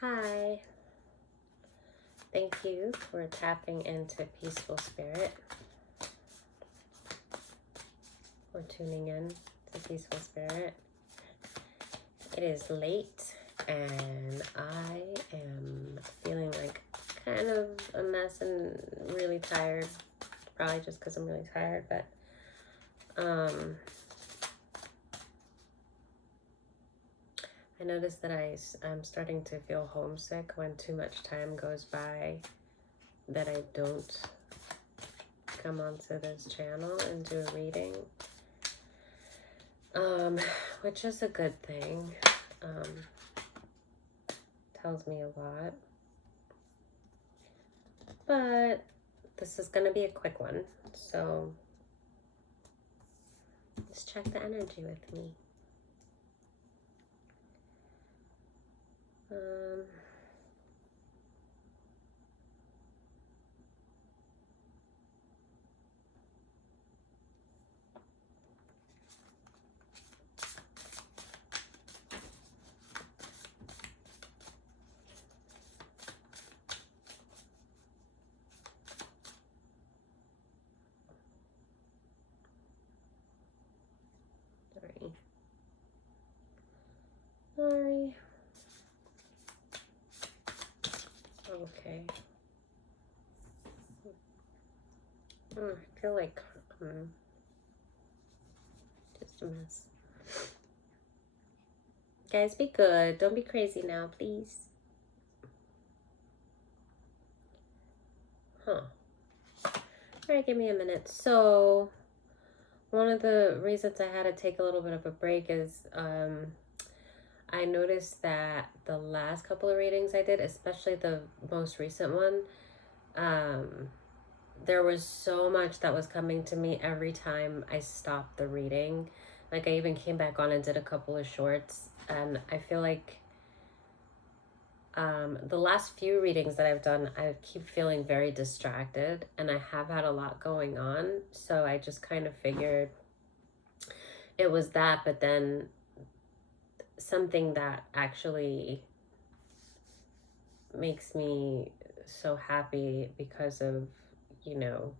Hi. Thank you for tapping into Peaceful Spirit or tuning in to Peaceful Spirit. It is late and I am feeling like kind of a mess and really tired. Probably just because I'm really tired, but I noticed that I'm starting to feel homesick when too much time goes by that I don't come onto this channel and do a reading, which is a good thing. Tells me a lot. But this is going to be a quick one, so just check the energy with me. Sorry. Okay. I feel like just a mess. Guys, be good. Don't be crazy now, please. All right, give me a minute. So, one of the reasons I had to take a little bit of a break is I noticed that the last couple of readings I did, especially the most recent one, there was so much that was coming to me every time I stopped the reading. Like, I even came back on and did a couple of shorts, and I feel like the last few readings that I've done, I keep feeling very distracted, and I have had a lot going on, so I just kind of figured it was that. But then something that actually makes me so happy because of, you know,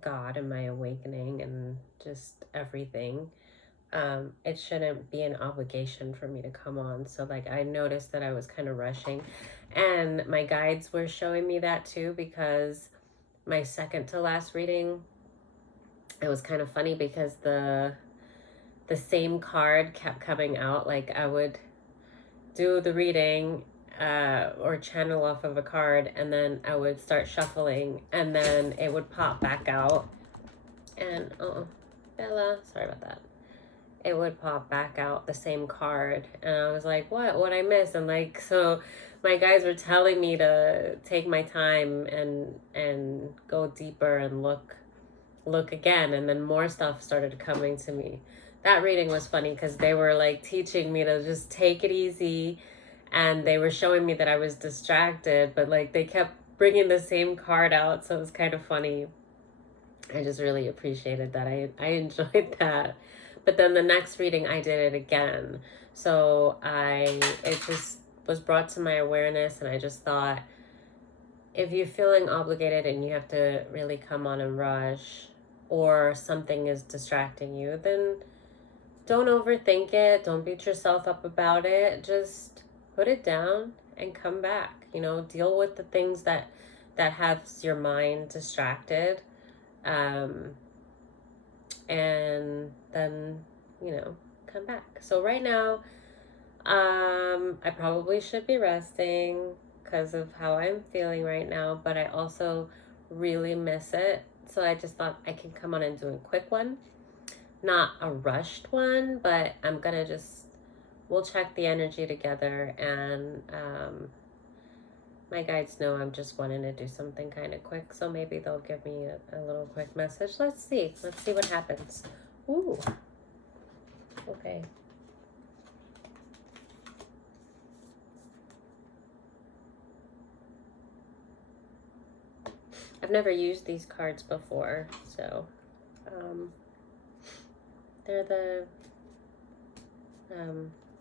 God and my awakening and just everything, it shouldn't be an obligation for me to come on. So like, I noticed that I was kind of rushing, and my guides were showing me that too, because my second to last reading, it was kind of funny because the same card kept coming out. Like, I would do the reading or channel off of a card, and then I would start shuffling, and then it would pop back out, and Bella, sorry about that, it would pop back out the same card, and I was like, what I miss? And like, so my guys were telling me to take my time and go deeper and look again, and then more stuff started coming to me. That reading was funny because they were like teaching me to just take it easy, and they were showing me that I was distracted, but like they kept bringing the same card out, so it was kind of funny. I just really appreciated that. I enjoyed that. But then the next reading, I did it again. So it just was brought to my awareness, and I just thought, if you're feeling obligated and you have to really come on and rush, or something is distracting you, then don't overthink it. Don't beat yourself up about it. Just put it down and come back. You know, deal with the things that has your mind distracted. And then, you know, come back. So right now, I probably should be resting because of how I'm feeling right now, but I also really miss it. So I just thought I can come on and do a quick one. Not a rushed one, but I'm gonna we'll check the energy together, and my guides know I'm just wanting to do something kind of quick, so maybe they'll give me a little quick message. Let's see what happens. Ooh, okay. I've never used these cards before, so they're the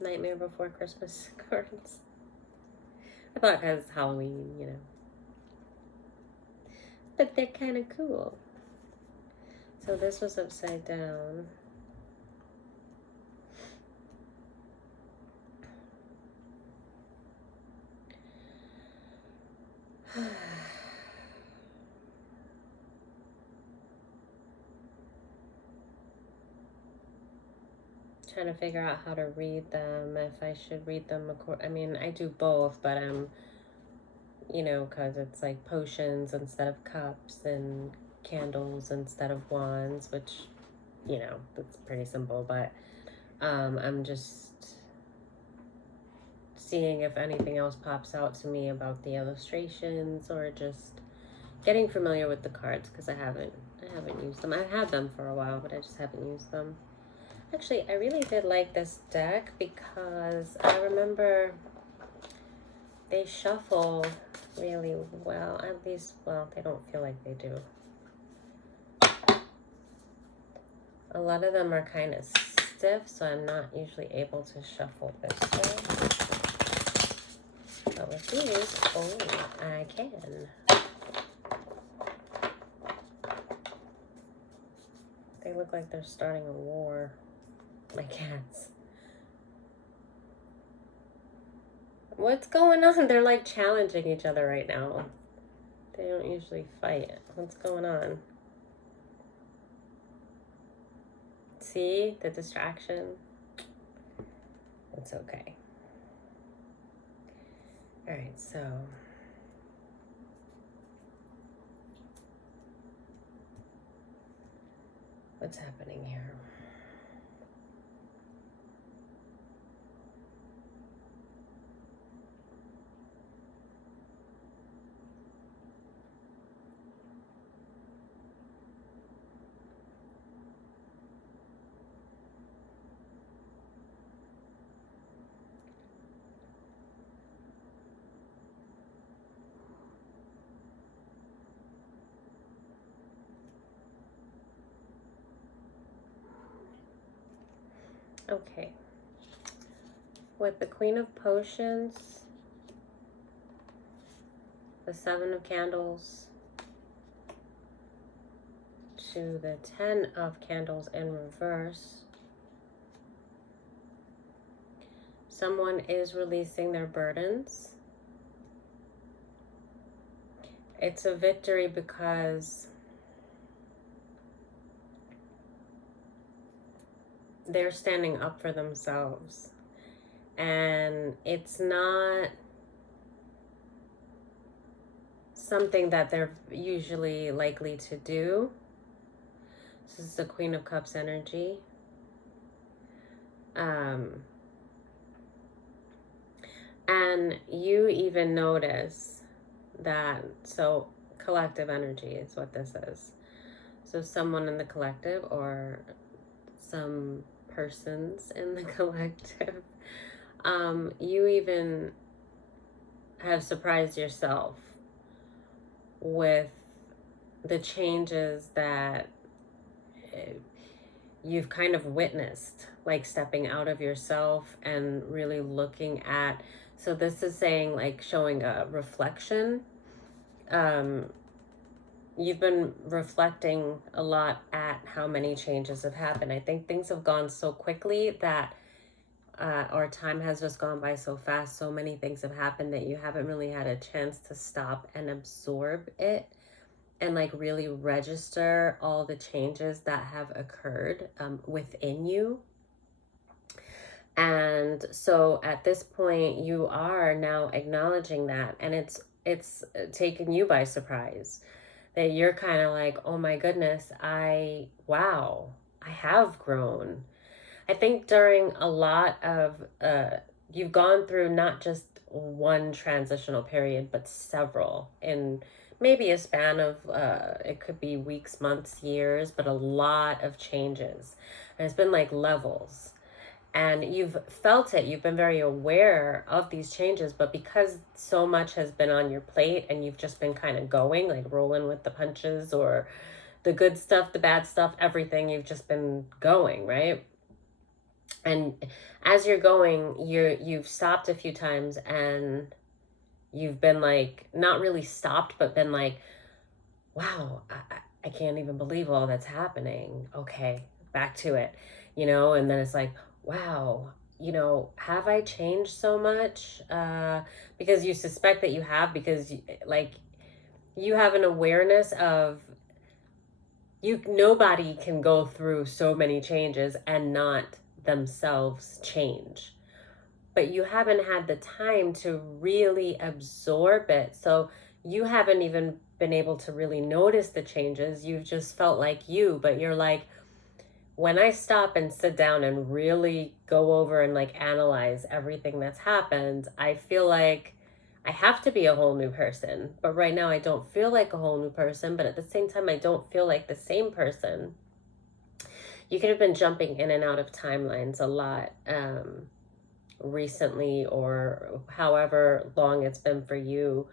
Nightmare Before Christmas cards. I thought because Halloween, But they're kind of cool. So this was upside down. Trying to figure out how to read them, if I should read them. I mean, I do both, but because it's like potions instead of cups and candles instead of wands, which, that's pretty simple, but I'm just seeing if anything else pops out to me about the illustrations, or just getting familiar with the cards, because I haven't used them. I've had them for a while, but I just haven't used them. Actually, I really did like this deck because I remember they shuffle really well. At least, well, they don't feel like they do. A lot of them are kind of stiff, so I'm not usually able to shuffle this way. But with these, I can. They look like they're starting a war. My cats. What's going on? They're like challenging each other right now. They don't usually fight. What's going on? See the distraction? It's okay. All right, so what's happening here? Okay. With the Queen of Potions, the Seven of Candles, to the Ten of Candles in reverse, someone is releasing their burdens. It's a victory because they're standing up for themselves. And it's not something that they're usually likely to do. This is the Queen of Cups energy. And you even notice that, so collective energy is what this is. So someone in the collective, or some persons in the collective, you even have surprised yourself with the changes that you've kind of witnessed, like stepping out of yourself and really looking at. So this is saying, like, showing a reflection. You've been reflecting a lot at how many changes have happened. I think things have gone so quickly that our time has just gone by so fast. So many things have happened that you haven't really had a chance to stop and absorb it and like really register all the changes that have occurred within you. And so at this point, you are now acknowledging that, and it's taken you by surprise, that you're kind of like, oh my goodness, I have grown. I think during a lot of, you've gone through not just one transitional period, but several, in maybe a span of, it could be weeks, months, years, but a lot of changes. And it's been like levels. And you've felt it, you've been very aware of these changes, but because so much has been on your plate and you've just been kind of going, like rolling with the punches, or the good stuff, the bad stuff, everything, you've just been going, right? And as you're going, you've stopped a few times and you've been like, not really stopped, but been like, wow, I can't even believe all that's happening. Okay, back to it, and then it's like, wow, have I changed so much? Because you suspect that you have, because like you have an awareness of nobody can go through so many changes and not themselves change, but you haven't had the time to really absorb it. So you haven't even been able to really notice the changes. You've just felt like you, but you're like, when I stop and sit down and really go over and like analyze everything that's happened, I feel like I have to be a whole new person. But right now, I don't feel like a whole new person, but at the same time, I don't feel like the same person. You could have been jumping in and out of timelines a lot. Recently, or however long it's been for you.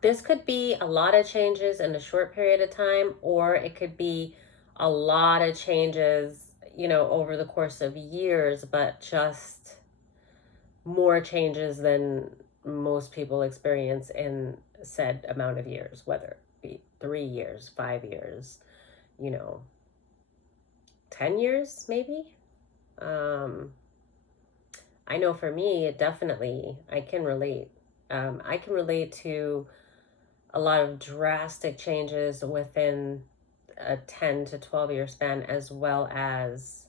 This could be a lot of changes in a short period of time, or it could be a lot of changes, over the course of years, but just more changes than most people experience in said amount of years, whether it be 3 years, 5 years, you know 10 years maybe. um I know for me, it definitely, I can relate. I can relate to a lot of drastic changes within a 10 to 12 year span, as well as,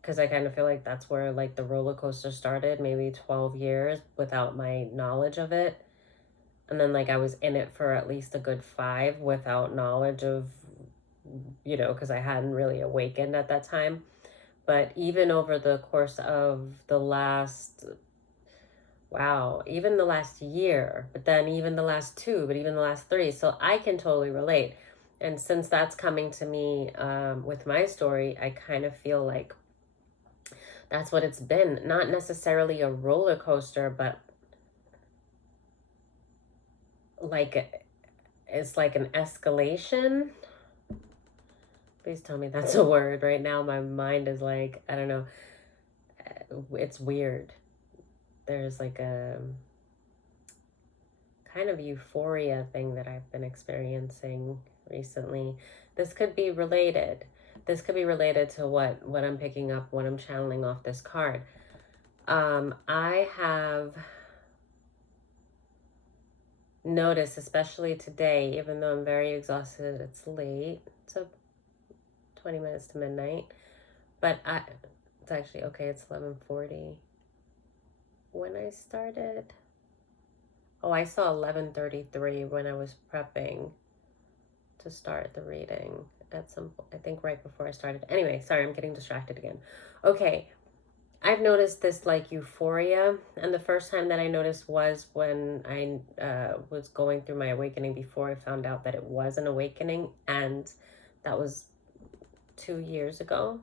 because I kind of feel like that's where like the roller coaster started, maybe 12 years without my knowledge of it. And then like I was in it for at least a good 5 without knowledge of, because I hadn't really awakened at that time. But even over the course of the last, wow, even the last year, but then even the last 2, but even the last 3. So I can totally relate. And since that's coming to me with my story, I kind of feel like that's what it's been. Not necessarily a roller coaster, but like it's like an escalation. Please tell me that's a word. Right now, my mind is like, I don't know. It's weird. There's like a kind of euphoria thing that I've been experiencing recently. This could be related. This could be related to what I'm picking up, what I'm channeling off this card. I have noticed, especially today, even though I'm very exhausted, it's late. So 20 minutes to midnight. But it's actually, okay, it's 11:40. When I started, oh, I saw 11:33 when I was prepping to start the reading at some point, I think right before I started. Anyway, sorry, I'm getting distracted again. Okay, I've noticed this like euphoria, and the first time that I noticed was when I was going through my awakening, before I found out that it was an awakening, and that was 2 years ago,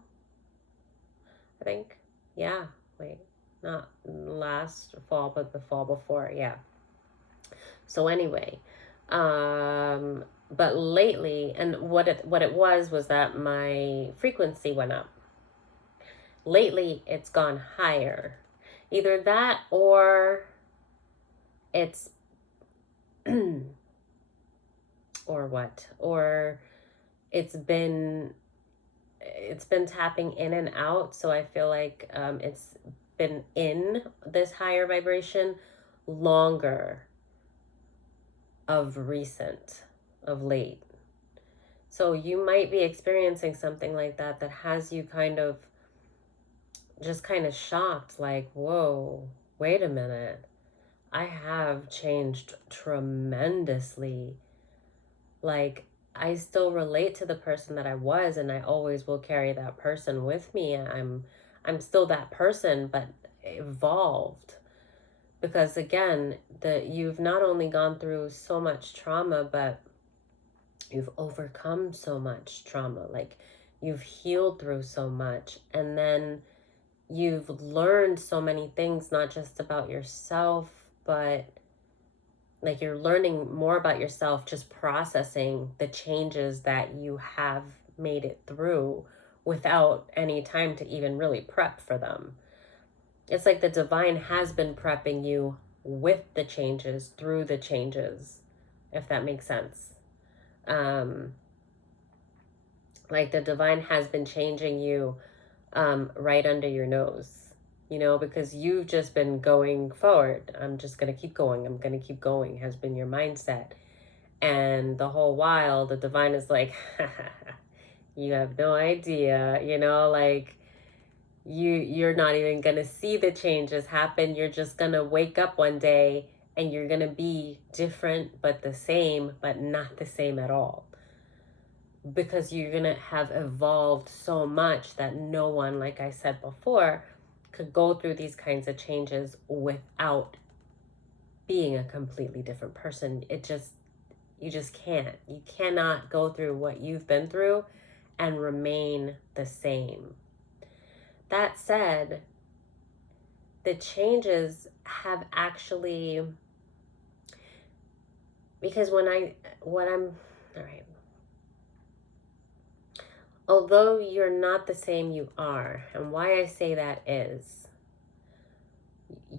I think. Yeah, wait, not last fall, but the fall before, yeah. So anyway, but lately, and what it was that my frequency went up. Lately, it's gone higher. Either that, or it's or what? Or it's been tapping in and out, so I feel like it's been in this higher vibration longer, of recent, of late. So you might be experiencing something like that has you kind of just kind of shocked, like, whoa, wait a minute. I have changed tremendously. Like, I still relate to the person that I was, and I always will carry that person with me. I'm still that person, but evolved. Because again, you've not only gone through so much trauma, but you've overcome so much trauma. Like, you've healed through so much, and then you've learned so many things, not just about yourself, but like you're learning more about yourself, just processing the changes that you have made it through without any time to even really prep for them. It's like the divine has been prepping you with the changes, through the changes, if that makes sense. Um, like the divine has been changing you right under your nose, because you've just been going forward. I'm just going to keep going. I'm going to keep going has been your mindset. And the whole while, the divine is like, you have no idea, like you're not even going to see the changes happen. You're just going to wake up one day and you're going to be different, but the same, but not the same at all. Because you're going to have evolved so much that no one, like I said before, could go through these kinds of changes without being a completely different person. You just can't. You cannot go through what you've been through and remain the same. That said, the changes have actually, because all right, although you're not the same, you are. And why I say that is,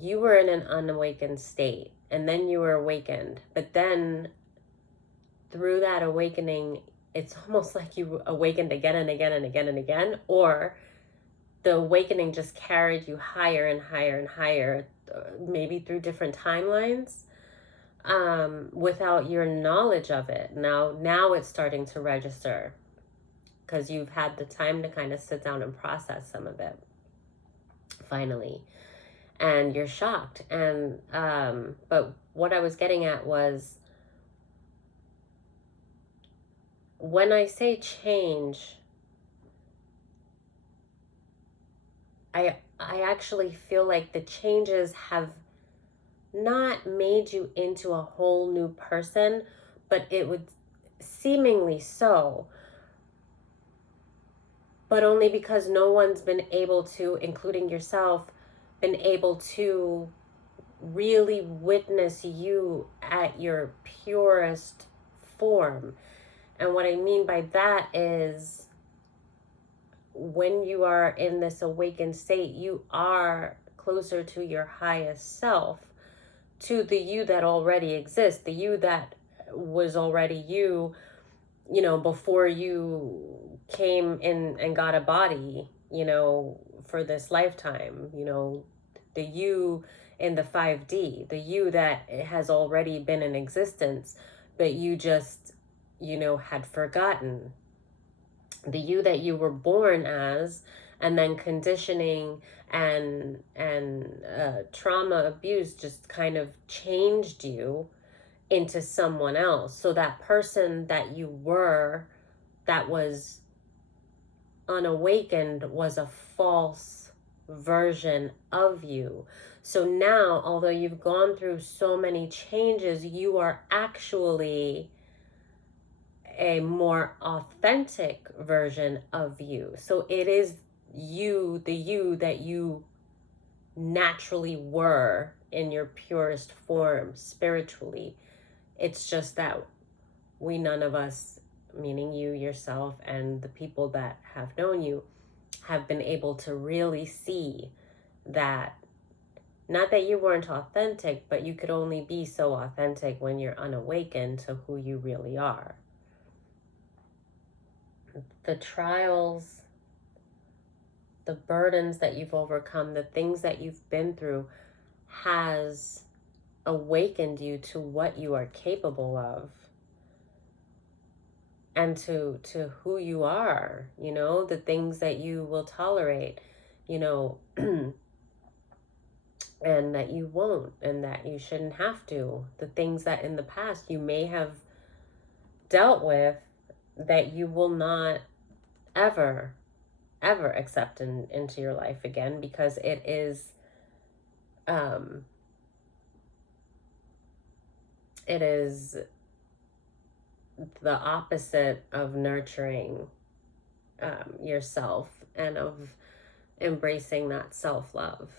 you were in an unawakened state and then you were awakened, but then through that awakening, it's almost like you awakened again and again and again and again, or the awakening just carried you higher and higher and higher, maybe through different timelines, without your knowledge of it. Now it's starting to register because you've had the time to kind of sit down and process some of it finally, and you're shocked. And but what I was getting at was, when I say change, I actually feel like the changes have not made you into a whole new person, but it would seemingly so, but only because no one's been able to, including yourself, been able to really witness you at your purest form. And what I mean by that is, when you are in this awakened state, you are closer to your highest self, to the you that already exists, the you that was already you, before you came in and got a body, for this lifetime, the you in the 5D, the you that has already been in existence, but you just, had forgotten, the you that you were born as, and then conditioning and trauma abuse just kind of changed you into someone else. So that person that you were, that was unawakened, was a false version of you. So now, although you've gone through so many changes, you are actually a more authentic version of you. So it is you, the you that you naturally were in your purest form spiritually. It's just that none of us, meaning you, yourself, and the people that have known you, have been able to really see that. Not that you weren't authentic, but you could only be so authentic when you're unawakened to who you really are. The trials, the burdens that you've overcome, the things that you've been through, has awakened you to what you are capable of, and to who you are, the things that you will tolerate, and that you won't, and that you shouldn't have to. The things that in the past you may have dealt with, that you will not ever accept into your life again, because it is the opposite of nurturing yourself and of embracing that self-love.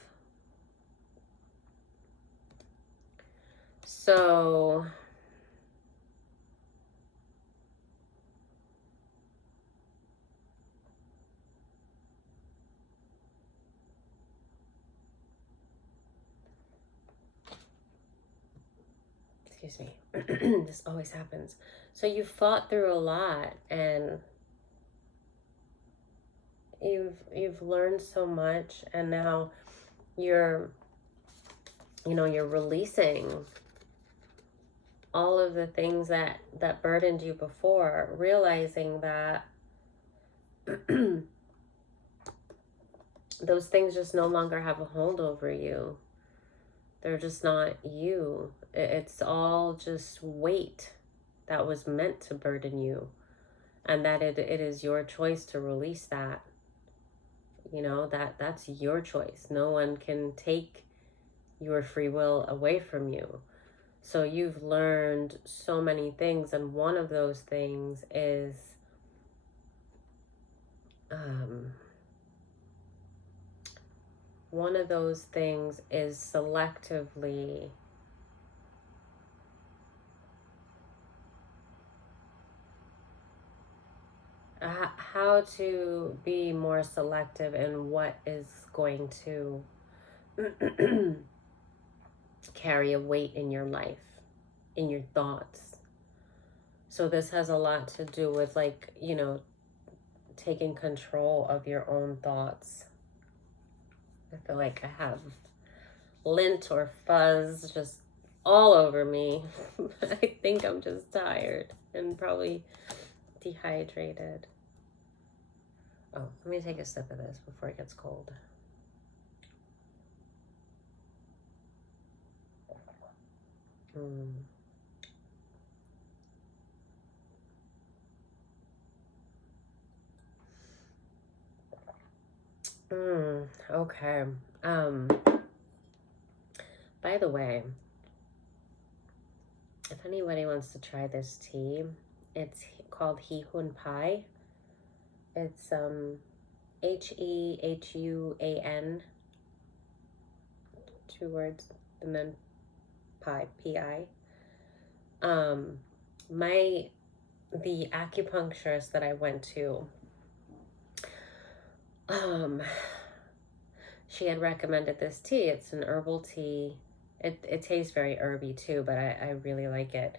So excuse me. This always happens. So you fought through a lot, and you've learned so much, and now you're you're releasing all of the things that burdened you before, realizing that those things just no longer have a hold over you. They're just not you. It's all just weight that was meant to burden you, and that it is your choice to release that. That's your choice. No one can take your free will away from you. So you've learned so many things, and one of those things is selectively how to be more selective in what is going to carry a weight in your life, in your thoughts. So this has a lot to do with, like, taking control of your own thoughts. I feel like I have lint or fuzz just all over me. I think I'm just tired and probably dehydrated. Oh, let me take a sip of this before it gets cold. Okay. By the way, if anybody wants to try this tea, it's called Hehuan Pai. It's Hehuan, 2 words, and then Pai, Pi. The acupuncturist that I went to, she had recommended this tea. It's an herbal tea. It tastes very herby too, but I really like it.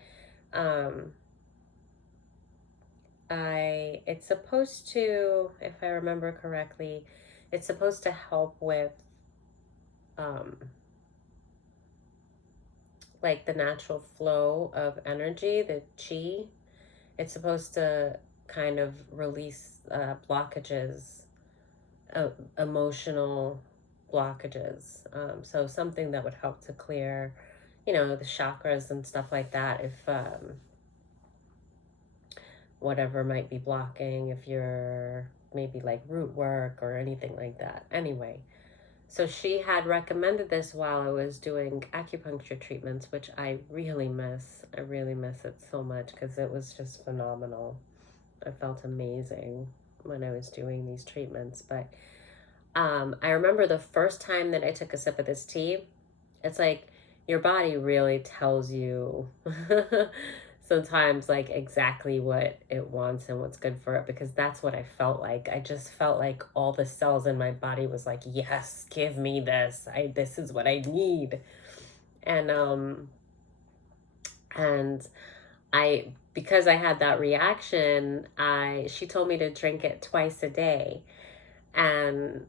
It's supposed to, if I remember correctly, it's supposed to help with like the natural flow of energy, the chi. It's supposed to kind of release blockages, emotional blockages. So something that would help to clear, the chakras and stuff like that. If whatever might be blocking, if you're maybe like root work or anything like that. Anyway, so she had recommended this while I was doing acupuncture treatments, which I really miss. I really miss it so much because it was just phenomenal. I felt amazing when I was doing these treatments. But I remember the first time that I took a sip of this tea, it's like your body really tells you sometimes like exactly what it wants and what's good for it, because that's what I felt like. I just felt like all the cells in my body was like, yes, give me this. This is what I need. And because I had that reaction, she told me to drink it twice a day. And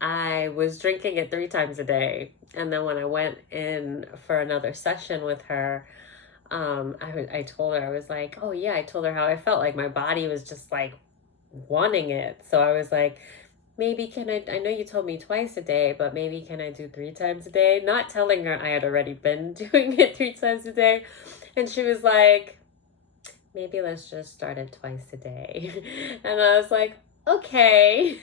I was drinking it 3 times a day. And then when I went in for another session with her, I told her, I was like, oh yeah, I told her how I felt like my body was just like wanting it. So I was like, maybe I know you told me twice a day, but maybe can I do 3 times a day? Not telling her I had already been doing it 3 times a day. And she was like, maybe let's just start it twice a day. And I was like, okay.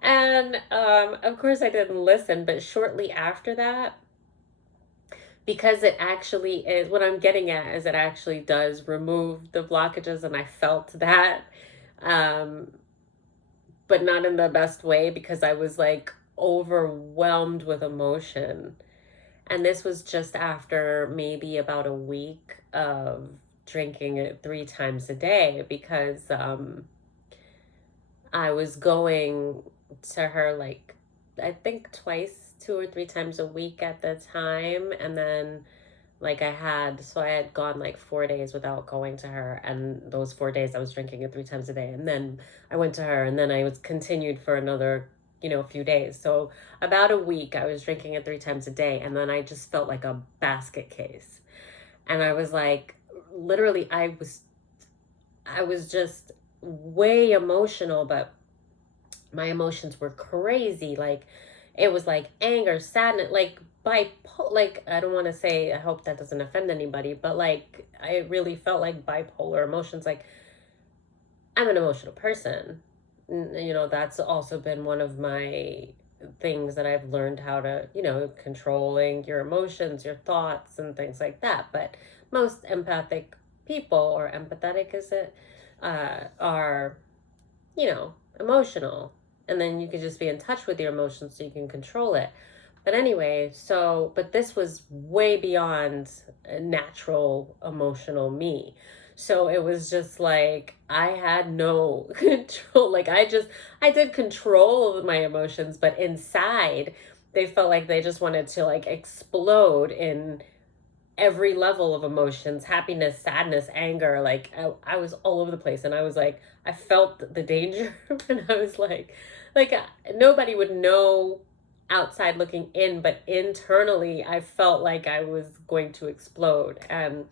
And of course I didn't listen, but shortly after that, because it actually is, what I'm getting at is it actually does remove the blockages, and I felt that, but not in the best way, because I was like overwhelmed with emotion. And this was just after maybe about a week of drinking it 3 times a day, because I was going to her I think twice, 2 or 3 times a week at the time. And then Like I had gone like 4 days without going to her, and those 4 days I was drinking it 3 times a day, and then I went to her, and then I was continued for another, few days. So about a week I was drinking it 3 times a day, and then I just felt like a basket case, and I was like, literally, I was just way emotional, but my emotions were crazy. Like it was like anger, sadness, like like I don't want to say, I hope that doesn't offend anybody, but like I really felt like bipolar emotions. Like I'm an emotional person. That's also been one of my things that I've learned how to, controlling your emotions, your thoughts, and things like that. But most empathic people, or empathetic, is it, are, emotional. And then you can just be in touch with your emotions so you can control it. But anyway, but this was way beyond a natural emotional me. So it was just like I had no control. Like I did control my emotions, but inside they felt like they just wanted to like explode in every level of emotions, happiness, sadness, anger. Like I was all over the place, and I was like, I felt the danger. And I was like nobody would know outside looking in, but internally I felt like I was going to explode. And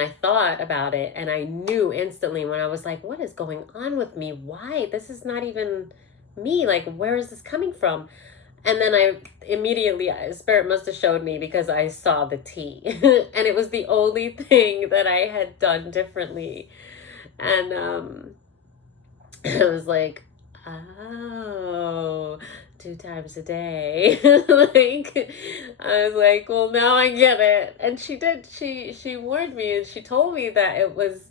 I thought about it, and I knew instantly when I was like, what is going on with me? Why? This is not even me. Like, where is this coming from? And then I immediately, Spirit must have showed me, because I saw the tea. And it was the only thing that I had done differently. And I was like, oh, 2 times a day. Like, I was like, well, now I get it. And she did. She warned me, and she told me that it was,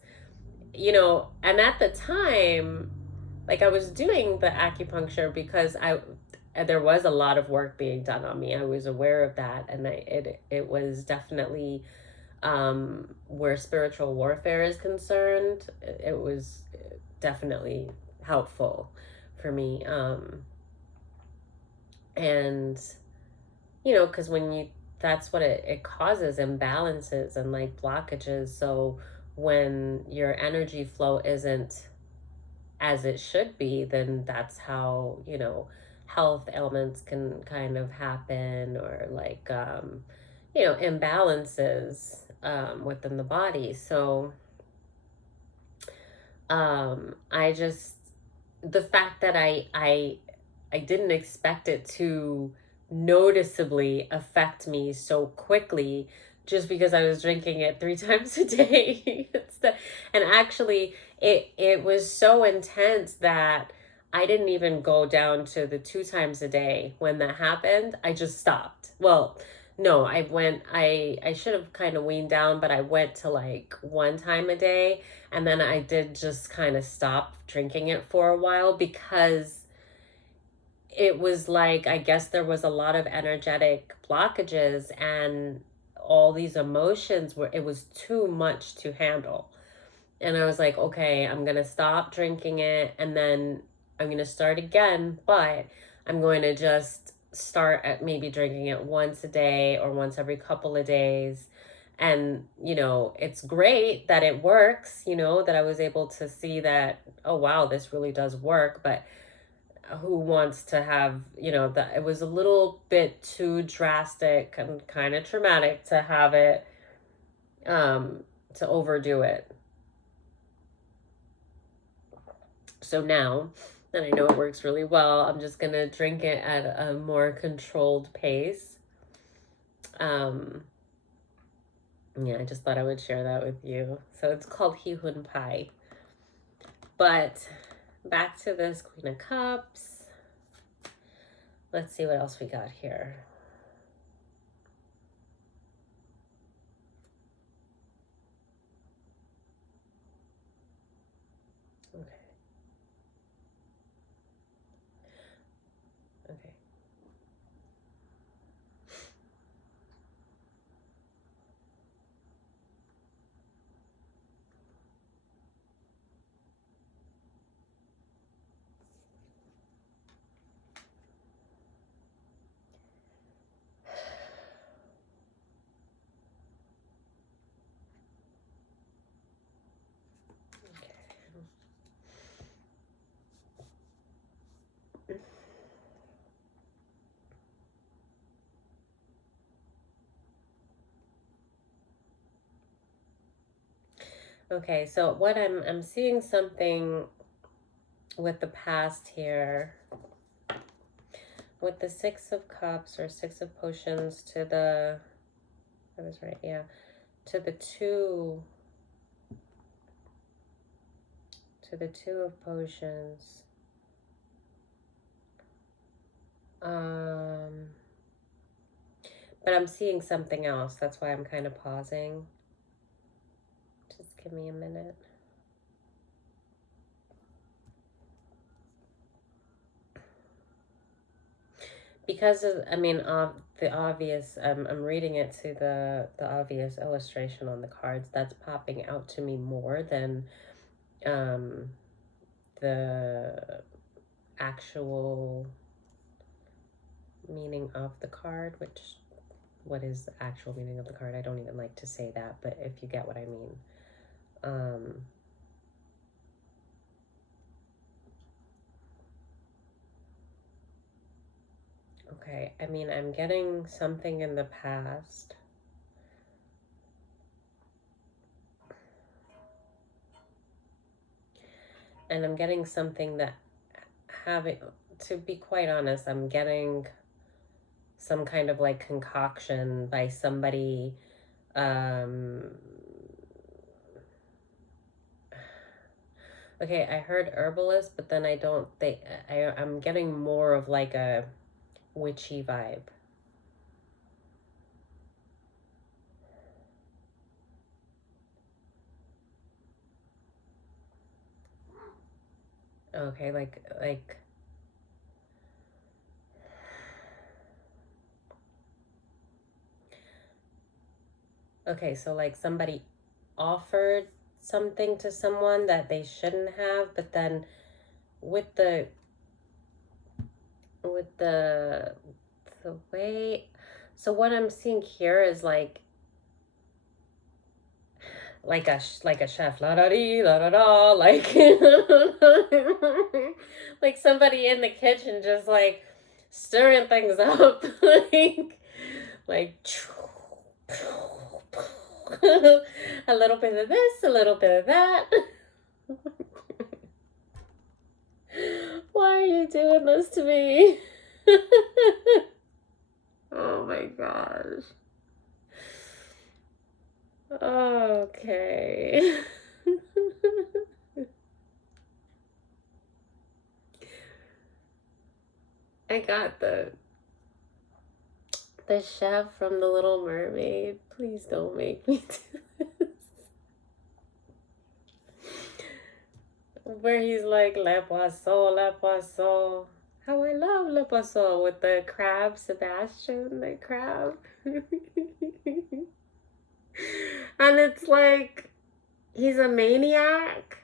and at the time, like I was doing the acupuncture because there was a lot of work being done on me. I was aware of that, and it was definitely, where spiritual warfare is concerned, it was definitely helpful for me. And because that's what it causes, imbalances and like blockages. So when your energy flow isn't as it should be, then that's how, health ailments can kind of happen, or like, imbalances within the body. So I just, the fact that I didn't expect it to noticeably affect me so quickly, just because I was drinking it 3 times a day. And actually, it was so intense that I didn't even go down to the 2 times a day when that happened. I just stopped. Well, no, I should have kind of weaned down, but I went to like 1 time a day, and then I did just kind of stop drinking it for a while, because it was like, I guess there was a lot of energetic blockages, and all these emotions were, it was too much to handle. And I was like, okay, I'm going to stop drinking it, and then I'm going to start again, but I'm going to just start at maybe drinking it once a day or once every couple of days. And, it's great that it works, that I was able to see that, oh, wow, this really does work. But who wants to have, that it was a little bit too drastic and kind of traumatic to have it, to overdo it. So now that I know it works really well, I'm just gonna drink it at a more controlled pace. Um, yeah, I just thought I would share that with you. So it's called Hihun Pai. But back to this Queen of Cups. Let's see what else we got here. Okay. Okay. Okay, so what I'm seeing something with the past here, with the Six of Cups or Six of Potions to the, I was right, yeah, to the Two of Potions. But I'm seeing something else. That's why I'm kind of pausing. Just give me a minute. Because of, I mean, the obvious. I'm reading it to the obvious illustration on the cards. That's popping out to me more than um, the actual meaning of the card. Which, what is the actual meaning of the card? I don't even like to say that, but if you get what I mean. Okay, I mean, I'm getting something in the past. And I'm getting something that, having, to be quite honest, I'm getting some kind of like concoction by somebody. Okay, I heard herbalist, but then I'm getting more of like a witchy vibe. Okay, like okay, so like somebody offered something to someone that they shouldn't have, but then with the with the way, so what I'm seeing here is like a chef, la da dee la da da, like like somebody in the kitchen just like stirring things up, like a little bit of this, a little bit of that. Why are you doing this to me? Oh my gosh. Okay. I got the chef from The Little Mermaid. Please don't make me do this. Where he's like, Le Poisson, Le Poisson. How I love Le Poisson with the crab, Sebastian, the crab. And it's like, he's a maniac.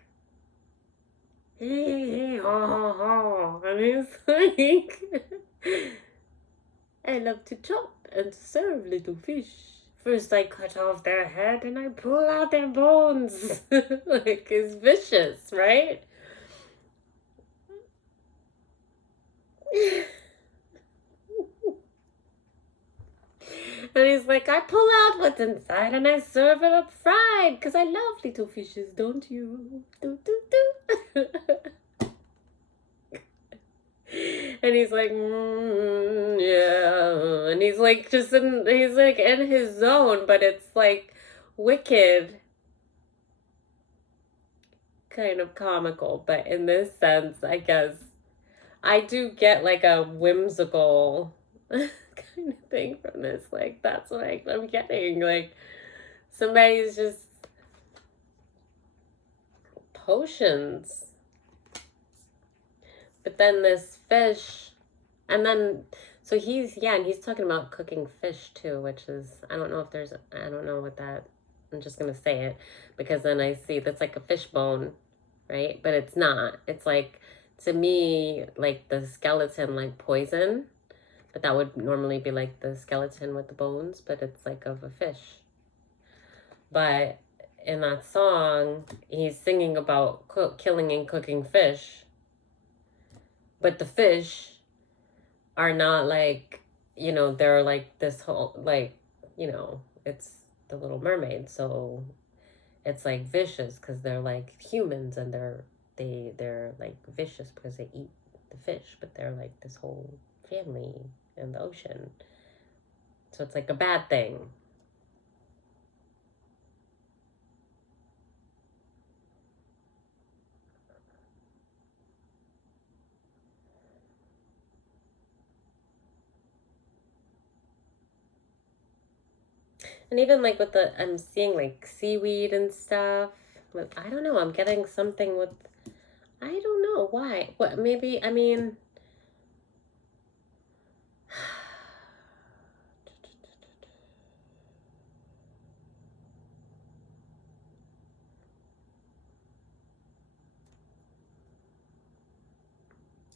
Hee ha ha ha. And he's like, I love to chop and serve little fish. First, I cut off their head and I pull out their bones. Like, it's vicious, right? And he's like, I pull out what's inside and I serve it up fried because I love little fishes, don't you? Do, do, do. And he's like, yeah. And he's like, he's like in his zone, but it's like wicked, kind of comical. But in this sense, I guess I do get like a whimsical kind of thing from this. Like, that's what I'm getting. Like, somebody's just potions. But then this fish, and then, so and he's talking about cooking fish too, which is, I don't know if there's, I don't know what that, I'm just going to say it because then I see that's like a fish bone, right? But it's not. It's like, to me, like the skeleton, like poison. But that would normally be like the skeleton with the bones, but it's like of a fish. But in that song, he's singing about killing and cooking fish. But the fish are not like, they're like this whole, like, it's the Little Mermaid. So it's like vicious because they're like humans, and they're like vicious because they eat the fish, but they're like this whole family in the ocean. So it's like a bad thing. And even like with the, I'm seeing like seaweed and stuff. But I don't know. I'm getting something with, I don't know why. What, maybe, I mean,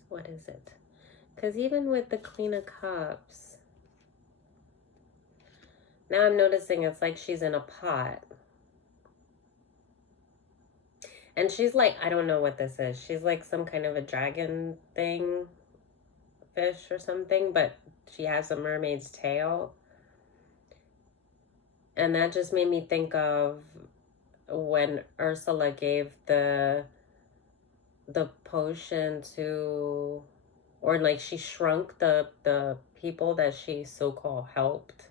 what is it? Because even with the Queen of Cups, now I'm noticing it's like she's in a pot. And she's like, I don't know what this is. She's like some kind of a dragon thing, fish or something, but she has a mermaid's tail. And that just made me think of when Ursula gave the potion to, or like she shrunk the people that she so-called helped.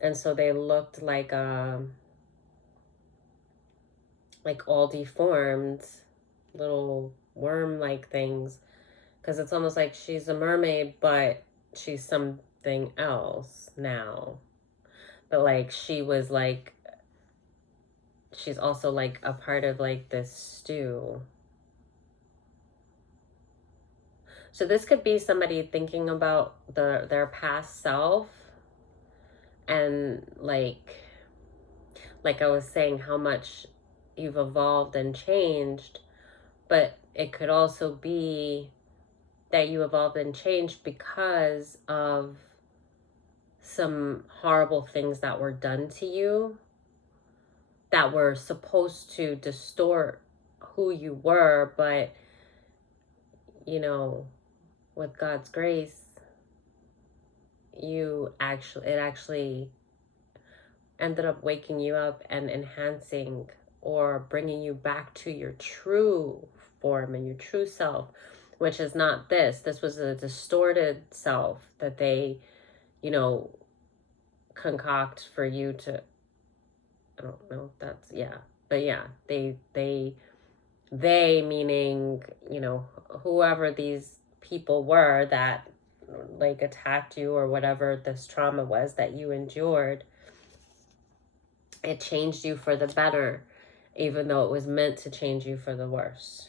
And so they looked like all deformed little worm like things, because it's almost like she's a mermaid but she's something else now, but like she was like, she's also like a part of like this stew. So this could be somebody thinking about their past self, and like I was saying, how much you've evolved and changed, but it could also be that you evolved and changed because of some horrible things that were done to you that were supposed to distort who you were, but you know, with God's grace, it actually ended up waking you up and enhancing or bringing you back to your true form and your true self, which is not this. This was a distorted self that they, you know, concoct for you to, I don't know if that's, yeah. But yeah, they meaning, you know, whoever these people were that like attacked you or whatever this trauma was that you endured, it changed you for the better, even though it was meant to change you for the worse.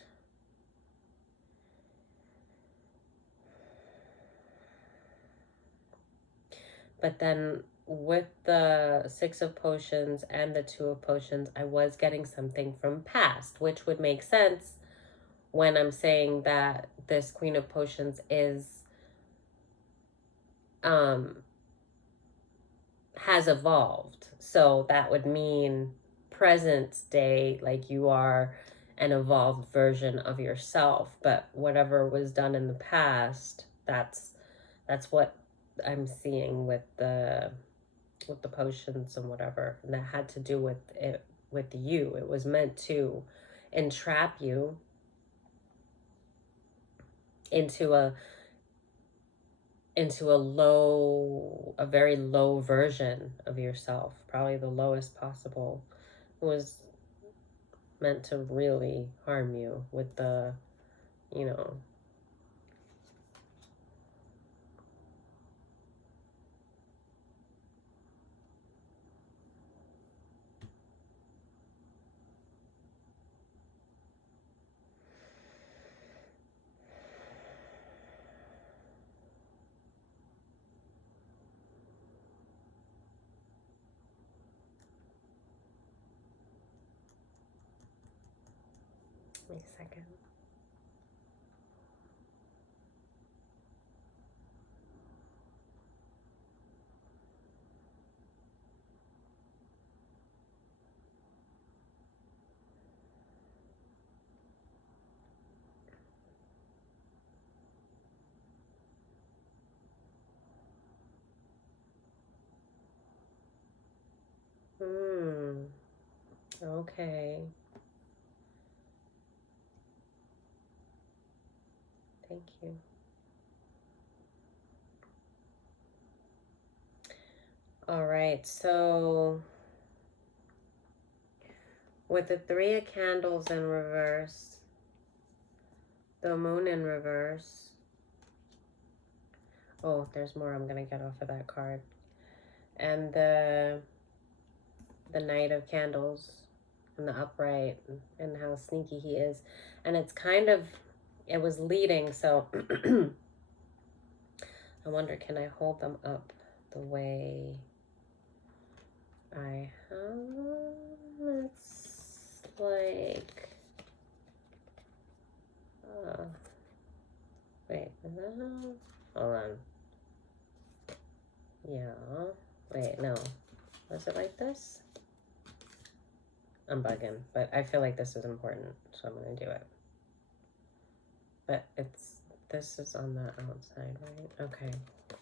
But then with the Six of Potions and the Two of Potions, I was getting something from past, which would make sense when I'm saying that this Queen of Potions is has evolved. So that would mean present day, like you are an evolved version of yourself. But whatever was done in the past, that's what I'm seeing with the potions and whatever. And that had to do with it, with you. It was meant to entrap you into a very low version of yourself, probably the lowest possible. It was meant to really harm you with the, you know. Wait a second. Hmm. Okay. Thank you. All right, so with the Three of Candles in reverse, the Moon in reverse. Oh, there's more I'm going to get off of that card. And the Knight of Candles and the upright and how sneaky he is. And it's kind of, it was leading, so I wonder, can I hold them up the way I have? It's like, wait, no, hold on. Yeah, wait, no. Was it like this? I'm bugging, but I feel like this is important, so I'm going to do it. But this is on the outside, right? Okay,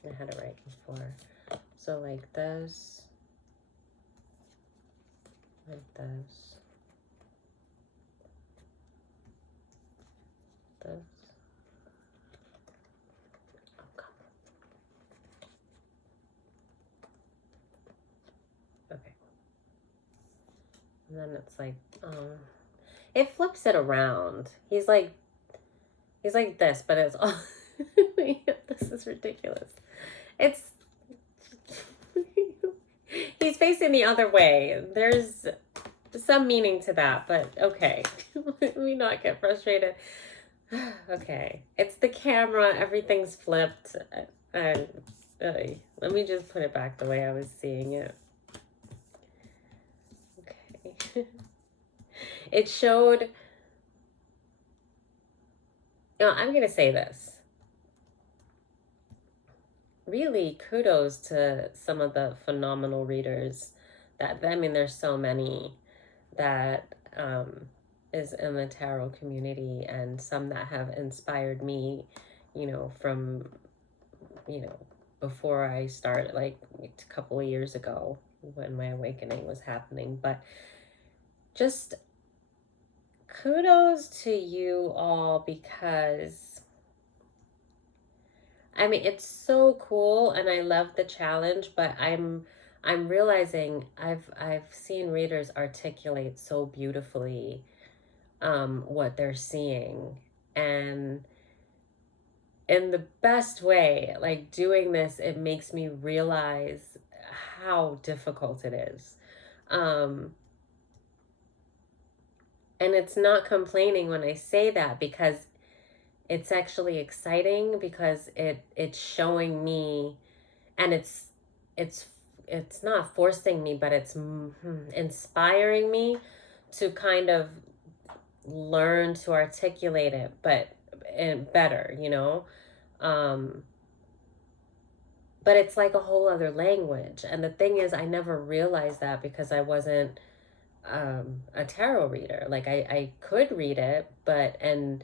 I had it right before. So like this, like this, this. Oh, come on. Okay. And then it's like, it flips it around. He's like this, but it's all, this is ridiculous. It's, he's facing the other way. There's some meaning to that, but okay. Let me not get frustrated. Okay. It's the camera. Everything's flipped. Let me just put it back the way I was seeing it. Okay. It showed, I'm going to say this. Really, kudos to some of the phenomenal readers that, I mean, there's so many that is in the tarot community, and some that have inspired me, from, before I started, like a couple of years ago when my awakening was happening. But just kudos to you all, because I mean, it's so cool and I love the challenge, but I'm realizing I've seen readers articulate so beautifully what they're seeing, and in the best way. Like, doing this, it makes me realize how difficult it is. And it's not complaining when I say that, because it's actually exciting, because it's showing me, and it's not forcing me, but it's inspiring me to kind of learn to articulate it, but better, but it's like a whole other language. And the thing is, I never realized that because I wasn't a tarot reader. Like, I could read it, and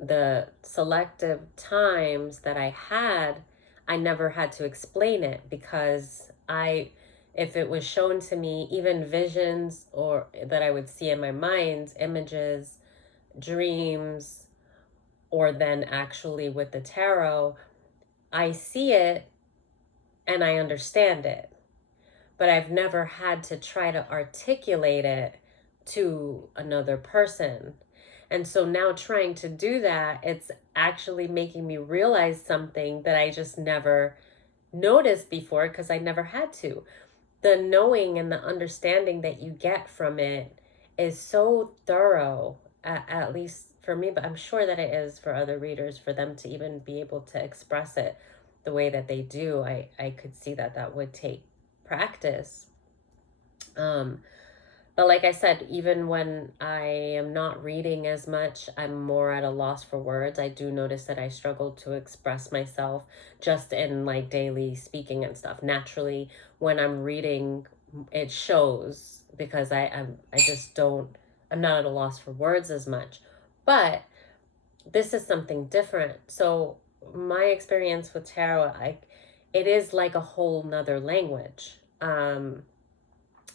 the selective times that I had, I never had to explain it, because if it was shown to me, even visions or that I would see in my mind, images, dreams, or then actually with the tarot, I see it and I understand it. But I've never had to try to articulate it to another person. And so now, trying to do that, it's actually making me realize something that I just never noticed before, because I never had to. The knowing and the understanding that you get from it is so thorough, at least for me, but I'm sure that it is for other readers, for them to even be able to express it the way that they do. I could see that would take practice. But like I said, even when I am not reading as much, I'm more at a loss for words. I do notice that I struggle to express myself just in like daily speaking and stuff. Naturally, when I'm reading, it shows, because I just don't, I'm not at a loss for words as much. But this is something different. So my experience with tarot, it is like a whole nother language.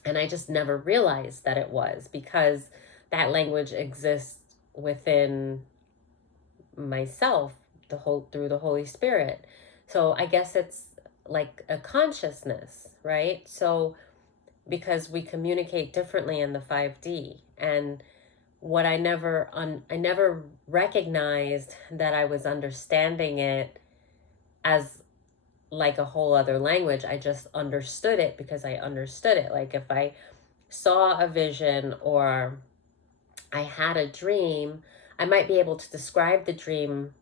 And I just never realized that it was, because that language exists within myself, through the Holy Spirit. So I guess it's like a consciousness, right? So because we communicate differently in the 5D, and what I never recognized that I was understanding it as like a whole other language. I just understood it because I understood it. Like if I saw a vision or I had a dream, I might be able to describe the dream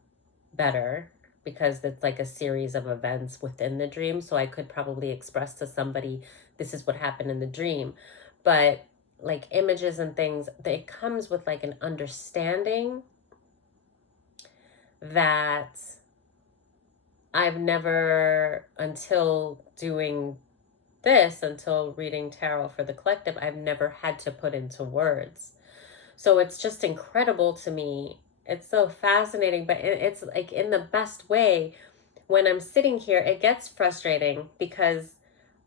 better because it's like a series of events within the dream. So I could probably express to somebody, this is what happened in the dream. But like images and things, it comes with like an understanding that I've never, until reading tarot for the collective, I've never had to put into words. So it's just incredible to me. It's so fascinating, but it's like in the best way. When I'm sitting here, it gets frustrating because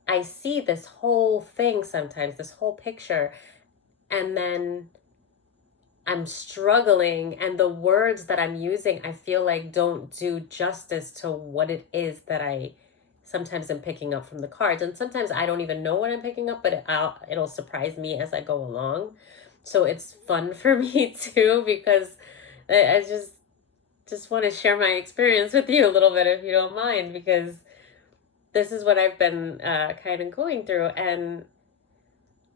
I see this whole thing sometimes, this whole picture, and then I'm struggling, and the words that I'm using, I feel like don't do justice to what it is that I sometimes am picking up from the cards. And sometimes I don't even know what I'm picking up, but it'll surprise me as I go along. So it's fun for me too, because I just want to share my experience with you a little bit, if you don't mind, because this is what I've been kind of going through. And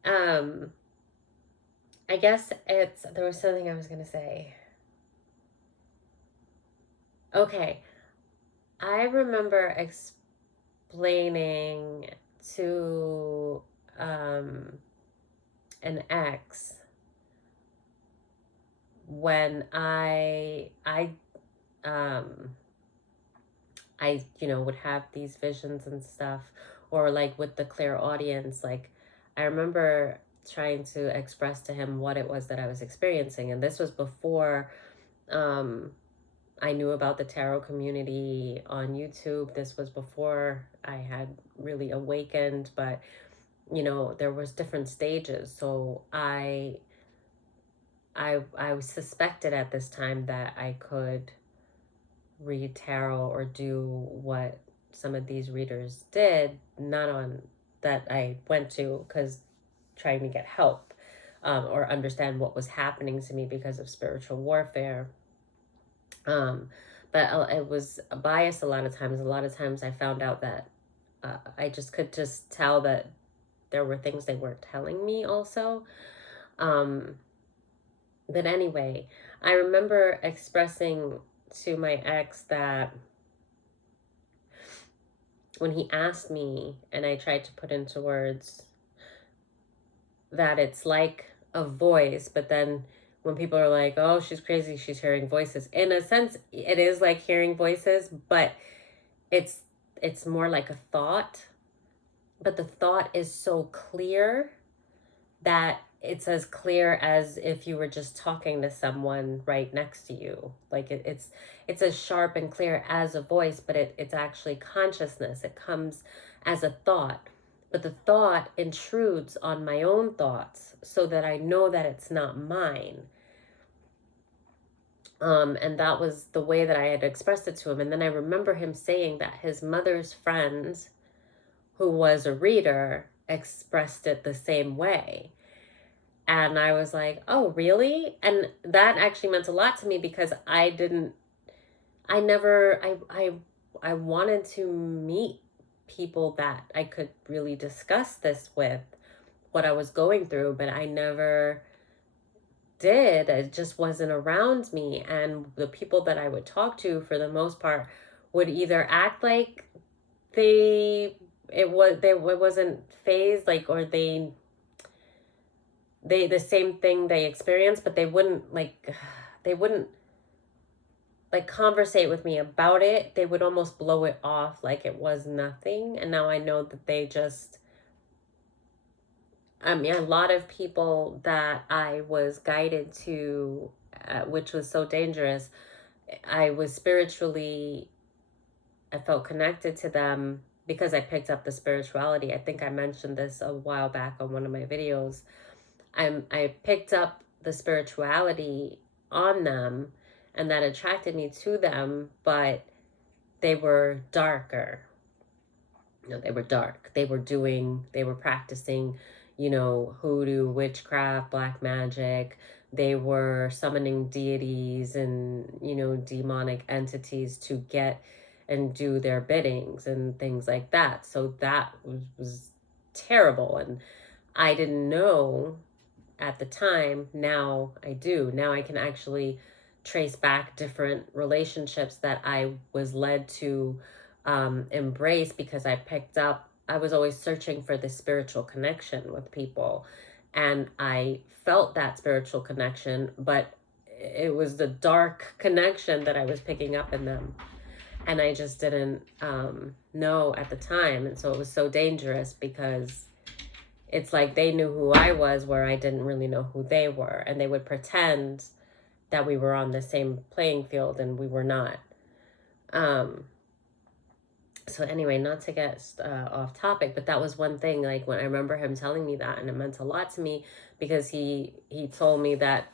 um, I guess there was something I was going to say. Okay, I remember explaining to an ex when um I would have these visions and stuff, or like with the clairaudience. Like I remember trying to express to him what it was that I was experiencing, and this was before um I knew about the tarot community on YouTube. This was before I had really awakened, but there was different stages. So I suspected at this time that I could read tarot or do what some of these readers did, not on that I went to because trying to get help, or understand what was happening to me because of spiritual warfare. Um, but it was a bias a lot of times. A lot of times I found out that I just could just tell that there were things they weren't telling me also. Um, but anyway, I remember expressing to my ex that when he asked me and I tried to put into words that it's like a voice, but then when people are like, oh, she's crazy, she's hearing voices. In a sense, it is like hearing voices, but it's it's more like a thought. But the thought is so clear that it's as clear as if you were just talking to someone right next to you. Like it's as sharp and clear as a voice, but it's actually consciousness. It comes as a thought, but the thought intrudes on my own thoughts so that I know that it's not mine. And that was the way that I had expressed it to him. And then I remember him saying that his mother's friend, who was a reader, expressed it the same way. And I was like, oh, really? And that actually meant a lot to me because I wanted to meet people that I could really discuss this with, what I was going through, but I never did. It just wasn't around me. And the people that I would talk to, for the most part, would either act like it wasn't phased, like, or they the same thing they experienced, but they wouldn't like conversate with me about it. They would almost blow it off like it was nothing. And now I know that they just, I mean, a lot of people that I was guided to, which was so dangerous. I felt connected to them, because I picked up the spirituality. I think I mentioned this a while back on one of my videos. I picked up the spirituality on them, and that attracted me to them, but they were darker. They were dark. They were practicing, hoodoo, witchcraft, black magic. They were summoning deities and, demonic entities to get and do their biddings and things like that. So that was terrible. And I didn't know at the time. Now I do. Now I can actually trace back different relationships that I was led to embrace, because I was always searching for this spiritual connection with people. And I felt that spiritual connection, but it was the dark connection that I was picking up in them. And I just didn't know at the time. And so it was so dangerous, because it's like they knew who I was where I didn't really know who they were. And they would pretend that we were on the same playing field, and we were not. So anyway, not to get off topic, but that was one thing, like when I remember him telling me that, and it meant a lot to me, because he told me that,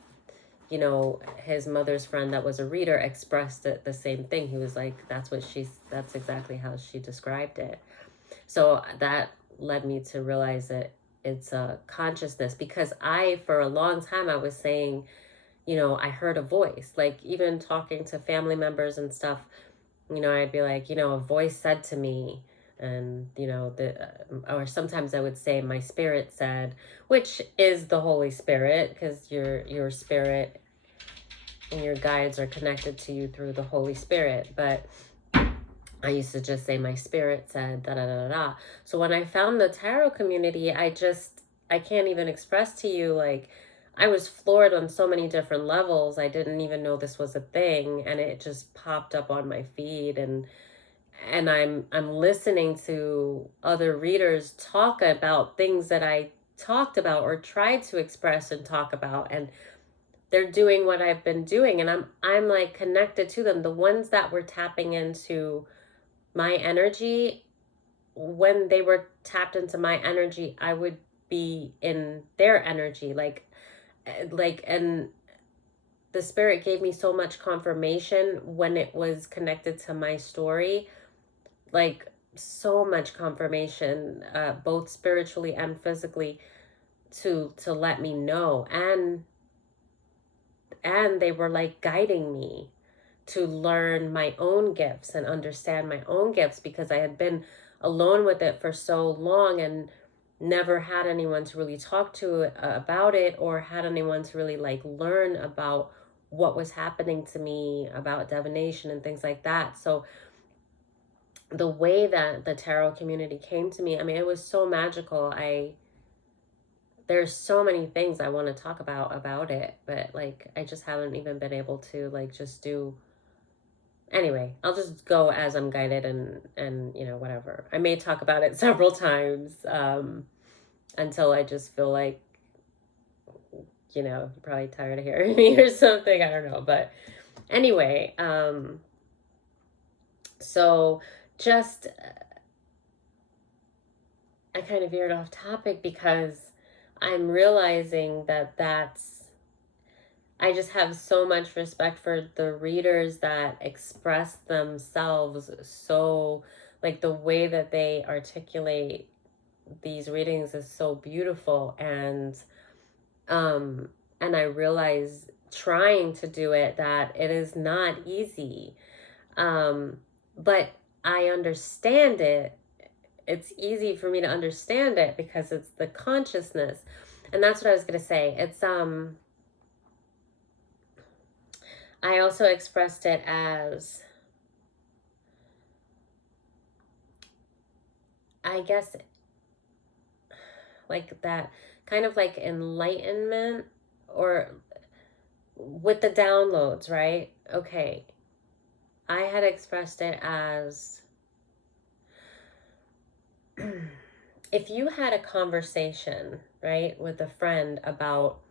his mother's friend that was a reader expressed it the same thing. He was like, that's exactly how she described it. So that led me to realize that it's a consciousness, because for a long time, I was saying, I heard a voice, like even talking to family members and stuff, I'd be like, a voice said to me, and, or sometimes I would say my spirit said, which is the Holy Spirit, because your spirit and your guides are connected to you through the Holy Spirit. But I used to just say my spirit said da da da da. So when I found the tarot community, I can't even express to you, like, I was floored on so many different levels. I didn't even know this was a thing, and it just popped up on my feed, and I'm listening to other readers talk about things that I talked about or tried to express and talk about, and they're doing what I've been doing, and I'm like connected to them. The ones that were tapping into my energy, when they were tapped into my energy, I would be in their energy, and the spirit gave me so much confirmation when it was connected to my story, like so much confirmation, both spiritually and physically, to let me know. And they were like guiding me to learn my own gifts and understand my own gifts, because I had been alone with it for so long and never had anyone to really talk to about it, or had anyone to really like learn about what was happening to me about divination and things like that. So the way that the tarot community came to me, I mean, it was so magical. There's so many things I want to talk about it, but like I just haven't even been able to like just do. Anyway, I'll just go as I'm guided, and whatever. I may talk about it several times until I just feel like, you're probably tired of hearing me or something. I don't know. But anyway, so just, I kind of veered off topic, because I'm realizing that I just have so much respect for the readers that express themselves so, like, the way that they articulate these readings is so beautiful. And I realize, trying to do it, that it is not easy. But I understand it. It's easy for me to understand it, because it's the consciousness. And that's what I was going to say. It's, I also expressed it as, I guess, like that kind of like enlightenment, or with the downloads, right? Okay. I had expressed it as, if you had a conversation, right, with a friend about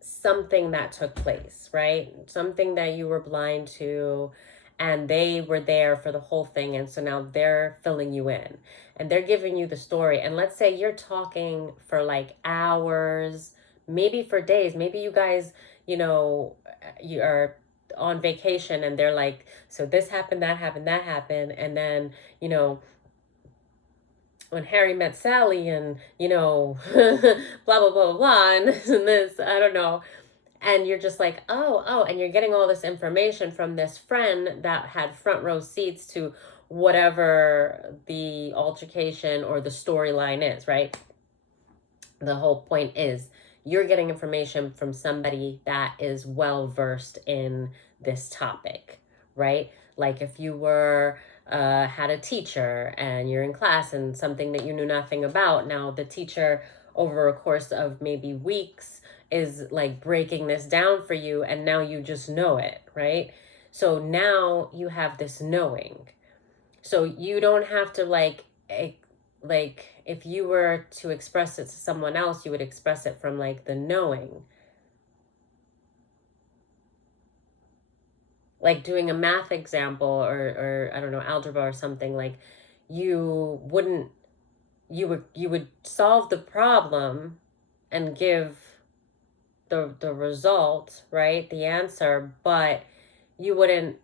something that took place, right? Something that you were blind to, and they were there for the whole thing, and so now they're filling you in and they're giving you the story. And let's say you're talking for like hours, maybe for days, maybe you guys, you are on vacation and they're like, so this happened, that happened, that happened, and then, when Harry met Sally, and blah blah blah blah, and this, I don't know. And you're just like, oh, and you're getting all this information from this friend that had front row seats to whatever the altercation or the storyline is, right? The whole point is you're getting information from somebody that is well versed in this topic, right? Like if you were had a teacher and you're in class and something that you knew nothing about, now the teacher over a course of maybe weeks is like breaking this down for you, and now you just know it, right? So now you have this knowing. So you don't have to like if you were to express it to someone else, you would express it from like the knowing. Like doing a math example, or I don't know, algebra or something, like you wouldn't you would solve the problem and give the result, right? The answer, but you wouldn't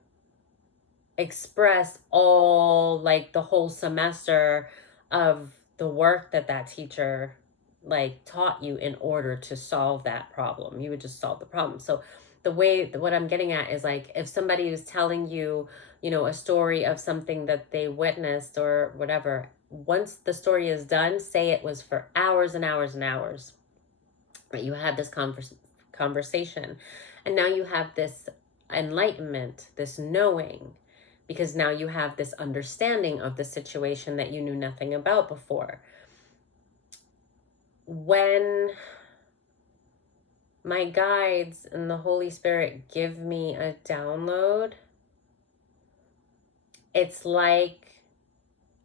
express all like the whole semester of the work that that teacher like taught you in order to solve that problem. You would just solve the problem. So the way what I'm getting at is like if somebody is telling you, a story of something that they witnessed or whatever, once the story is done, say it was for hours and hours and hours that you had this conversation, and now you have this enlightenment, this knowing, because now you have this understanding of the situation that you knew nothing about before. When my guides and the Holy Spirit give me a download, it's like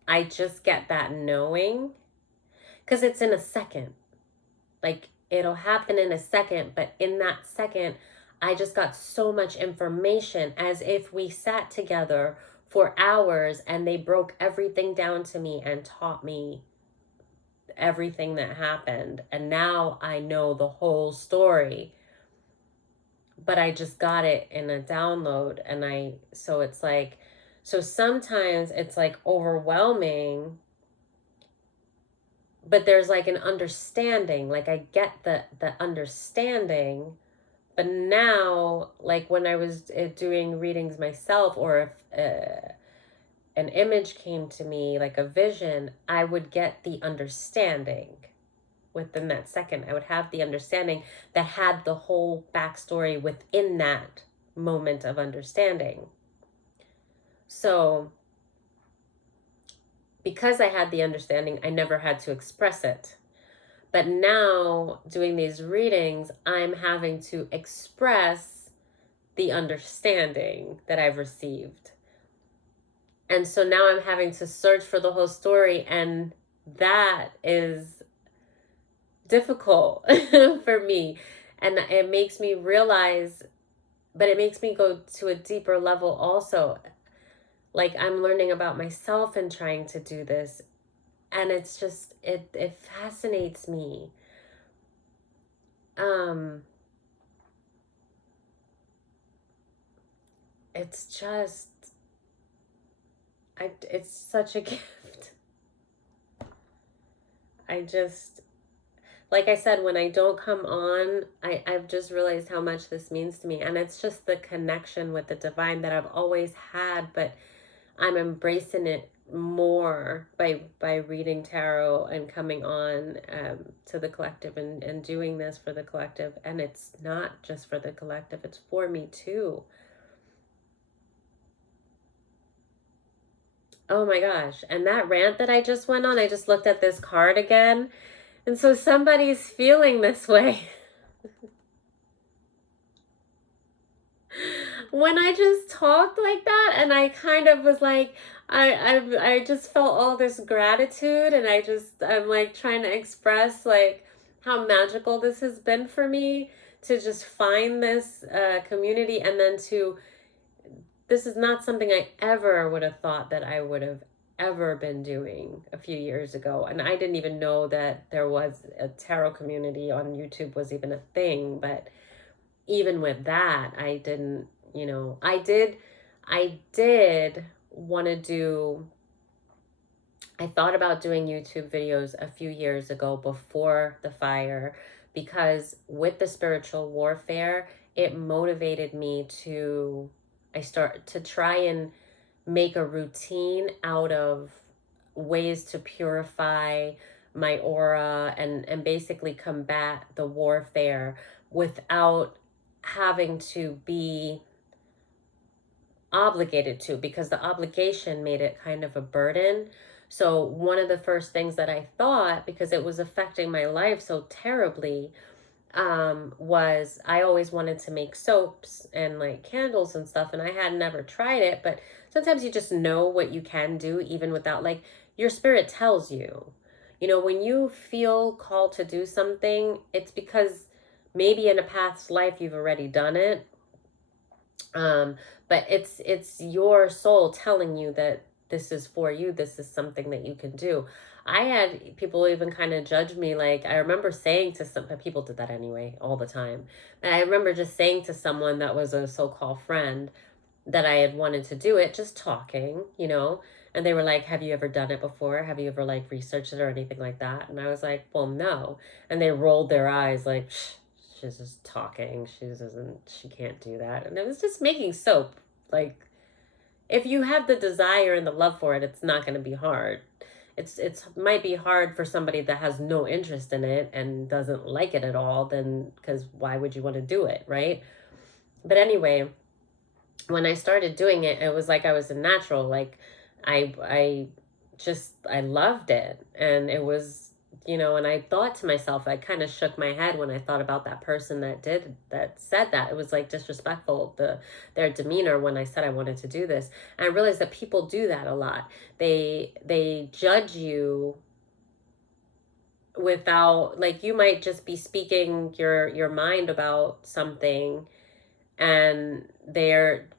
I just get that knowing, because it's in a second. Like it'll happen in a second, but in that second, I just got so much information, as if we sat together for hours and they broke everything down to me and taught me everything that happened. And now I know the whole story, but I just got it in a download. And so it's like, so sometimes it's like overwhelming, but there's like an understanding, like I get the understanding. But now, like when I was doing readings myself, or if an image came to me, like a vision, I would get the understanding within that second. I would have the understanding that had the whole backstory within that moment of understanding. So because I had the understanding, I never had to express it. But now, doing these readings, I'm having to express the understanding that I've received. And so now I'm having to search for the whole story, and that is difficult for me. And it makes me realize, but it makes me go to a deeper level also. Like I'm learning about myself and trying to do this. And it's just, it fascinates me. It's just, it's such a gift. Like I said, when I don't come on, I've just realized how much this means to me. And it's just the connection with the divine that I've always had, but I'm embracing it more by reading tarot and coming on to the collective, and doing this for the collective. And it's not just for the collective, it's for me too. Oh my gosh. And that rant that I just went on, I just looked at this card again. And so somebody's feeling this way. When I just talked like that, and I kind of was like, I just felt all this gratitude, and I'm like trying to express like how magical this has been for me to just find this community, and then to this is not something I ever would have thought that I would have ever been doing a few years ago. And I didn't even know that there was a tarot community on YouTube was even a thing. But even with that, I didn't, I did want to do, I thought about doing YouTube videos a few years ago before the fire, because with the spiritual warfare, it motivated me to, I start to try and make a routine out of ways to purify my aura and basically combat the warfare without having to be obligated to, because the obligation made it kind of a burden. So one of the first things that I thought, because it was affecting my life so terribly, was I always wanted to make soaps and like candles and stuff, and I had never tried it. But sometimes you just know what you can do even without, like, your spirit tells you. When you feel called to do something, it's because maybe in a past life you've already done it. um but it's your soul telling you that this is for you, this is something that you can do. I had people even kind of judge me. Like, I remember saying to some people, did that anyway all the time, and I remember just saying to someone that was a so-called friend that I had wanted to do it, just talking, and they were like, have you ever done it before? Have you ever like researched it or anything like that? And I was like, well, no. And they rolled their eyes like, she's just talking. She can't do that. And it was just making soap. Like, if you have the desire and the love for it, it's not going to be hard. It's might be hard for somebody that has no interest in it and doesn't like it at all, then, because why would you want to do it, right? But anyway, when I started doing it, it was like I was a natural. Like, I loved it. And it was, and I thought to myself, I kind of shook my head when I thought about that person that said that. It was like disrespectful, their demeanor when I said I wanted to do this. And I realized that people do that a lot. They judge you without, like, you might just be speaking your mind about something, and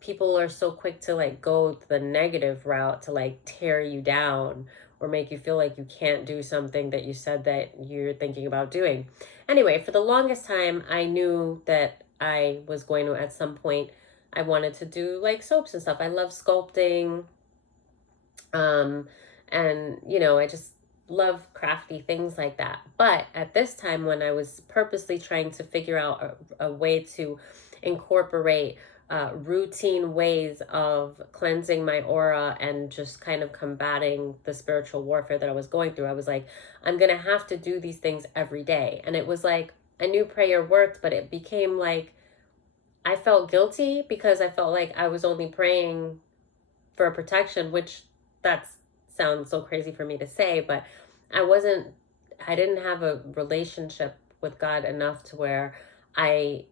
people are so quick to like go the negative route to like tear you down or make you feel like you can't do something that you said that you're thinking about doing. Anyway, for the longest time, I knew that I was going to, at some point, I wanted to do like soaps and stuff. I love sculpting. um and I just love crafty things like that. But at this time, when I was purposely trying to figure out a way to incorporate routine ways of cleansing my aura and just kind of combating the spiritual warfare that I was going through, I was like, I'm gonna have to do these things every day. And it was like, I knew prayer worked, but it became like I felt guilty because I felt like I was only praying for a protection, which that sounds so crazy for me to say, but I wasn't, I didn't have a relationship with God enough to where I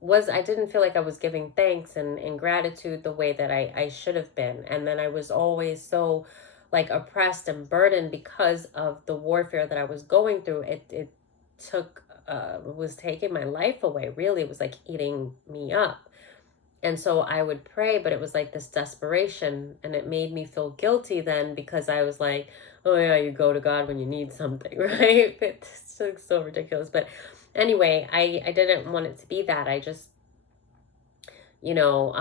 I didn't feel like I was giving thanks and gratitude the way that I should have been. And then I was always so like oppressed and burdened because of the warfare that I was going through. It took, was taking my life away. Really, it was like eating me up. And so I would pray, but it was like this desperation, and it made me feel guilty then, because I was like, oh yeah, you go to God when you need something, right? It's so ridiculous. But anyway, I didn't want it to be that. I just, you know,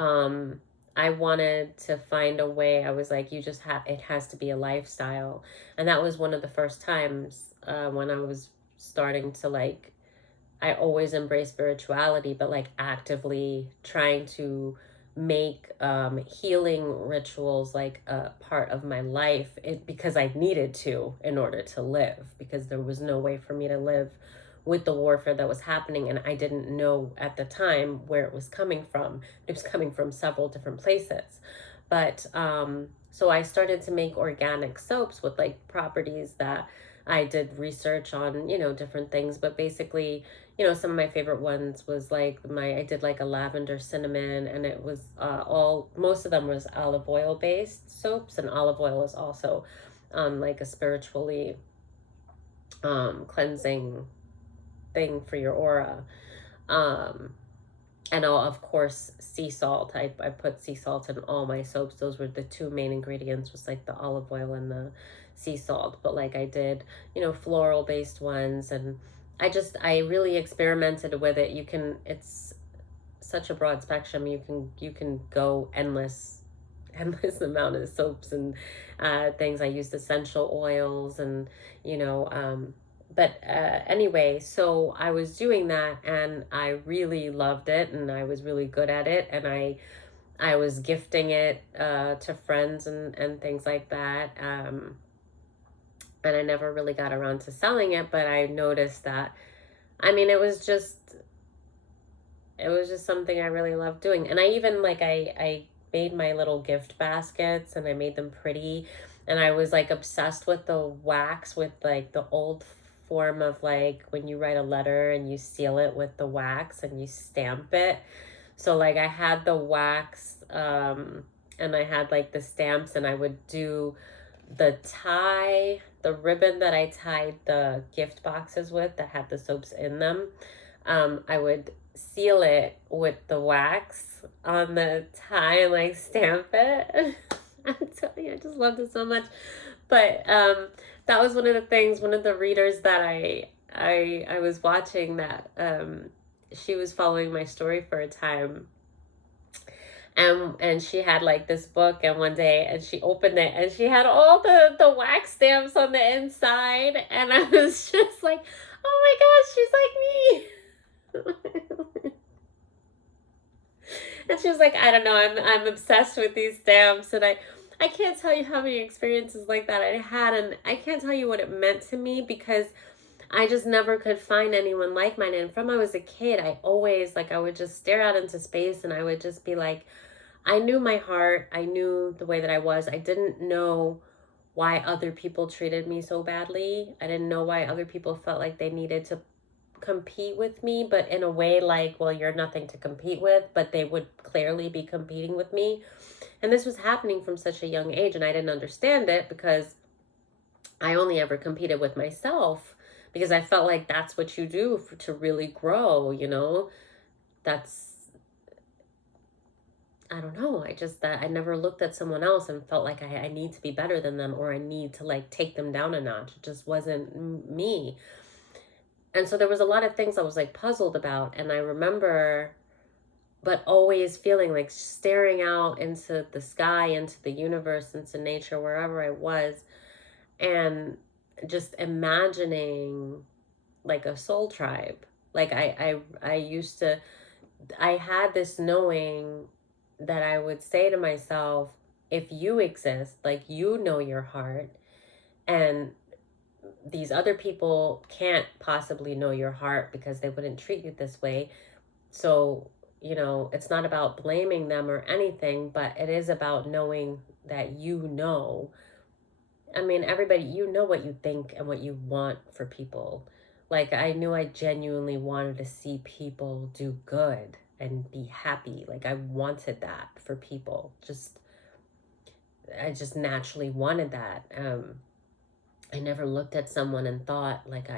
I wanted to find a way. I was like, it has to be a lifestyle. And that was one of the first times when I was starting to like, I always embrace spirituality, but like actively trying to make healing rituals like a part of my life, because I needed to in order to live, because there was no way for me to live with the warfare that was happening. And I didn't know at the time where it was coming from. It was coming from several different places. But so I started to make organic soaps with like properties that I did research on, different things. But basically, some of my favorite ones was like I did like a lavender cinnamon, and it was most of them was olive oil based soaps. And olive oil is also like a spiritually cleansing thing for your aura. Um, And I'll, of course, sea salt. I put sea salt in all my soaps. Those were the two main ingredients, was like the olive oil and the sea salt. But like I did, floral based ones, and I really experimented with it. It's such a broad spectrum. You can go endless amount of soaps and things. I used essential oils and you know but anyway, so I was doing that and I really loved it and I was really good at it, and I was gifting it to friends and things like that, and I never really got around to selling it. But I noticed that, I mean, it was just something I really loved doing. And I even like I made my little gift baskets and I made them pretty, and I was like obsessed with the wax, with like the old form of like when you write a letter and you seal it with the wax and you stamp it. So like I had the wax, and I had like the stamps, and I would do the ribbon that I tied the gift boxes with that had the soaps in them. I would seal it with the wax on the tie and like stamp it. I'm telling you, I just loved it so much. But that was one of the things. One of the readers that I was watching, that she was following my story for a time, and she had like this book, and one day and she opened it and she had all the wax stamps on the inside, and I was just like, oh my gosh, she's like me. And she was like, I don't know, I'm obsessed with these stamps, and I can't tell you how many experiences like that I had, and I can't tell you what it meant to me, because I just never could find anyone like mine. And from I was a kid, I always, like, I would just stare out into space and I would just be like, I knew my heart. I knew the way that I was. I didn't know why other people treated me so badly. I didn't know why other people felt like they needed to compete with me, but in a way like, well, you're nothing to compete with, but they would clearly be competing with me. And this was happening from such a young age, and I didn't understand it because I only ever competed with myself, because I felt like that's what you do to really grow. That's, I don't know. That I never looked at someone else and felt like I need to be better than them, or I need to like take them down a notch. It just wasn't me. And so there was a lot of things I was like puzzled about. And I remember, but always feeling like staring out into the sky, into the universe, into nature, wherever I was, and just imagining like a soul tribe. Like I used to, I had this knowing that I would say to myself, if you exist, like, you know your heart, and these other people can't possibly know your heart because they wouldn't treat you this way. So, it's not about blaming them or anything, but it is about knowing that I mean, everybody, you know what you think and what you want for people. Like, I knew I genuinely wanted to see people do good and be happy. Like, I wanted that for people. I just naturally wanted that. I never looked at someone and thought like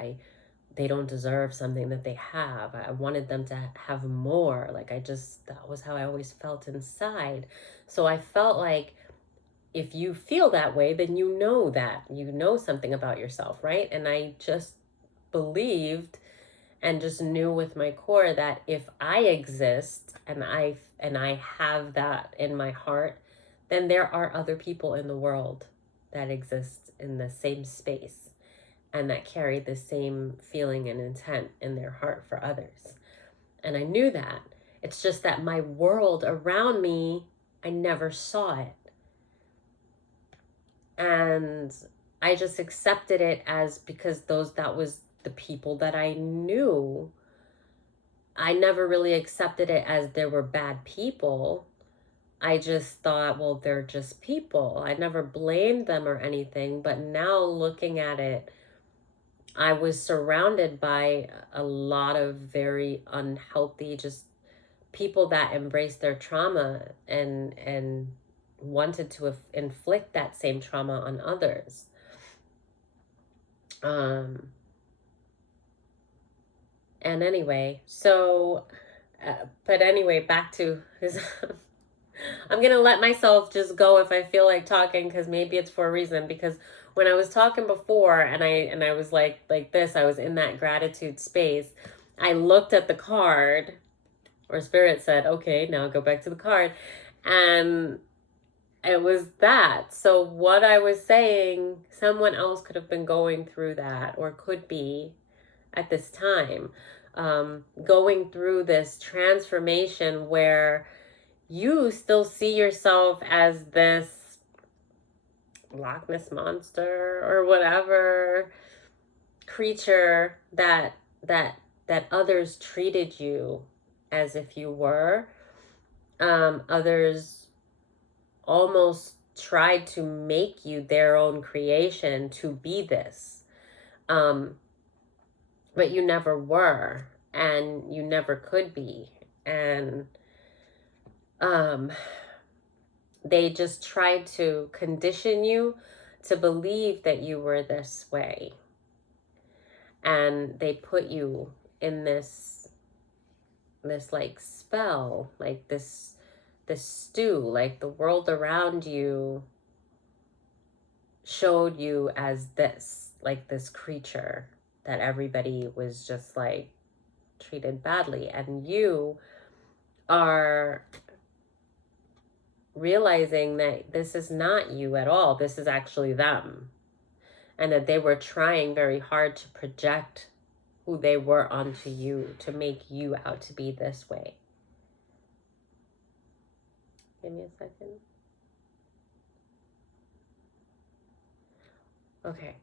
they don't deserve something that they have. I wanted them to have more. Like, that was how I always felt inside. So I felt like, if you feel that way, then you know something about yourself, right? And I just believed and just knew with my core that if I exist and I have that in my heart, then there are other people in the world that exist in the same space and that carry the same feeling and intent in their heart for others. And I knew that. It's just that my world around me, I never saw it. And I just accepted it as, because that was the people that I knew. I never really accepted it as there were bad people. I just thought, well, they're just people. I never blamed them or anything. But now looking at it, I was surrounded by a lot of very unhealthy, just people that embraced their trauma and wanted to inflict that same trauma on others. And anyway, so But anyway, back to his. I'm gonna let myself just go if I feel like talking, because maybe it's for a reason. Because when I was talking before, and I was like this, I was in that gratitude space. I looked at the card, or Spirit said, "Okay, now go back to the card," and it was that. So what I was saying, someone else could have been going through that, or could be at this time, going through this transformation where you still see yourself as this Loch Ness monster or whatever creature that others treated you as if you were. Others almost tried to make you their own creation to be this. But you never were, and you never could be. And they just tried to condition you to believe that you were this way. And they put you in this like spell, like this stew, like the world around you showed you as this, like this creature that everybody was just like treated badly. And you are realizing that this is not you at all. This is actually them. And that they were trying very hard to project who they were onto you, to make you out to be this way. Give me a second. Okay.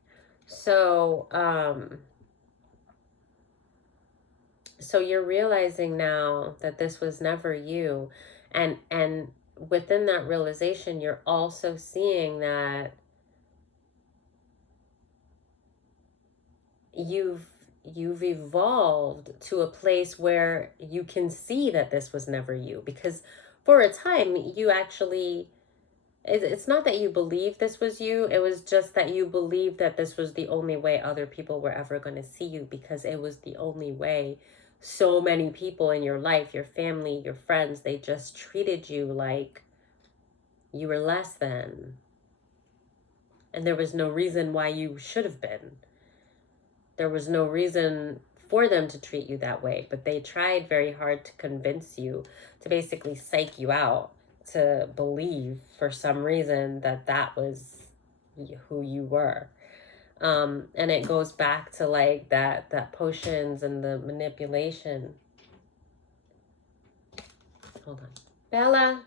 So, so you're realizing now that this was never you. And within that realization, you're also seeing that you've evolved to a place where you can see that this was never you. Because for a time, you actually, it's not that you believed this was you, it was just that you believed that this was the only way other people were ever going to see you, because it was the only way. So many people in your life, your family, your friends, they just treated you like you were less than. And there was no reason why you should have been. There was no reason for them to treat you that way, but they tried very hard to convince you, to basically psych you out, to believe for some reason that that was who you were. And it goes back to like that potions and the manipulation. Hold on. Bella,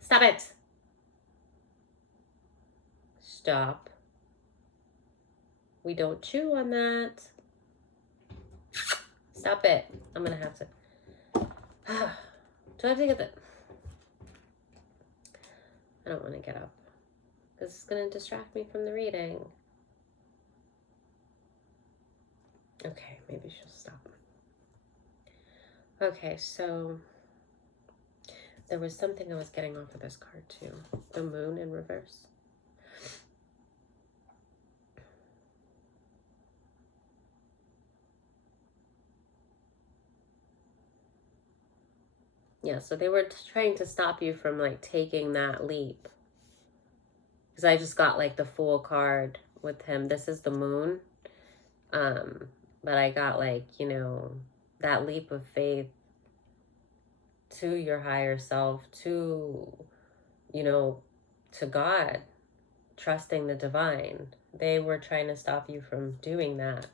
stop it. Stop. We don't chew on that. Stop it. I'm gonna have to. Do I have to get the... I don't want to get up, because it's going to distract me from the reading. Okay, maybe she'll stop. Okay, so there was something I was getting off of this card too. The moon in reverse. Yeah, so they were trying to stop you from like taking that leap. Because I just got like the Fool card with him. This is the moon. But I got like, you know, that leap of faith to your higher self, to, you know, to God, trusting the divine. They were trying to stop you from doing that.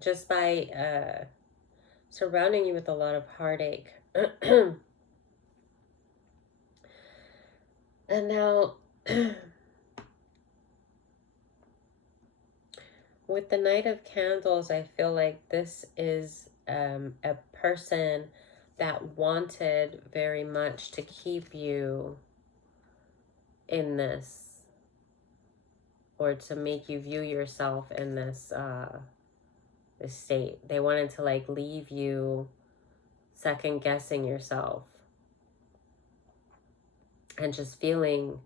Just by surrounding you with a lot of heartache. And now, with the Knight of Candles, I feel like this is a person that wanted very much to keep you in this, or to make you view yourself in this this state. They wanted to like leave you second guessing yourself and just feeling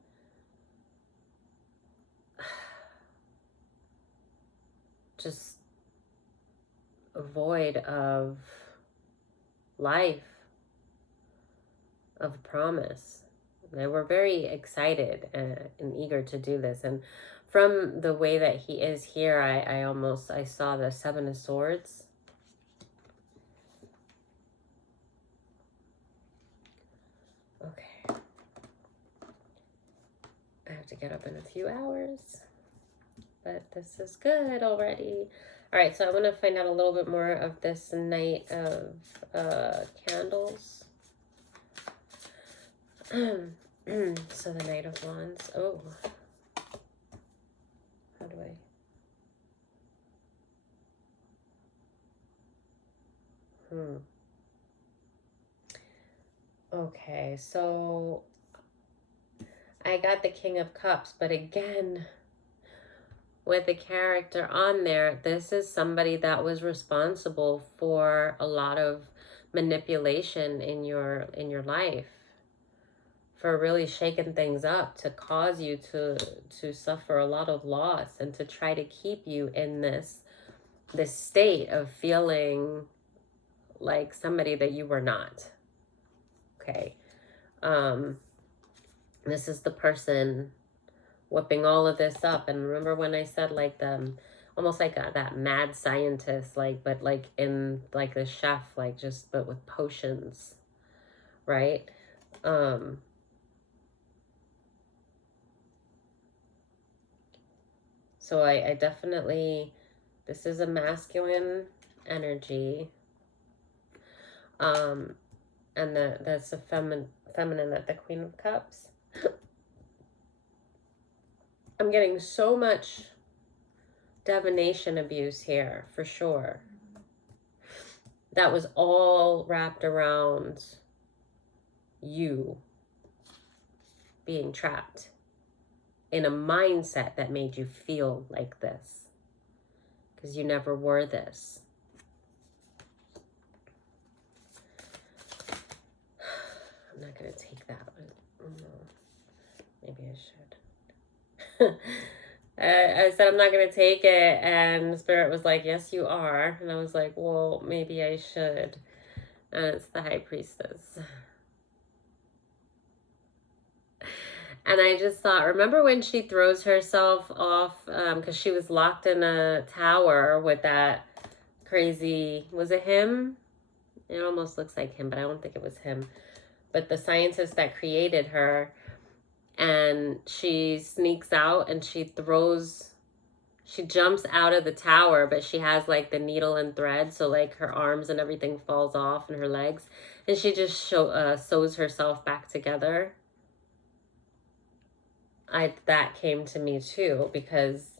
just void of life, of promise. They were very excited and eager to do this. And from the way that he is here, I saw the Seven of Swords. Okay. I have to get up in a few hours, but this is good already. All right, so I want to find out a little bit more of this Knight of Candles. So the Knight of Wands. Oh, how do I? Okay, so I got the King of Cups, but again, with the character on there, this is somebody that was responsible for a lot of manipulation in your life, for really shaking things up, to cause you to suffer a lot of loss, and to try to keep you in this state of feeling like somebody that you were not. Okay. This is the person whipping all of this up. And remember when I said like almost like that mad scientist, like, but like in like the chef, like just, but with potions, right? So I definitely, this is a masculine energy. And that's a feminine at the Queen of Cups. I'm getting so much divination abuse here, for sure. That was all wrapped around you being trapped in a mindset that made you feel like this, because you never were this. I'm not going to take that one. Maybe I should. I said I'm not going to take it, and Spirit was like, yes, you are. And I was like, well, maybe I should. And it's the High Priestess. And I just thought, remember when she throws herself off, because she was locked in a tower with that crazy, was it him? It almost looks like him, but I don't think it was him. But the scientist that created her, and she sneaks out and she jumps out of the tower, but she has like the needle and thread, so like her arms and everything falls off and her legs, and she just sews herself back together. That came to me too, because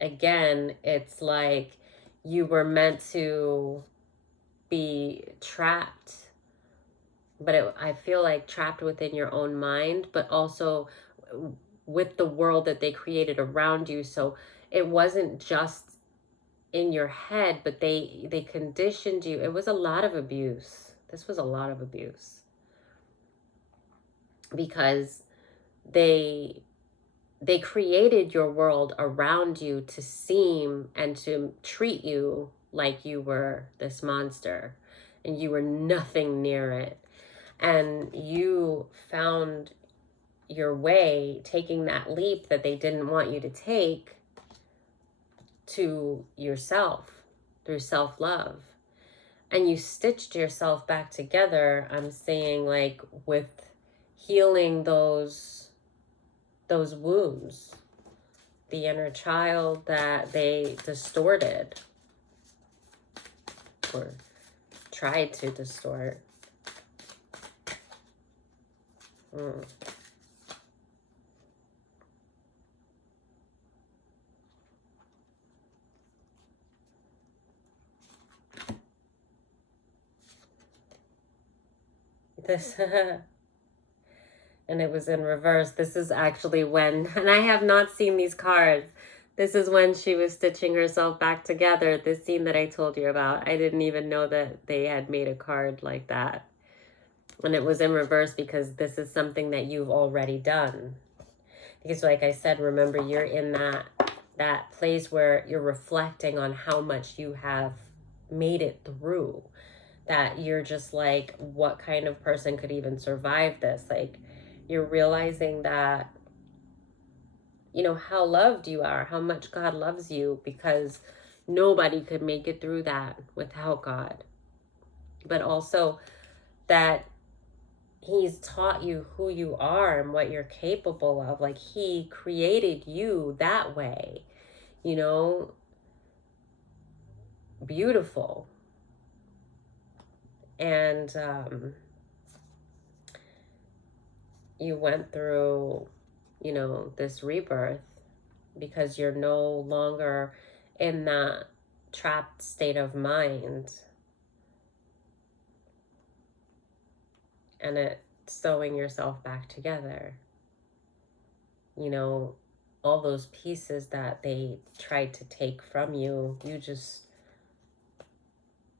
again, it's like you were meant to be trapped, but I feel like trapped within your own mind, but also with the world that they created around you. So it wasn't just in your head, but they conditioned you. It was a lot of abuse. This was a lot of abuse, because they created your world around you to seem and to treat you like you were this monster and you were nothing near it. And you found your way, taking that leap that they didn't want you to take, to yourself through self-love. And you stitched yourself back together, I'm saying, like with healing those wounds, the inner child that they distorted or tried to distort. This and it was in reverse. This is actually when, and I have not seen these cards, this is when she was stitching herself back together, this scene that I told you about. I didn't even know that they had made a card like that. And it was in reverse because this is something that you've already done. Because like I said, remember, you're in that that place where you're reflecting on how much you have made it through, that you're just like, what kind of person could even survive this? Like, you're realizing that, you know, how loved you are, how much God loves you, because nobody could make it through that without God. But also that He's taught you who you are and what you're capable of. Like, He created you that way, you know, beautiful. And you went through, you know, this rebirth because you're no longer in that trapped state of mind, and it's sewing yourself back together. You know, all those pieces that they tried to take from you, you just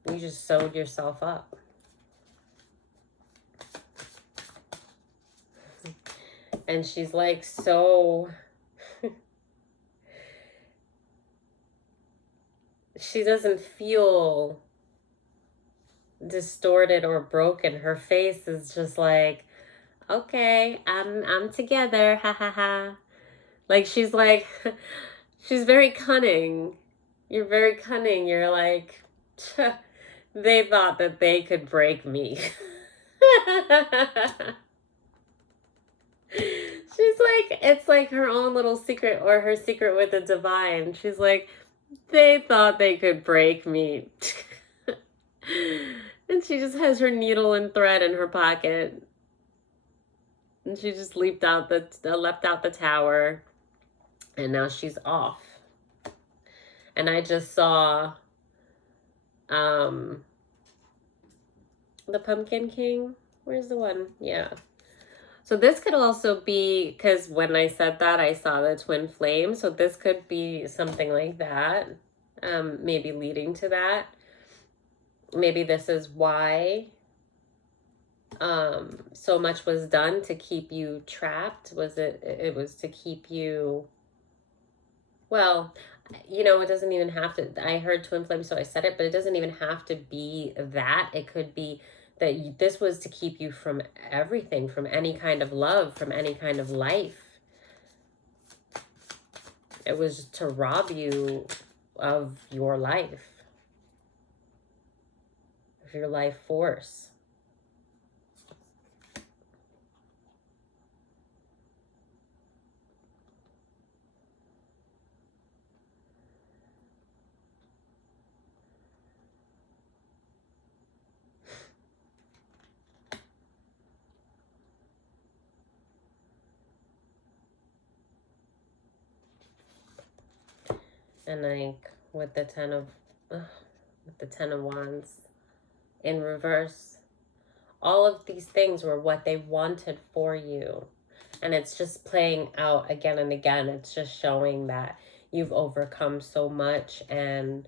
sewed yourself up. And she's like, so she doesn't feel distorted or broken. Her face is just like, okay, I'm together, ha ha ha. Like, she's like, she's very cunning. You're very cunning. You're like, they thought that they could break me. She's like, it's like her own little secret, or her secret with the divine. She's like, they thought they could break me. And she just has her needle and thread in her pocket. And she just leapt out the tower. And now she's off. And I just saw the Pumpkin King. Where's the one? Yeah. So this could also be, because when I said that, I saw the twin flame. So this could be something like that. Maybe leading to that. Maybe this is why so much was done to keep you trapped. It was to keep you, well, you know, it doesn't even have to, I heard twin flame, so I said it, but it doesn't even have to be that. It could be that this was to keep you from everything, from any kind of love, from any kind of life. It was to rob you of your life force. And like with the Ten of Wands in reverse, all of these things were what they wanted for you. And it's just playing out again and again. It's just showing that you've overcome so much, and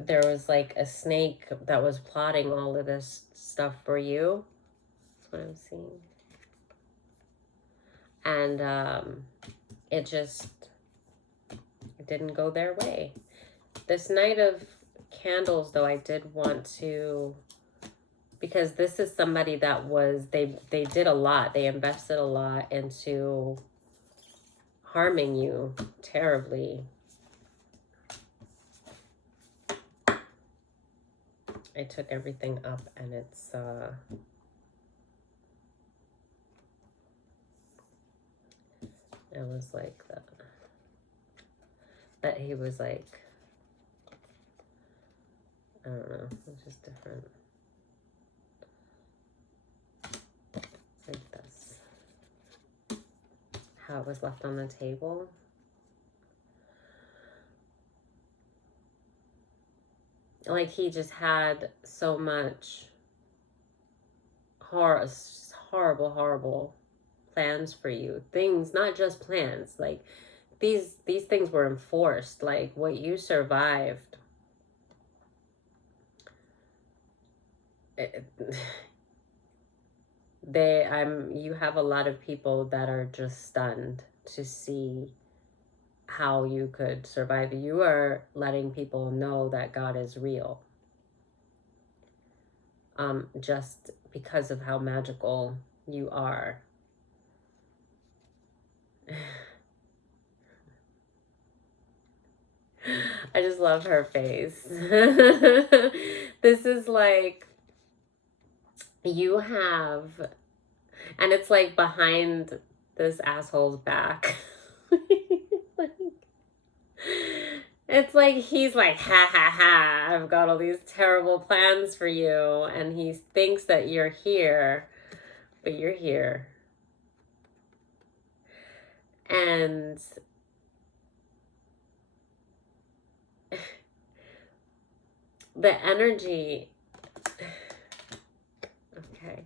there was like a snake that was plotting all of this stuff for you. That's what I'm seeing. And it didn't go their way. This Knight of Candles, though, I did want to, because this is somebody that was, they did a lot. They invested a lot into harming you terribly. I took everything up, and it's it was like that he was like, I don't know, it's just different. It's like this. How it was left on the table. Like, he just had so much horrible plans for you. Things, not just plans, like these things were enforced. Like, what you survived, you have a lot of people that are just stunned to see how you could survive. You are letting people know that God is real. Just because of how magical you are. I just love her face. This is like you have, and it's like behind this asshole's back. Like, it's like he's like, ha ha ha, I've got all these terrible plans for you. And he thinks that you're here, but you're here. And the energy, okay,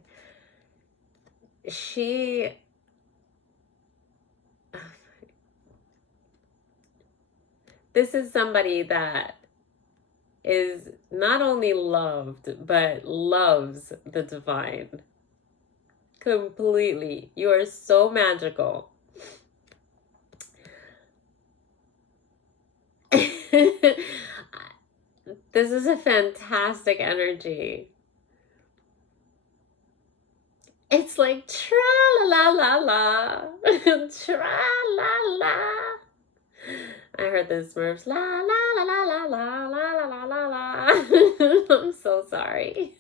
this is somebody that is not only loved, but loves the divine completely. You are so magical. This is a fantastic energy. It's like tra la la la la, tra la la. I heard the Smurfs la la la la la la la la la la. I'm so sorry.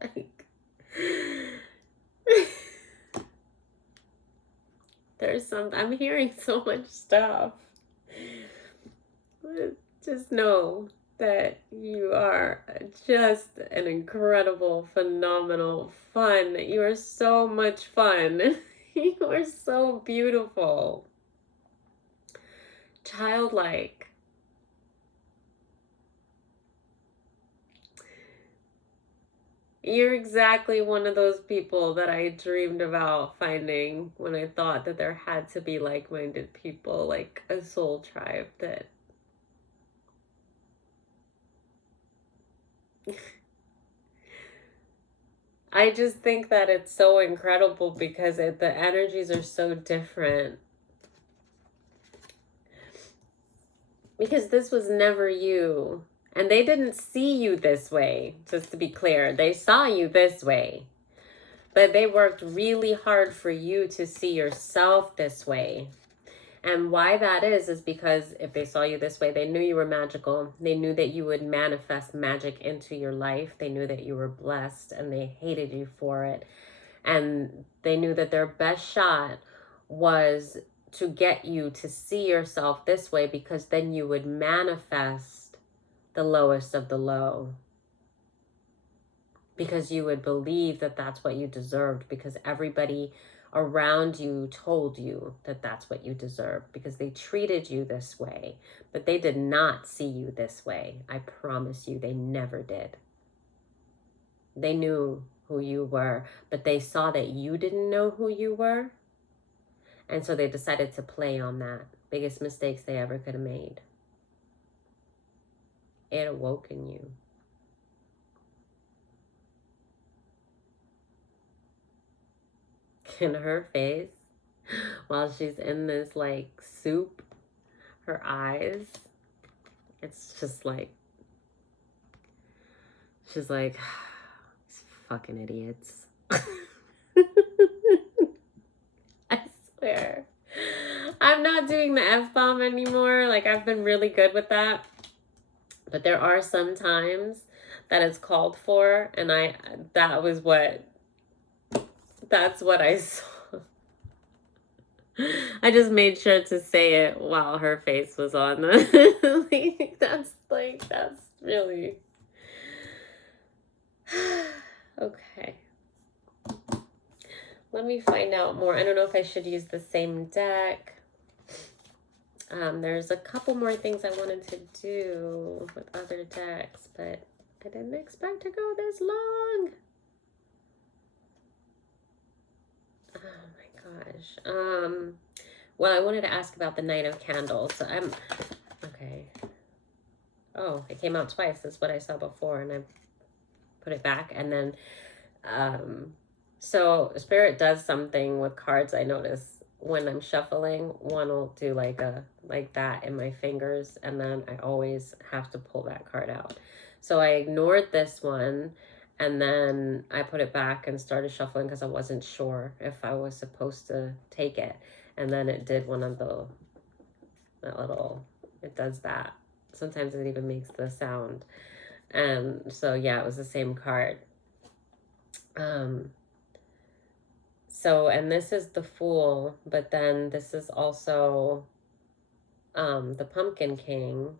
Like, there's I'm hearing so much stuff. Just know that you are just an incredible, phenomenal, fun. You are so much fun. You are so beautiful. Childlike. You're exactly one of those people that I dreamed about finding when I thought that there had to be like-minded people, like a soul tribe that I just think that it's so incredible because the energies are so different. Because this was never you. And they didn't see you this way, just to be clear. They saw you this way. But they worked really hard for you to see yourself this way. And why that is because if they saw you this way, they knew you were magical. They knew that you would manifest magic into your life. They knew that you were blessed and they hated you for it. And they knew that their best shot was to get you to see yourself this way because then you would manifest the lowest of the low. Because you would believe that that's what you deserved because everybody around you told you that that's what you deserve because they treated you this way, but they did not see you this way. I promise you, they never did. They knew who you were, but they saw that you didn't know who you were, and so they decided to play on that. Biggest mistakes they ever could have made. It awoke in you. In her face, while she's in this like soup, her eyes, it's just like, she's like, these fucking idiots. I swear. I'm not doing the F-bomb anymore. Like, I've been really good with that. But there are some times that it's called for, and that's what I saw. I just made sure to say it while her face was on the that's really okay. Let me find out more. I don't know if I should use the same deck. There's a couple more things I wanted to do with other decks, but I didn't expect to go this long. Oh my gosh. Well, I wanted to ask about the Knight of Candles. So okay. Oh, it came out twice. That's what I saw before, and I put it back. And then, so Spirit does something with cards I notice when I'm shuffling, one will do like that in my fingers, and then I always have to pull that card out. So I ignored this one, and then I put it back and started shuffling because I wasn't sure if I was supposed to take it. And then it did one of that little, it does that. Sometimes it even makes the sound. And so yeah, it was the same card. So, and this is the Fool, but then this is also the Pumpkin King.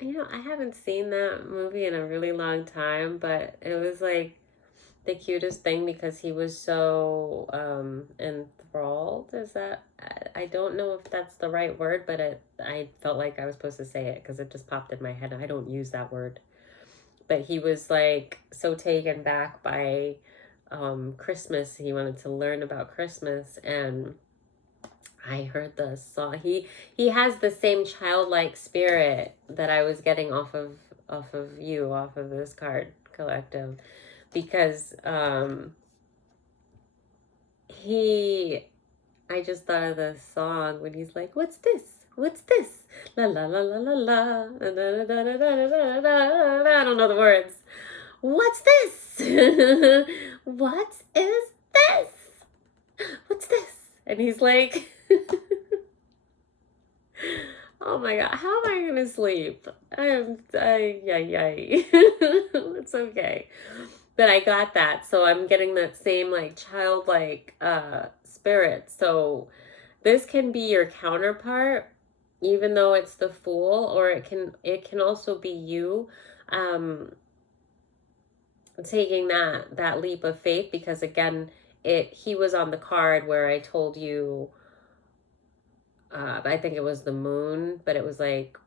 I haven't seen that movie in a really long time, but it was like the cutest thing because he was so enthralled. Is that, I don't know if that's the right word, but I felt like I was supposed to say it because it just popped in my head. I don't use that word. But he was like so taken back by Christmas. He wanted to learn about Christmas, and I heard the song. He has the same childlike spirit that I was getting off of this card collective, because he I just thought of the song when he's like, "What's this? What's this? La la la la la la. Da, da, da, da, da, da, da, da." I don't know the words. What's this? What is this? What's this? And he's like, oh my God, how am I gonna sleep? It's okay. But I got that. So I'm getting that same like childlike spirit. So this can be your counterpart, even though it's the Fool, or it can also be you taking that leap of faith, because again, he was on the card where I told you, I think it was the Moon, but it was like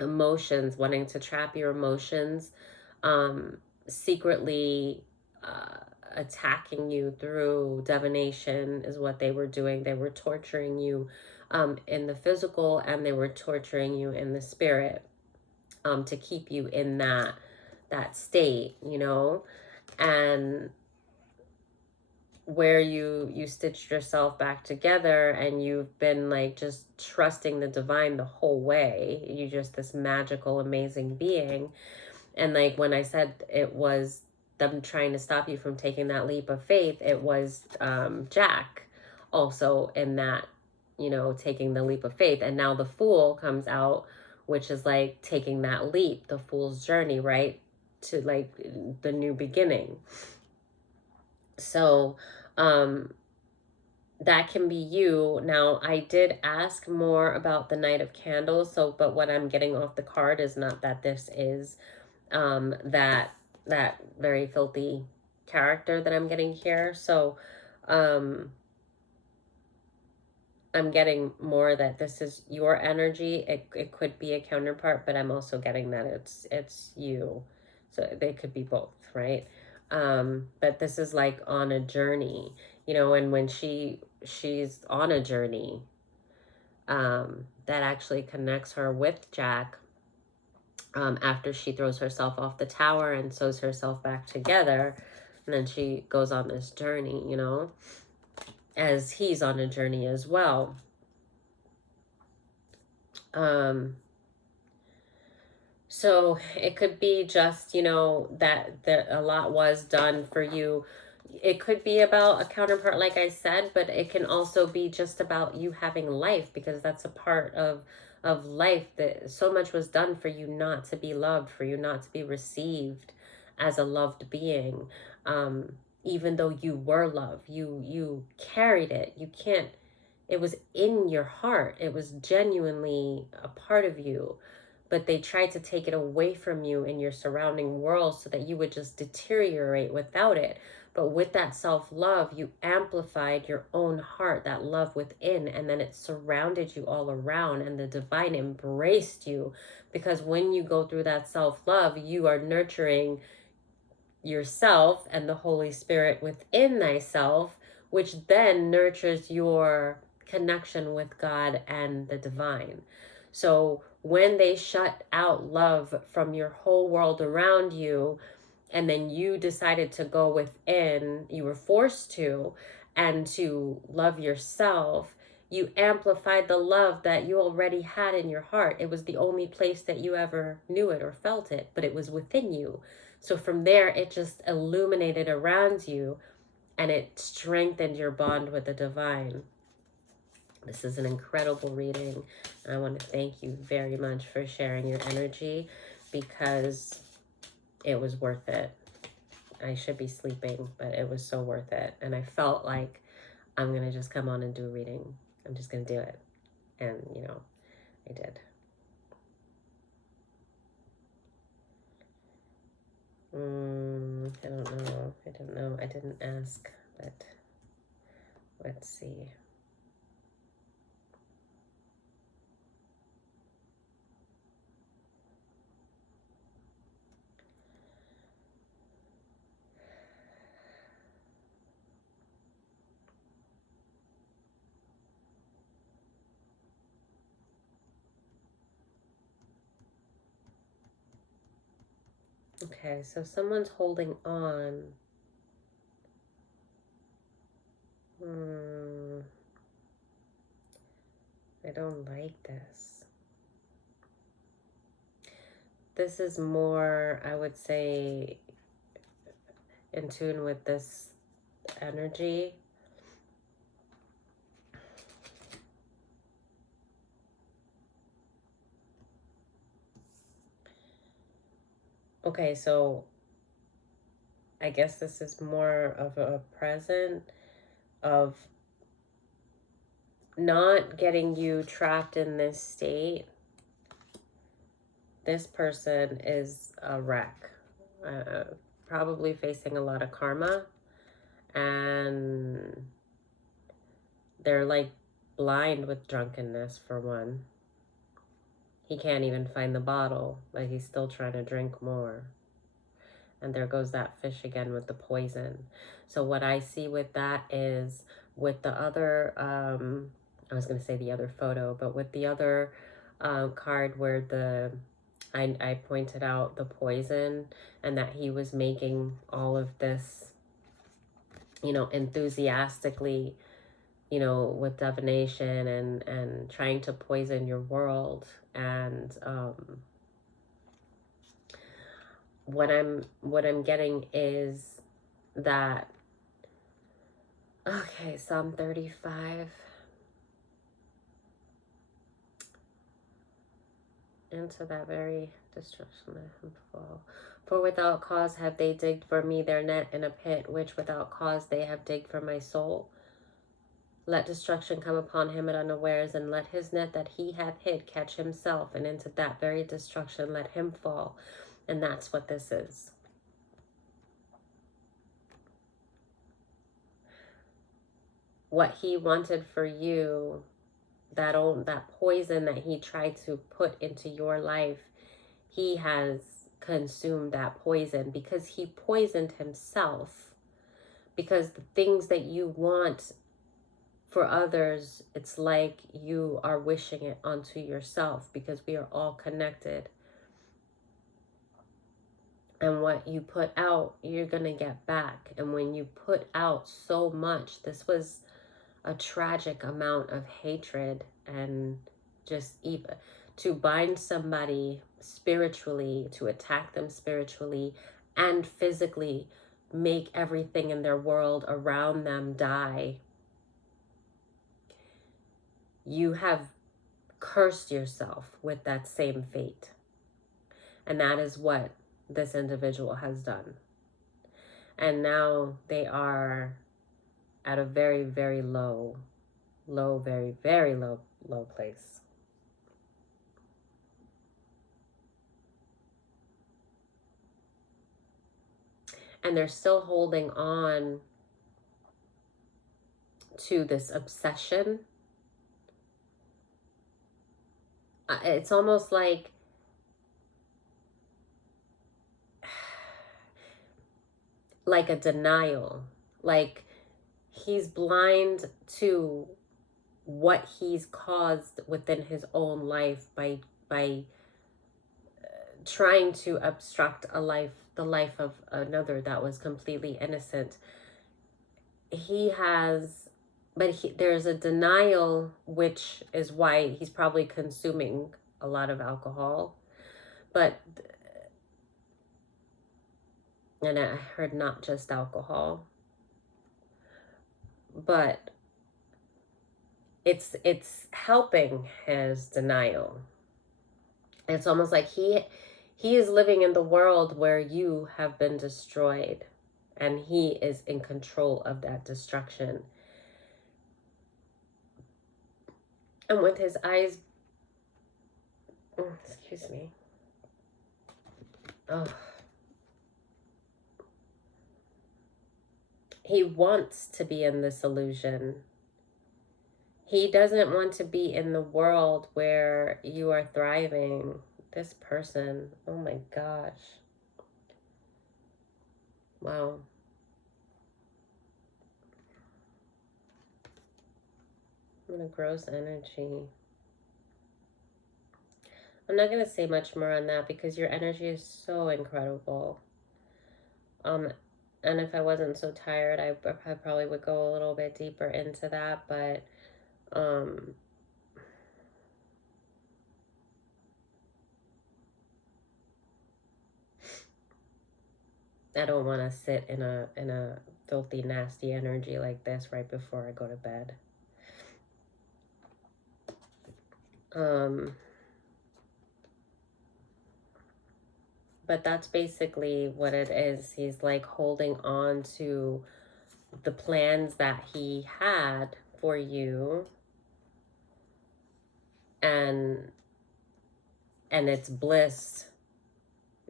emotions, wanting to trap your emotions, secretly attacking you through divination is what they were doing. They were torturing you in the physical, and they were torturing you in the spirit, to keep you in that state, and where you stitched yourself back together, and you've been like just trusting the divine the whole way. You just this magical, amazing being. And like when I said it was them trying to stop you from taking that leap of faith, it was Jack also in that, taking the leap of faith. And now the Fool comes out, which is like taking that leap, the Fool's journey, right? To like the new beginning. So that can be you. Now, I did ask more about the Knight of Candles, but what I'm getting off the card is not that this is that very filthy character that I'm getting here. So I'm getting more that this is your energy. It could be a counterpart, but I'm also getting that it's you. So they could be both, right? But this is like on a journey, and when she's on a journey, that actually connects her with Jack, after she throws herself off the tower and sews herself back together, and then she goes on this journey, as he's on a journey as well. So it could be just, that a lot was done for you. It could be about a counterpart, like I said, but it can also be just about you having life, because that's a part of life, that so much was done for you not to be loved, for you not to be received as a loved being. Even though you were loved, you carried it. It was in your heart. It was genuinely a part of you, but they tried to take it away from you in your surrounding world so that you would just deteriorate without it. But with that self-love, you amplified your own heart, that love within, and then it surrounded you all around, and the divine embraced you. Because when you go through that self-love, you are nurturing yourself and the Holy Spirit within thyself, which then nurtures your connection with God and the divine. So when they shut out love from your whole world around you, and then you decided to go within, you were forced to, and to love yourself, you amplified the love that you already had in your heart. It was the only place that you ever knew it or felt it, but it was within you. So from there, it just illuminated around you, and it strengthened your bond with the divine. This is an incredible reading. I want to thank you very much for sharing your energy, because it was worth it. I should be sleeping, but it was so worth it. And I felt like I'm going to just come on and do a reading. I'm just going to do it. And, you know, I did. I don't know. I don't know. I didn't ask, but let's see. Okay, so someone's holding on. I don't like this. This is more, I would say, in tune with this energy. Okay, so I guess this is more of a present of not getting you trapped in this state. This person is a wreck, probably facing a lot of karma, and they're like blind with drunkenness, for one. He can't even find the bottle, but he's still trying to drink more. And there goes that fish again with the poison. So what I see with that is, with the other, I was going to say the other photo, but with the other card where I pointed out the poison, and that he was making all of this, you know, enthusiastically, you know, with divination and trying to poison your world. And what I'm getting is that, okay, Psalm 35. Into that very destruction let him fall. For without cause have they digged for me their net in a pit, which without cause they have digged for my soul. Let destruction come upon him at unawares, and let his net that he hath hid catch himself, and into that very destruction let him fall. And that's what this is. What he wanted for you, that poison that he tried to put into your life, he has consumed that poison, because he poisoned himself. Because the things that you want for others, it's like you are wishing it onto yourself, because we are all connected. And what you put out, you're going to get back. And when you put out so much, this was a tragic amount of hatred, and just even to bind somebody spiritually, to attack them spiritually and physically, make everything in their world around them die. You have cursed yourself with that same fate. And that is what this individual has done. And now they are at a very, very low, very, very low place. And they're still holding on to this obsession. It's almost like a denial. Like he's blind to what he's caused within his own life by trying to obstruct a life the life of another that was completely innocent. There's a denial, which is why he's probably consuming a lot of alcohol. But, and I heard not just alcohol, but it's helping his denial. It's almost like he is living in the world where you have been destroyed, and he is in control of that destruction. And with his eyes, excuse me. Oh. He wants to be in this illusion. He doesn't want to be in the world where you are thriving. This person, oh my gosh. Wow. What a gross energy. I'm not going to say much more on that because your energy is so incredible. And if I wasn't so tired, I probably would go a little bit deeper into that, but I don't want to sit in a filthy, nasty energy like this right before I go to bed. But that's basically what it is. He's like holding on to the plans that he had for you, and it's bliss.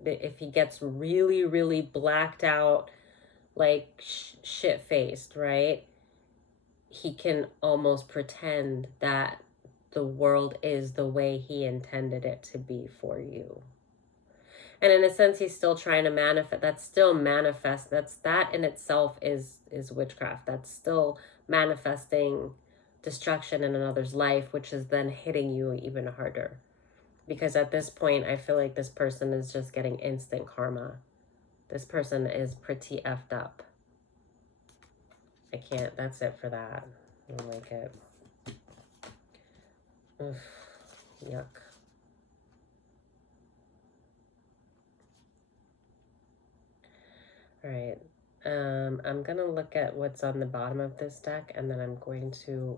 If he gets really, really blacked out, like shit-faced, right? He can almost pretend that the world is the way he intended it to be for you. And in a sense, he's still trying to manifest. That's still manifest. That in itself is witchcraft. That's still manifesting destruction in another's life, which is then hitting you even harder. Because at this point, I feel like this person is just getting instant karma. This person is pretty effed up. I can't. That's it for that. I don't like it. Ugh, yuck. All right. I'm going to look at what's on the bottom of this deck, and then I'm going to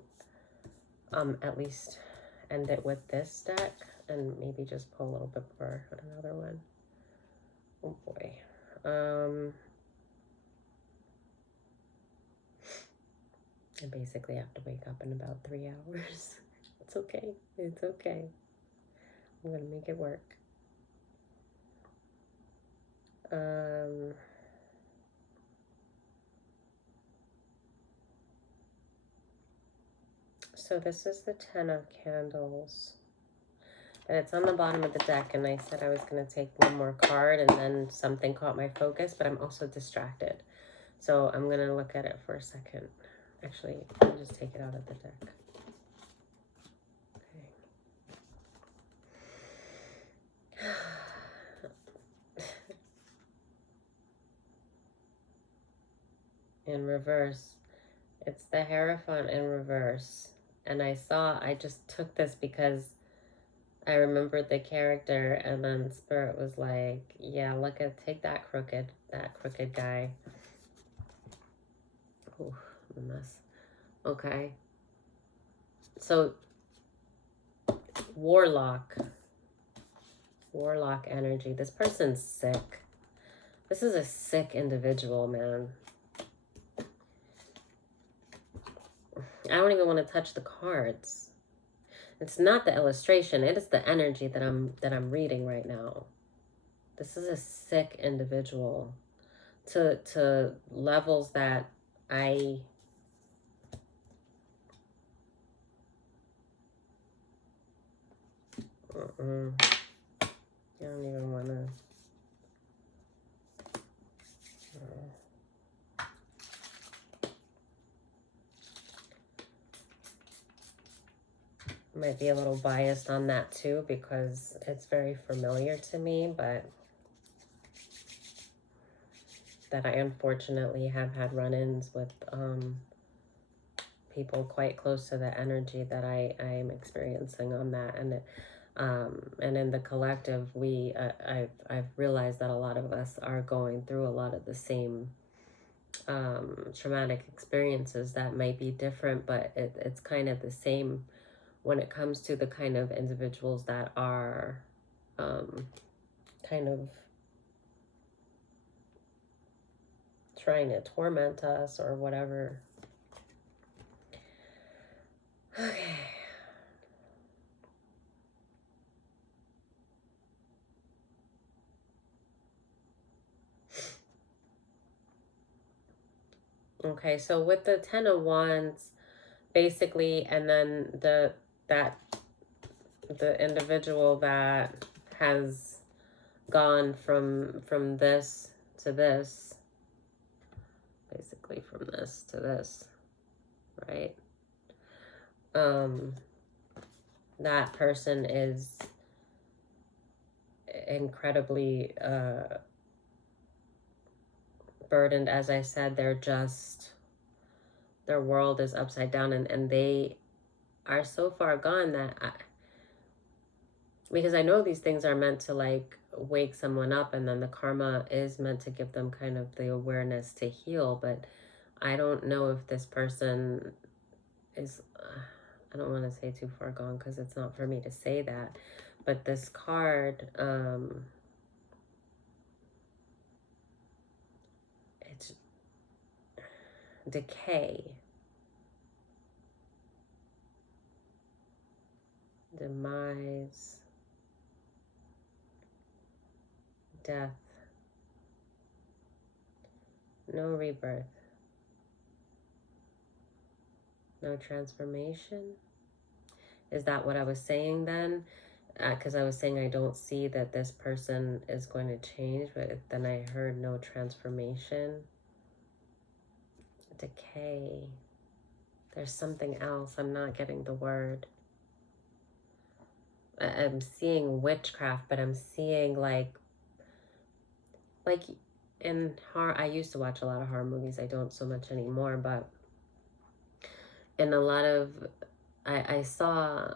at least end it with this deck, and maybe just pull a little bit more on another one. Oh boy. I basically have to wake up in about 3 hours. It's okay. It's okay. I'm going to make it work. So this is the 10 of Candles. And it's on the bottom of the deck, and I said I was going to take one more card, and then something caught my focus, but I'm also distracted. So I'm going to look at it for a second. Actually, I'll just take it out of the deck. Okay. In reverse. It's the Hierophant in reverse. And I just took this because I remembered the character, and then Spirit was like, yeah, take that crooked guy. Ooh, a mess. Okay. So, Warlock energy. This person's sick. This is a sick individual, man. I don't even want to touch the cards. It's not the illustration. It is the energy that I'm reading right now. This is a sick individual to levels that I don't even want to. Might be a little biased on that too because it's very familiar to me, but that I unfortunately have had run-ins with people quite close to the energy that I am experiencing on that. And in the collective, I've realized that a lot of us are going through a lot of the same traumatic experiences that might be different, but it's kind of the same when it comes to the kind of individuals that are kind of trying to torment us or whatever. Okay. Okay, so with the Ten of Wands, basically, and then the individual that has gone from this to this, basically from this to this, right? That person is incredibly burdened. As I said, their world is upside down, and they are so far gone that because I know these things are meant to like wake someone up, and then the karma is meant to give them kind of the awareness to heal, but I don't know if this person is I don't want to say too far gone because it's not for me to say that, but this card it's decay, demise, death, no rebirth, no transformation. Is that what I was saying then? Because I was saying I don't see that this person is going to change, but then I heard no transformation. Decay. There's something else. I'm not getting the word. I'm seeing witchcraft, but I'm seeing like in horror. I used to watch a lot of horror movies. I don't so much anymore, but in a lot of, I saw,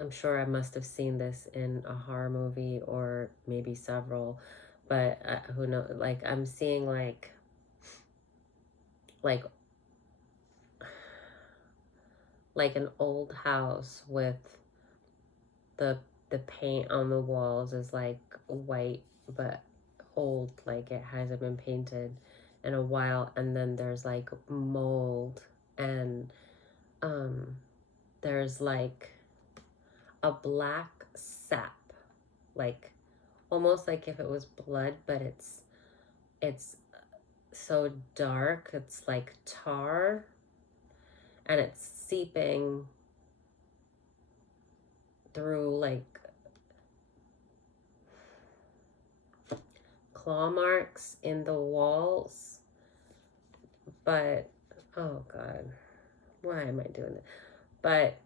I'm sure I must have seen this in a horror movie or maybe several, but who knows? Like I'm seeing like an old house with the paint on the walls is like white but old, like it hasn't been painted in a while, and then there's like mold, and there's like a black sap, like almost like if it was blood, but it's so dark, it's like tar, and it's seeping through like claw marks in the walls. But oh god, why am I doing this? But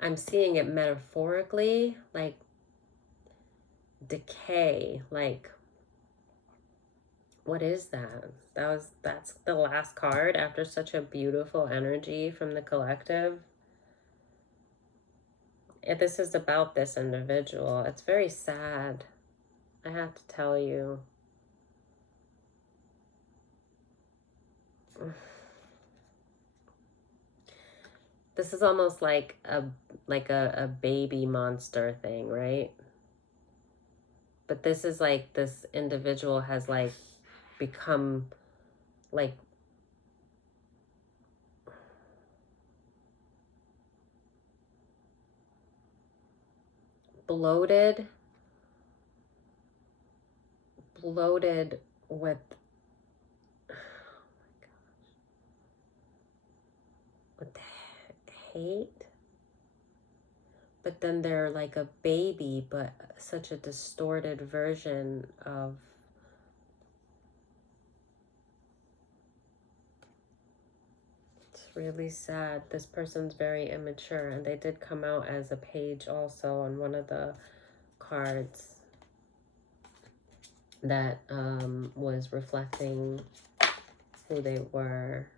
I'm seeing it metaphorically, like decay, like what is that? That's the last card after such a beautiful energy from the collective. This is about this individual. It's very sad, I have to tell you. This is almost like a baby monster thing, right? But this is like this individual has like become like bloated with with hate, but then they're like a baby, but such a distorted version of it's really sad. This person's very immature, and they did come out as a page also on one of the cards that was reflecting who they were.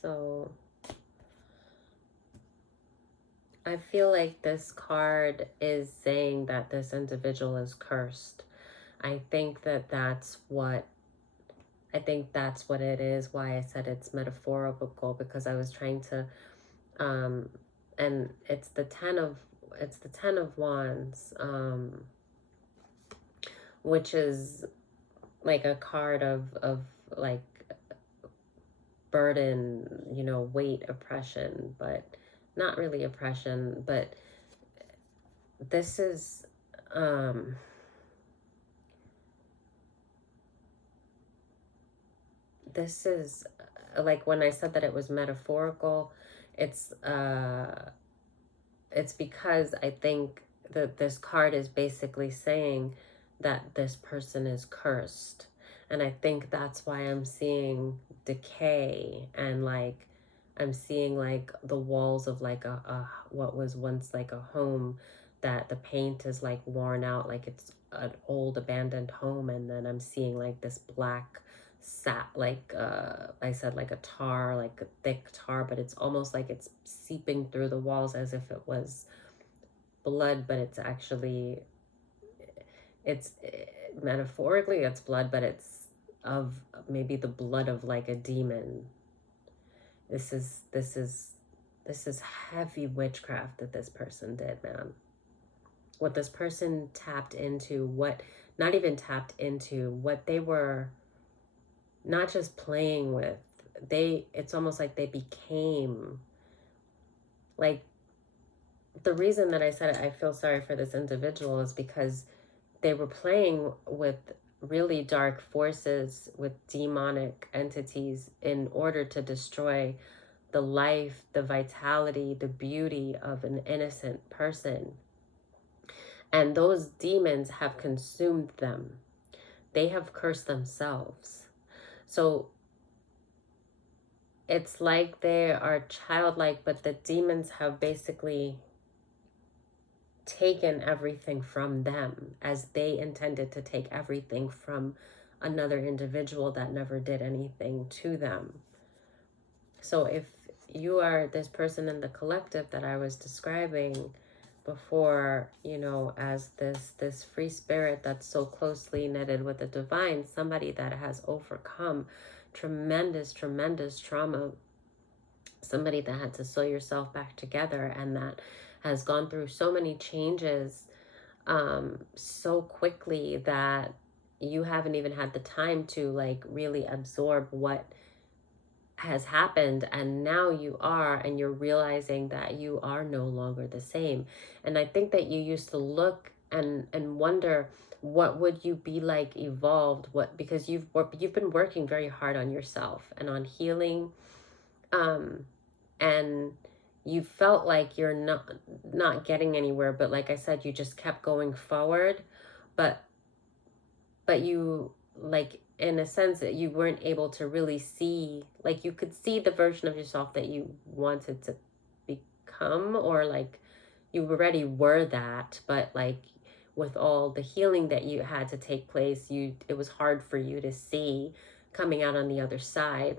So I feel like this card is saying that this individual is cursed. I think that's what it is. Why I said it's metaphorical, because I was trying to and it's the 10 of wands, which is like a card of like burden, you know, weight, oppression, but not really oppression. But this is like when I said that it was metaphorical, it's because I think that this card is basically saying that this person is cursed. And I think that's why I'm seeing decay, and like I'm seeing like the walls of like a what was once like a home, that the paint is like worn out, like it's an old abandoned home. And then I'm seeing like this black like I said, like a tar, like a thick tar, but it's almost like it's seeping through the walls as if it was blood, but it's actually, it's metaphorically it's blood, but it's of maybe the blood of like a demon. This is heavy witchcraft that this person did, man. What this person tapped into, what not even tapped into, what they were not just playing with, it's almost like they became like, the reason that I said it, I feel sorry for this individual, is because they were playing with really dark forces, with demonic entities, in order to destroy the life, the vitality, the beauty of an innocent person. And those demons have consumed them. They have cursed themselves. So it's like they are childlike, but the demons have basically taken everything from them, as they intended to take everything from another individual that never did anything to them. So if you are this person in the collective that I was describing before, you know, as this free spirit that's so closely knitted with the divine, somebody that has overcome tremendous trauma, somebody that had to sew yourself back together, and that has gone through so many changes so quickly that you haven't even had the time to like really absorb what has happened. And now you are, and you're realizing that you are no longer the same. And I think that you used to look and wonder, what would you be like evolved, what, because you've been working very hard on yourself and on healing, and you felt like you're not getting anywhere, but like I said, you just kept going forward. but you, like, in a sense that you weren't able to really see, like you could see the version of yourself that you wanted to become, or like you already were that, but like with all the healing that you had to take place, it was hard for you to see coming out on the other side.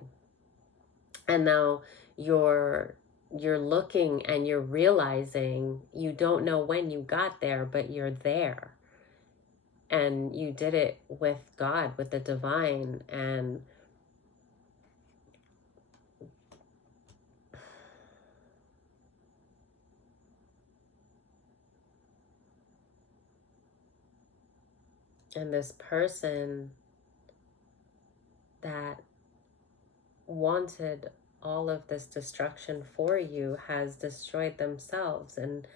And now you're looking and you're realizing, you don't know when you got there, but you're there. And you did it with God, with the divine. And this person that wanted all of this destruction for you has destroyed themselves. And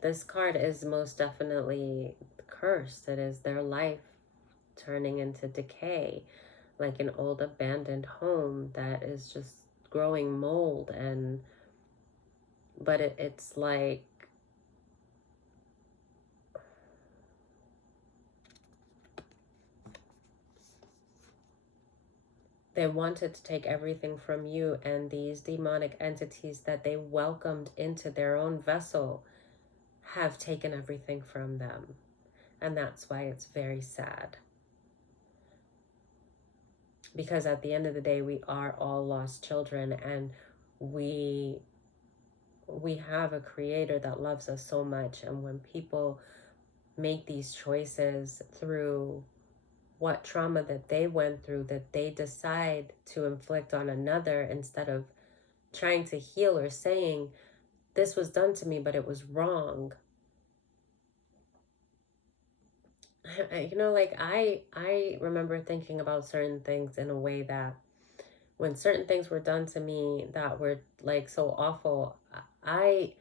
this card is most definitely cursed. It is their life turning into decay, like an old abandoned home that is just growing mold. And but it's like, they wanted to take everything from you, and these demonic entities that they welcomed into their own vessel have taken everything from them. And that's why it's very sad. Because at the end of the day, we are all lost children, and we have a creator that loves us so much. And when people make these choices through what trauma that they went through, that they decide to inflict on another instead of trying to heal or saying, this was done to me, but it was wrong. You know, like I remember thinking about certain things in a way that when certain things were done to me that were like so awful, I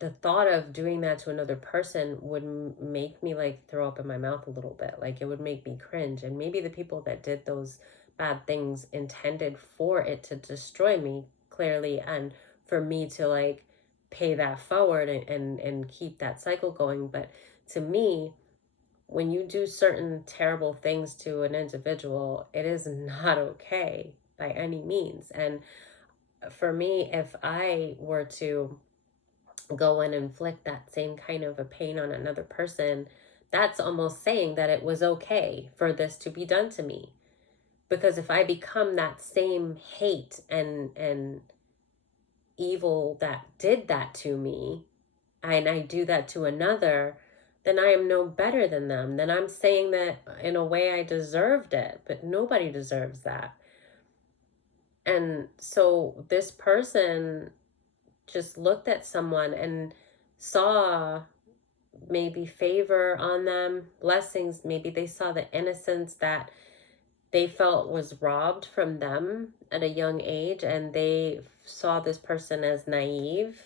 the thought of doing that to another person would make me like throw up in my mouth a little bit. Like it would make me cringe. And maybe the people that did those bad things intended for it to destroy me, clearly, and for me to like pay that forward and keep that cycle going. But to me, when you do certain terrible things to an individual, it is not okay by any means. And for me, if I were to go and inflict that same kind of a pain on another person, that's almost saying that it was okay for this to be done to me. Because if I become that same hate and evil that did that to me, and I do that to another, then I am no better than them. Then I'm saying that in a way I deserved it, but nobody deserves that. And so this person just looked at someone and saw maybe favor on them, blessings. Maybe they saw the innocence that they felt was robbed from them at a young age, and they saw this person as naive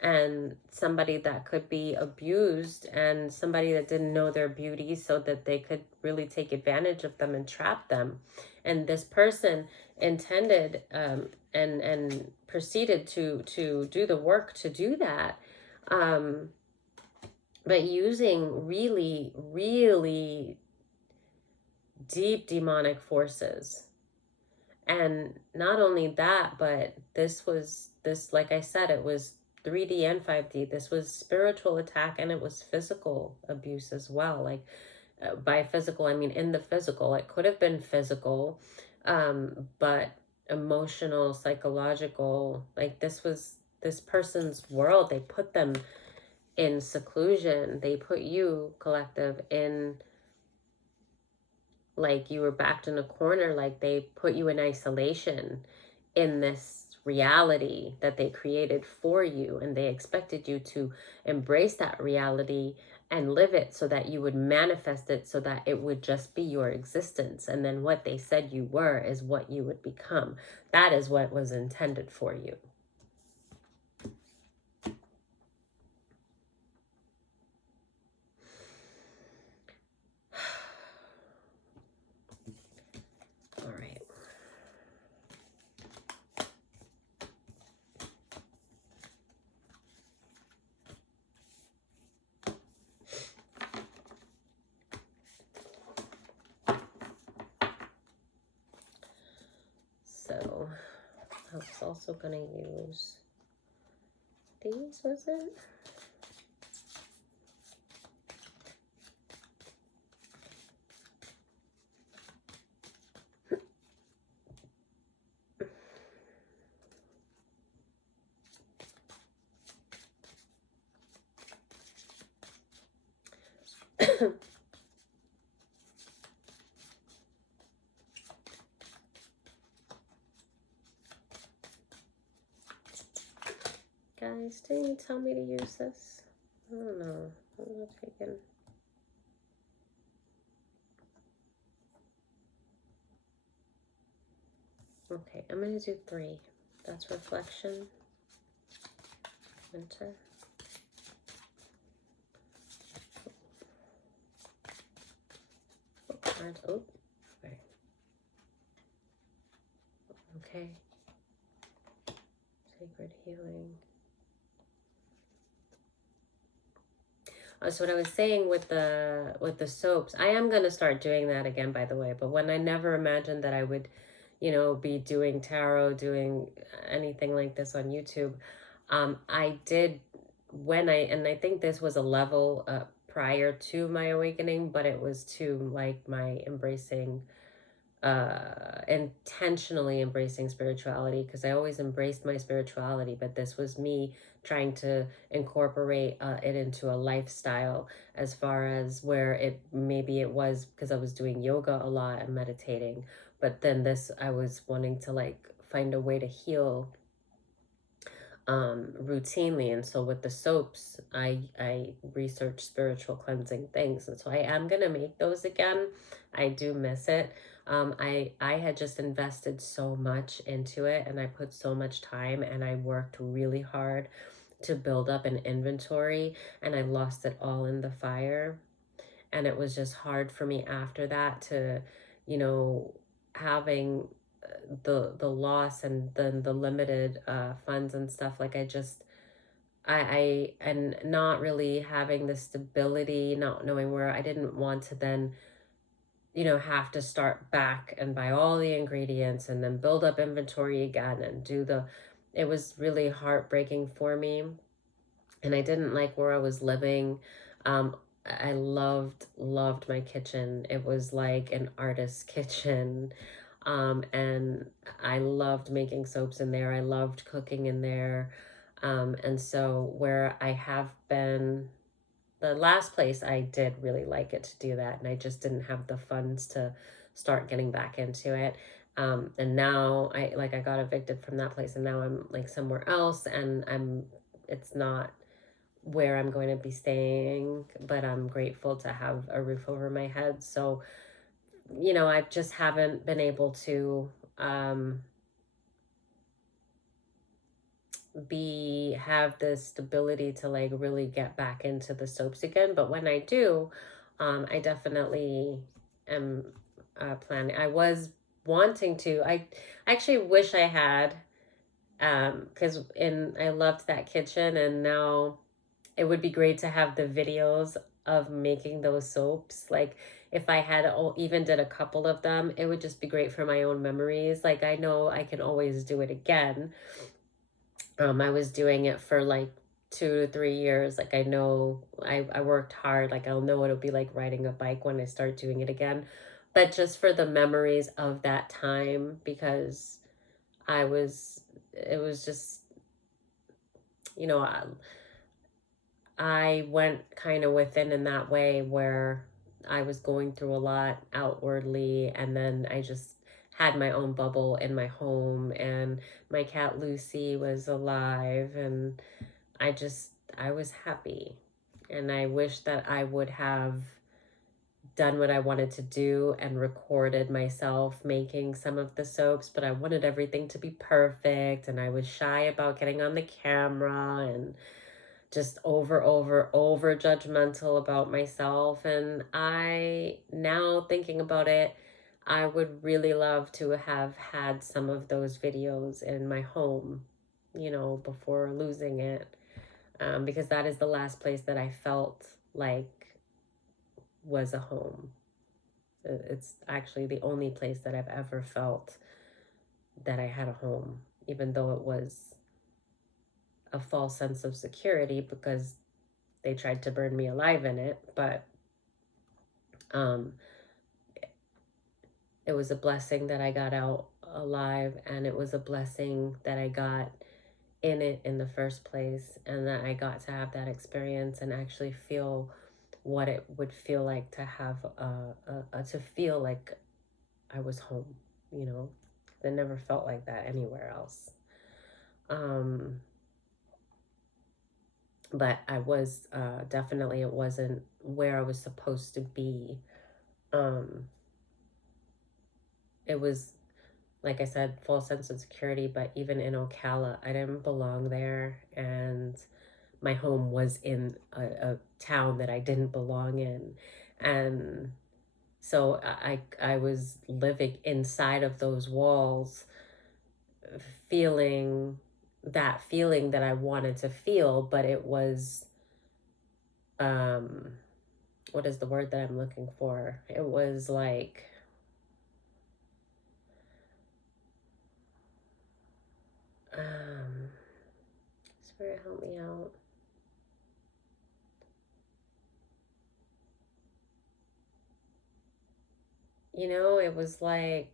and somebody that could be abused, and somebody that didn't know their beauty so that they could really take advantage of them and trap them. And this person intended and proceeded to do the work to do that, but using really, really deep demonic forces. And not only that, but this, like I said, it was 3D and 5D. This was spiritual attack, and it was physical abuse as well. Like by physical, I mean in the physical. It could have been physical, but emotional, psychological. Like this was this person's world. They put them in seclusion. They put you, collective, in like you were backed in a corner. Like they put you in isolation in this reality that they created for you, and they expected you to embrace that reality and live it so that you would manifest it, so that it would just be your existence, and then what they said you were is what you would become. That is what was intended for you. All right. So I was also going to use these, was it? Guys, didn't you tell me to use this? I don't know. I'm not taking. Okay, I'm going to do 3. That's reflection, winter. Oh, card. Oh, okay. Okay. Sacred healing. So what I was saying with the soaps, I am going to start doing that again, by the way. But when I never imagined that I would, be doing tarot, doing anything like this on YouTube, I did and I think this was a level up prior to my awakening, but it was to like my embracing, intentionally embracing spirituality, because I always embraced my spirituality, but this was me trying to incorporate it into a lifestyle, as far as where it maybe it was because I was doing yoga a lot and meditating, but then this I was wanting to like find a way to heal routinely. And so with the soaps, I research spiritual cleansing things, and so I am gonna make those again. I do miss it. I had just invested so much into it, and I put so much time, and I worked really hard to build up an inventory, and I lost it all in the fire. And it was just hard for me after that to, you know, having the loss and then the limited funds and stuff. Like I and not really having the stability, not knowing where, I didn't want to then, you know, have to start back and buy all the ingredients and then build up inventory again and do the, it was really heartbreaking for me. And I didn't like where I was living. Um, I loved my kitchen. It was like an artist's kitchen. And I loved making soaps in there. I loved cooking in there. And so where I have been, the last place I did really like it to do that, and I just didn't have the funds to start getting back into it. And now I got evicted from that place, and now I'm like somewhere else, and it's not where I'm going to be staying, but I'm grateful to have a roof over my head. So, you know, I just haven't been able to have the stability to like really get back into the soaps again. But when I do, I definitely am planning. I was wanting to. I actually wish I had, because in I loved that kitchen, and now it would be great to have the videos of making those soaps. Like if I had even did a couple of them, it would just be great for my own memories. Like I know I can always do it again. I was doing it for like 2 to 3 years. Like I know I worked hard. Like I'll know what it'll be like riding a bike when I start doing it again. But just for the memories of that time, because it was just, you know, I went kind of within in that way where I was going through a lot outwardly, and then I just had my own bubble in my home, and my cat Lucy was alive, and I was happy. And I wish that I would have done what I wanted to do and recorded myself making some of the soaps, but I wanted everything to be perfect, and I was shy about getting on the camera, and just over judgmental about myself. And I, now thinking about it, I would really love to have had some of those videos in my home, you know, before losing it, because that is the last place that I felt like was a home. It's actually the only place that I've ever felt that I had a home, even though it was a false sense of security because they tried to burn me alive in it. But um, it was a blessing that I got out alive, and it was a blessing that I got in it in the first place, and that I got to have that experience and actually feel what it would feel like to have to feel like I was home, you know. I never felt like that anywhere else. Um, but I was definitely, it wasn't where I was supposed to be. Um, it was, like I said, full sense of security, but even in Ocala, I didn't belong there. And my home was in a town that I didn't belong in. And so I was living inside of those walls, feeling that feeling that I wanted to feel, but it was, um, what is the word that I'm looking for? It was like, um, Spirit, help me out. it was like,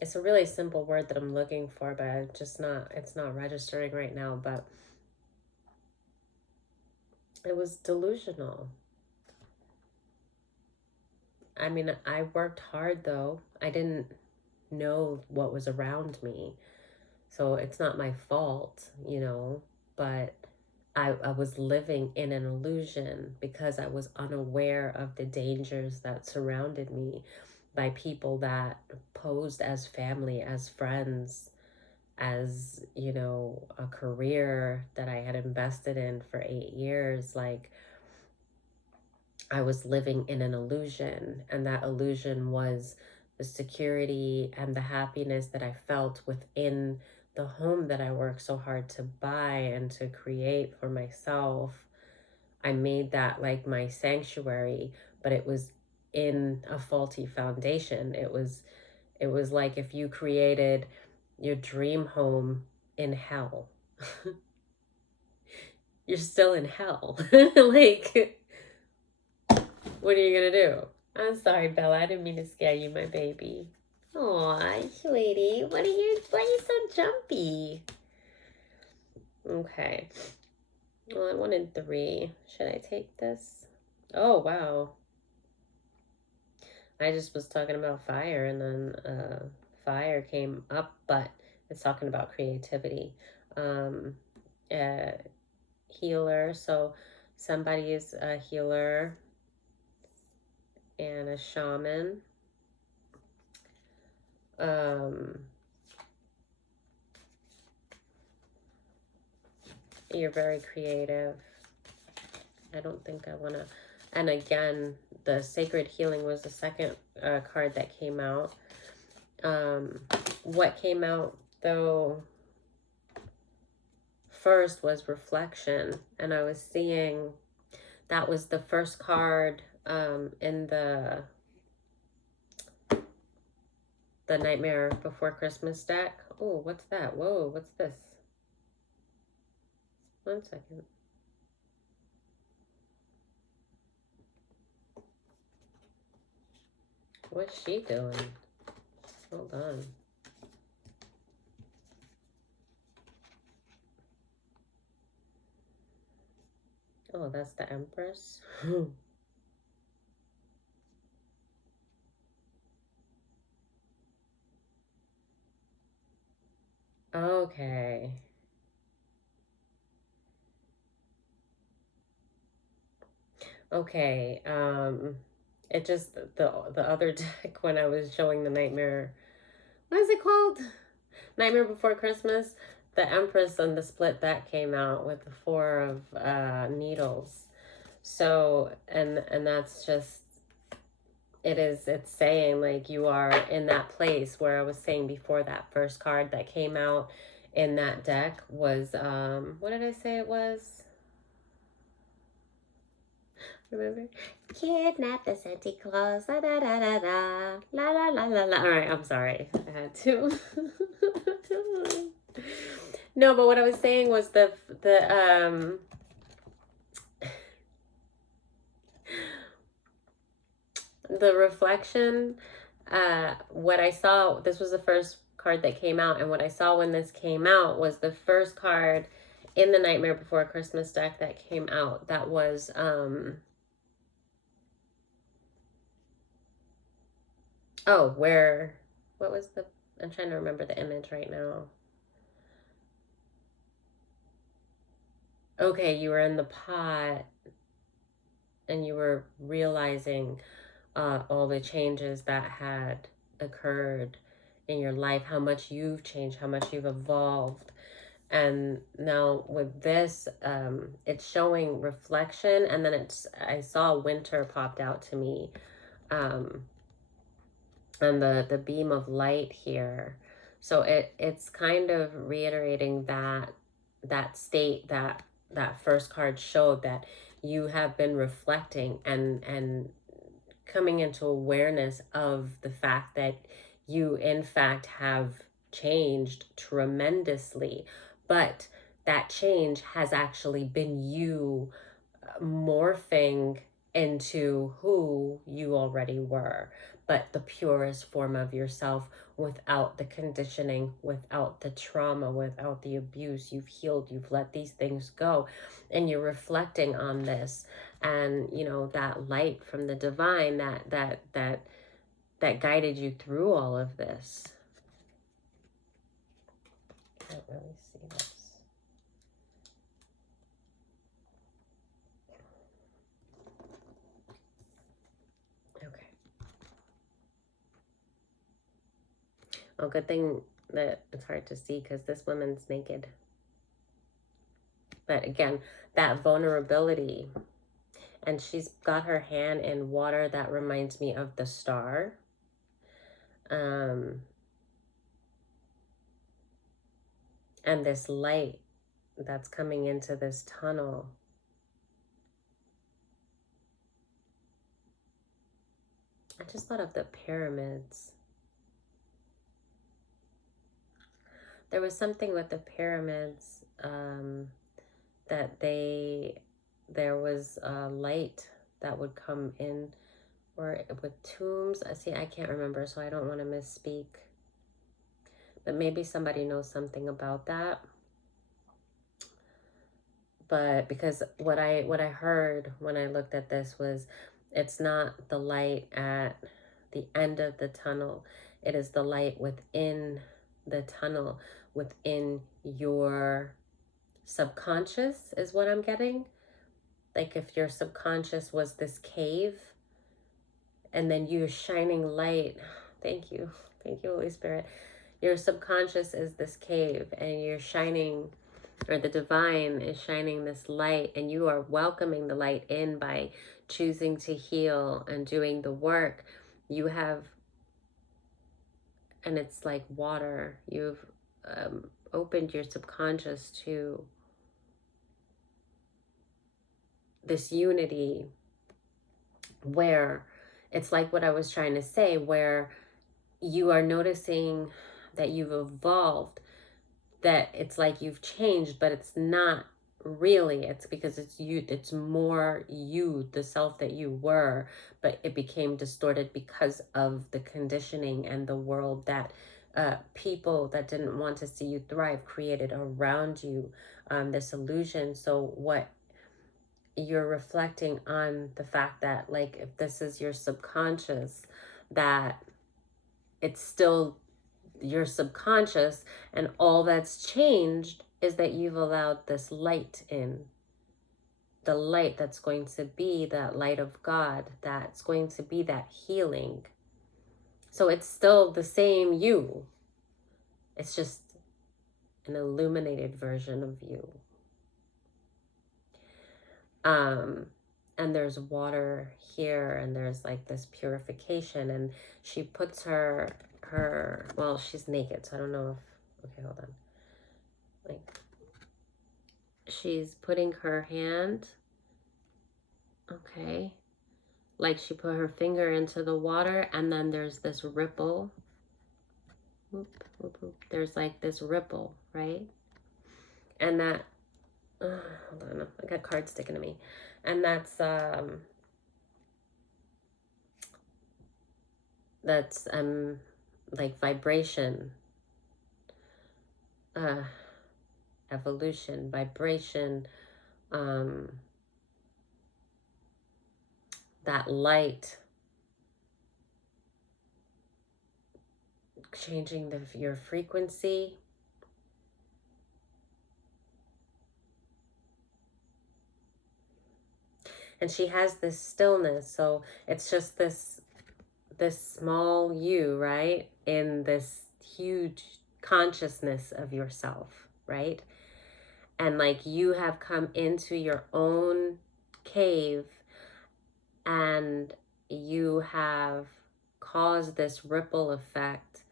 it's a really simple word that I'm looking for, but it's not registering right now, but it was delusional. I mean, I worked hard though. I didn't know what was around me. So it's not my fault, but I was living in an illusion because I was unaware of the dangers that surrounded me by people that posed as family, as friends, as, a career that I had invested in for 8 years. Like, I was living in an illusion, and that illusion was the security and the happiness that I felt within the home that I worked so hard to buy and to create for myself. I made that like my sanctuary, but it was in a faulty foundation. It was like if you created your dream home in hell. You're still in hell. Like, what are you gonna do? I'm sorry, Bella. I didn't mean to scare you, my baby. Aw, sweetie. Why are you so jumpy? Okay. Well, I wanted 3. Should I take this? Oh, wow. I just was talking about fire, and then fire came up, but it's talking about creativity. Um, uh, Healer. So somebody is a healer and a shaman. You're very creative. I don't think I want to. And again, the sacred healing was the second card that came out. What came out, though, first was reflection. And I was seeing that was the first card in the Nightmare Before Christmas deck. Oh, what's that? Whoa, what's this? 1 second. What's she doing? Hold on. Oh, that's the Empress. Okay. Okay. It just the other deck when I was showing the Nightmare. What is it called? Nightmare Before Christmas. The Empress and the split deck came out with the 4 of needles. So and that's just it's saying like you are in that place where I was saying before. That first card that came out in that deck was what did I say it was? Remember? Kidnap the Santa Claus. La da da da da. La la la la la. All right, I'm sorry. I had to. No, but what I was saying was the reflection. What I saw. This was the first card that came out, and what I saw when this came out was the first card in the Nightmare Before Christmas deck that came out. That was oh, what was I'm trying to remember the image right now. Okay, you were in the pot and you were realizing all the changes that had occurred in your life, how much you've changed, how much you've evolved. And now with this, it's showing reflection, and then I saw winter popped out to me. And the beam of light here. So it's kind of reiterating that state that first card showed, that you have been reflecting and coming into awareness of the fact that you in fact have changed tremendously, but that change has actually been you morphing into who you already were, but the purest form of yourself, without the conditioning, without the trauma, without the abuse. You've healed, you've let these things go, and you're reflecting on this, and you know that light from the divine that guided you through all of this. Can't really see this. Okay. Oh, good thing that it's hard to see because this woman's naked. But again, that vulnerability. And she's got her hand in water that reminds me of the star. And this light that's coming into this tunnel. I just thought of the pyramids. There was something with the pyramids that there was a light that would come in, or with tombs. See, I can't remember, so I don't want to misspeak. But maybe somebody knows something about that. But because what I heard when I looked at this was, it's not the light at the end of the tunnel. It is the light within the tunnel, within your subconscious is what I'm getting. Like if your subconscious was this cave, and then you're shining light. Thank you, Holy Spirit. Your subconscious is this cave, and you're shining, or the divine is shining this light, and you are welcoming the light in by choosing to heal and doing the work. You have, and it's like water, you've opened your subconscious to this unity, where it's like what I was trying to say, where you are noticing that you've evolved, that it's like you've changed, but it's not really. It's because it's you, it's more you, the self that you were, but it became distorted because of the conditioning and the world that people that didn't want to see you thrive created around you, this illusion. So what you're reflecting on the fact that, like, if this is your subconscious, that it's still your subconscious, and all that's changed is that you've allowed this light in, the light that's going to be that light of God, that's going to be that healing. So it's still the same you, it's just an illuminated version of you. And there's water here, and there's like this purification, and she puts her well, she's naked, so I don't know if, okay, hold on. Like, she's putting her hand, okay, like she put her finger into the water, and then there's this ripple. Whoop, whoop, whoop. There's like this ripple, right? And that, hold on, I got cards sticking to me. And that's like vibration, evolution, vibration, that light changing your frequency. And she has this stillness, so it's just this small you, right, in this huge consciousness of yourself, right? And like you have come into your own cave, and you have caused this ripple effect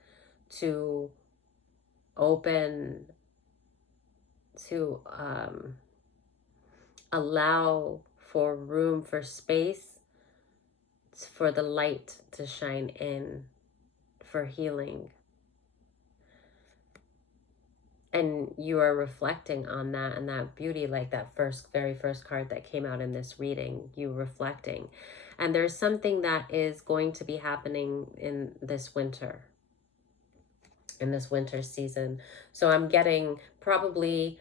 to open, to allow for room, for space, for the light to shine in, for healing. and you are reflecting on that and that beauty, like that very first card that came out in this reading, you reflecting. And there's something that is going to be happening in this winter, season. So I'm getting probably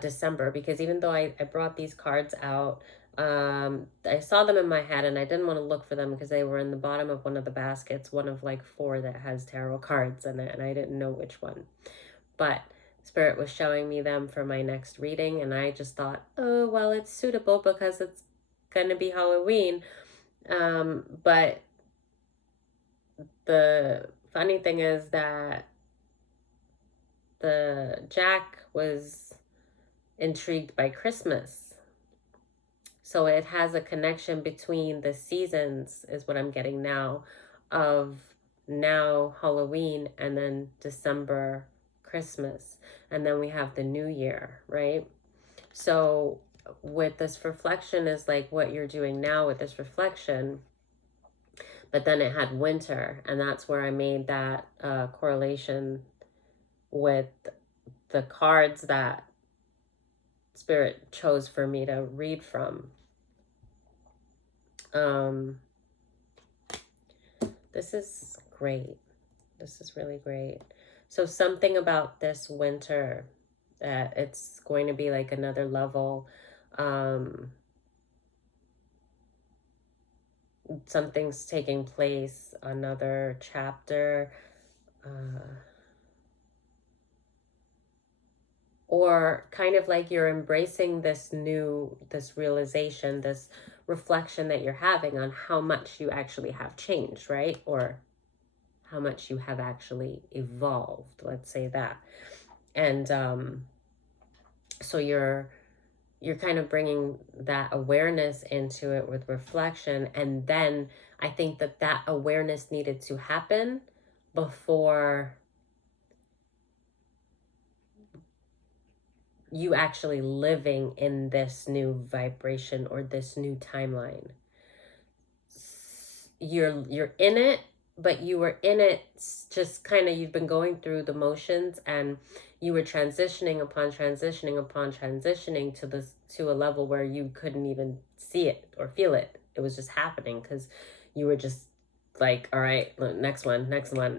December, because even though I brought these cards out, I saw them in my head and I didn't want to look for them because they were in the bottom of one of the baskets, one of like 4 that has tarot cards in it, and I didn't know which one. But Spirit was showing me them for my next reading, and I just thought, oh, well, it's suitable because it's going to be Halloween. But the funny thing is that the Jack was intrigued by Christmas. So it has a connection between the seasons, is what I'm getting now, of now Halloween and then December Christmas. And then we have the new year, right? So with this reflection is like what you're doing now with this reflection, but then it had winter, and that's where I made that correlation with the cards that Spirit chose for me to read from. This is great. This is really great. So something about this winter, that it's going to be like another level. Something's taking place, another chapter. Or kind of like you're embracing this realization, this reflection that you're having on how much you actually have changed, right? Or how much you have actually evolved, let's say that. And so you're kind of bringing that awareness into it with reflection. And then I think that awareness needed to happen before you actually living in this new vibration or this new timeline. You're in it, but you were in it just kind of, you've been going through the motions, and you were transitioning upon transitioning upon transitioning to a level where you couldn't even see it or feel it. It was just happening because you were just like, all right, next one,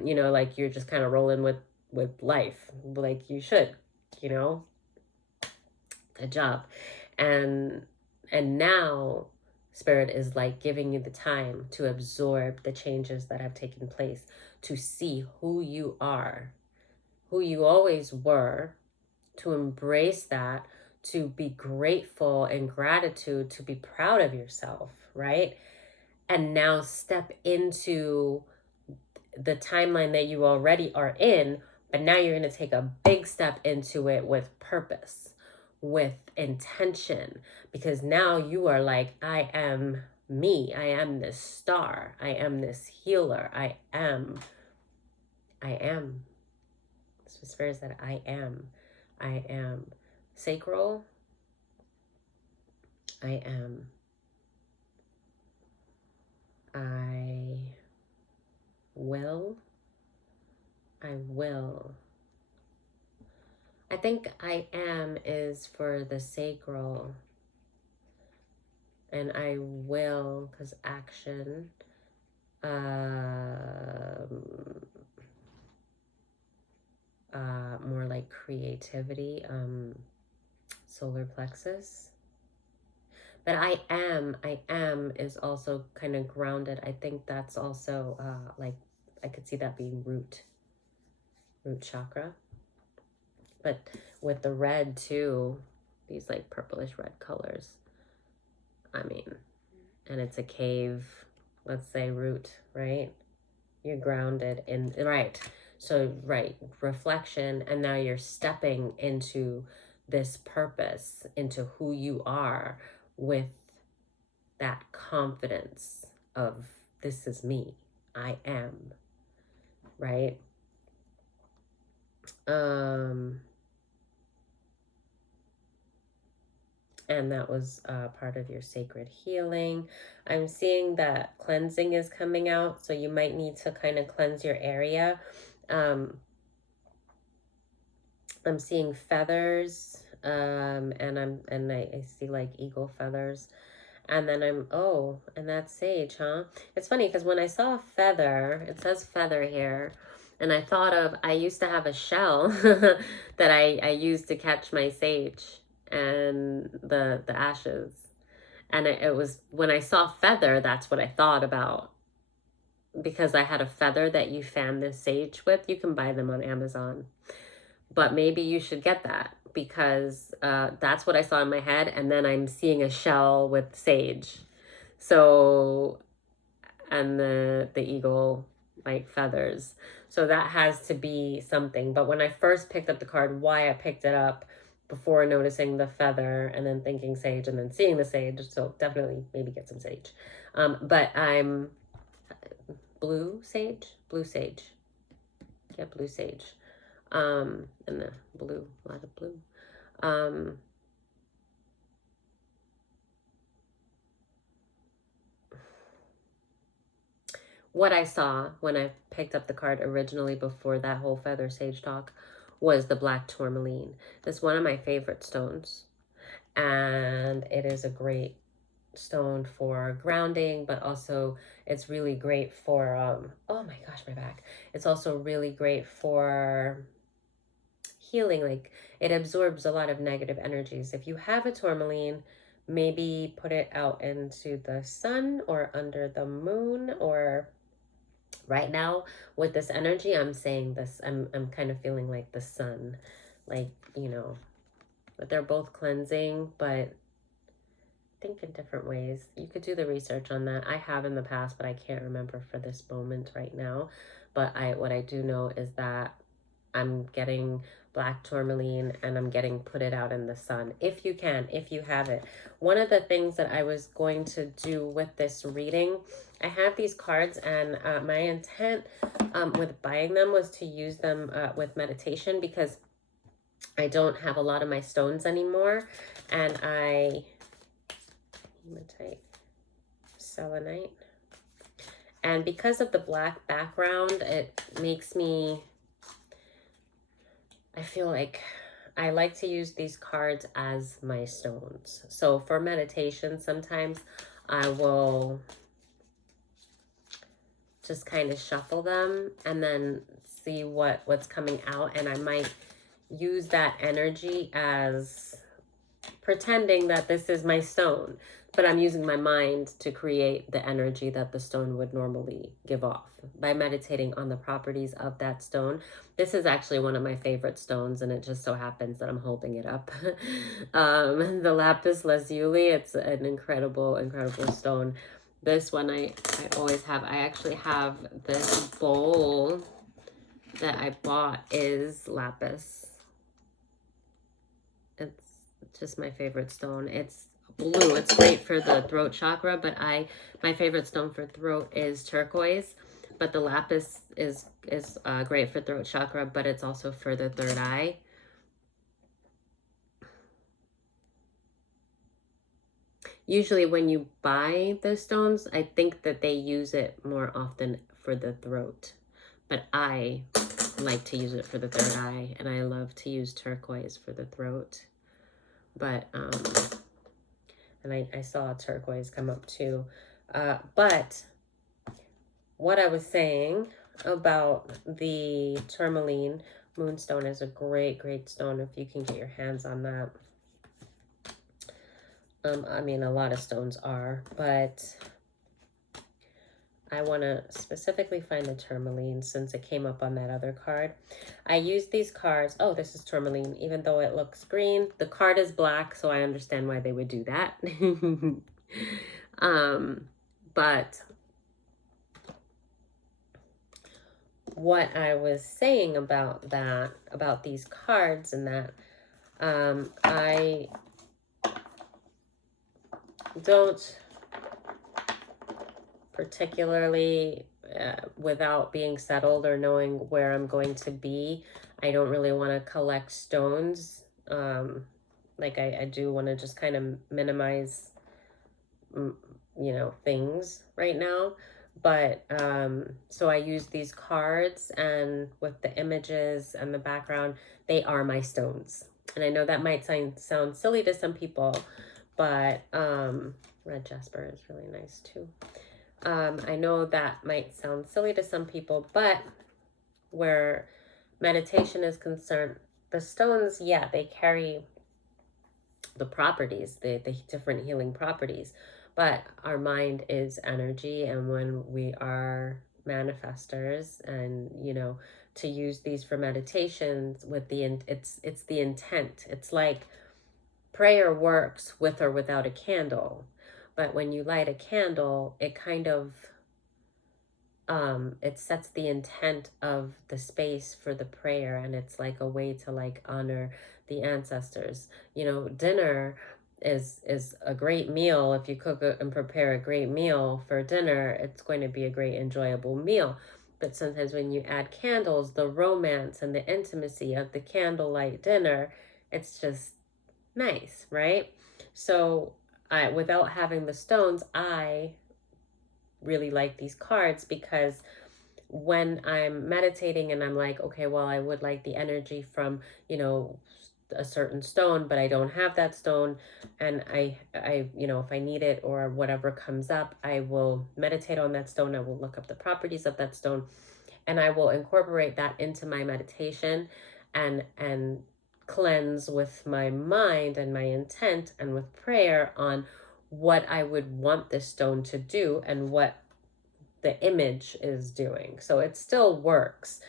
you know, like you're just kind of rolling with life like you should, you know. Good job. And now Spirit is like giving you the time to absorb the changes that have taken place, to see who you are, who you always were, to embrace that, to be grateful and gratitude, to be proud of yourself, right? And now step into the timeline that you already are in, but now you're going to take a big step into it with purpose, with intention, because now you are like, I am me. I am this star. I am this healer. I am. So Spirit said, I am. Sacral. I am. I will. I think I am is for the sacral, and I will, because action. More like creativity, solar plexus. But I am is also kind of grounded. I think that's also like, I could see that being root chakra. But with the red too, these like purplish red colors, I mean, and it's a cave, let's say root, right? You're grounded in, right? So, right, reflection, and now you're stepping into this purpose, into who you are, with that confidence of, this is me, I am, right? And that was part of your sacred healing. I'm seeing that cleansing is coming out, so you might need to kind of cleanse your area. I'm seeing feathers, and I see like eagle feathers. And then and that's sage, huh? It's funny because when I saw feather, it says feather here, and I thought of, I used to have a shell that I used to catch my sage and the ashes. And it was when I saw feather, that's what I thought about, because I had a feather that you fan the sage with. You can buy them on Amazon, but maybe you should get that, because that's what I saw in my head. And then I'm seeing a shell with sage. So, and the eagle like feathers. So that has to be something. But when I first picked up the card, why I picked it up before noticing the feather and then thinking sage and then seeing the sage. So definitely maybe get some sage. But I'm blue sage, get blue sage. And the blue, a lot of blue. What I saw when I picked up the card originally before that whole feather sage talk was the black tourmaline. That's one of my favorite stones. And it is a great stone for grounding, but also it's really great for, oh my gosh, my back. It's also really great for healing. Like, it absorbs a lot of negative energies. If you have a tourmaline, maybe put it out into the sun or under the moon, or right now with this energy, I'm saying this, I'm kind of feeling like the sun, like, but they're both cleansing, but think in different ways. You could do the research on that. I have in the past, but I can't remember for this moment right now. But what I do know is that I'm getting black tourmaline, and I'm getting put it out in the sun. If you can, if you have it. One of the things that I was going to do with this reading, I have these cards, and my intent with buying them was to use them with meditation, because I don't have a lot of my stones anymore. And hematite, selenite. And because of the black background, it makes me, I feel like I like to use these cards as my stones. So for meditation, sometimes I will just kind of shuffle them and then see what's coming out. And I might use that energy as pretending that this is my stone, but I'm using my mind to create the energy that the stone would normally give off by meditating on the properties of that stone. This is actually one of my favorite stones, and it just so happens that I'm holding it up. The lapis lazuli, it's an incredible stone. This one I always have. I actually have this bowl that I bought is lapis. It's just my favorite stone. It's blue. It's great for the throat chakra, but my favorite stone for throat is turquoise. But the lapis is great for throat chakra, but it's also for the third eye. Usually when you buy the stones, I think that they use it more often for the throat. But I like to use it for the third eye, and I love to use turquoise for the throat. But, and I saw turquoise come up too. But what I was saying about the tourmaline moonstone is a great stone if you can get your hands on that. I mean, a lot of stones are, but I want to specifically find the tourmaline since it came up on that other card. I use these cards. Oh, this is tourmaline, even though it looks green. The card is black, so I understand why they would do that. But what I was saying about that, about these cards and that, I don't particularly, without being settled or knowing where I'm going to be, I don't really want to collect stones. Like I do want to just kind of minimize, things right now. But so I use these cards, and with the images and the background, they are my stones. And I know that might sound silly to some people, but red jasper is really nice too. I know that might sound silly to some people, but where meditation is concerned, the stones, yeah, they carry the properties, the different healing properties. But our mind is energy, and when we are manifestors, and to use these for meditations with it's the intent. It's like prayer works with or without a candle. But when you light a candle, it kind of it sets the intent of the space for the prayer, and it's like a way to like honor the ancestors. Dinner is a great meal. If you cook and prepare a great meal for dinner, it's going to be a great enjoyable meal. But sometimes when you add candles, the romance and the intimacy of the candlelight dinner, it's just nice, right? So without having the stones, I really like these cards, because when I'm meditating and I'm like, okay, well, I would like the energy from, a certain stone, but I don't have that stone, and if I need it or whatever comes up, I will meditate on that stone. I will look up the properties of that stone, and I will incorporate that into my meditation, and cleanse with my mind and my intent and with prayer on what I would want this stone to do and what the image is doing. So it still works.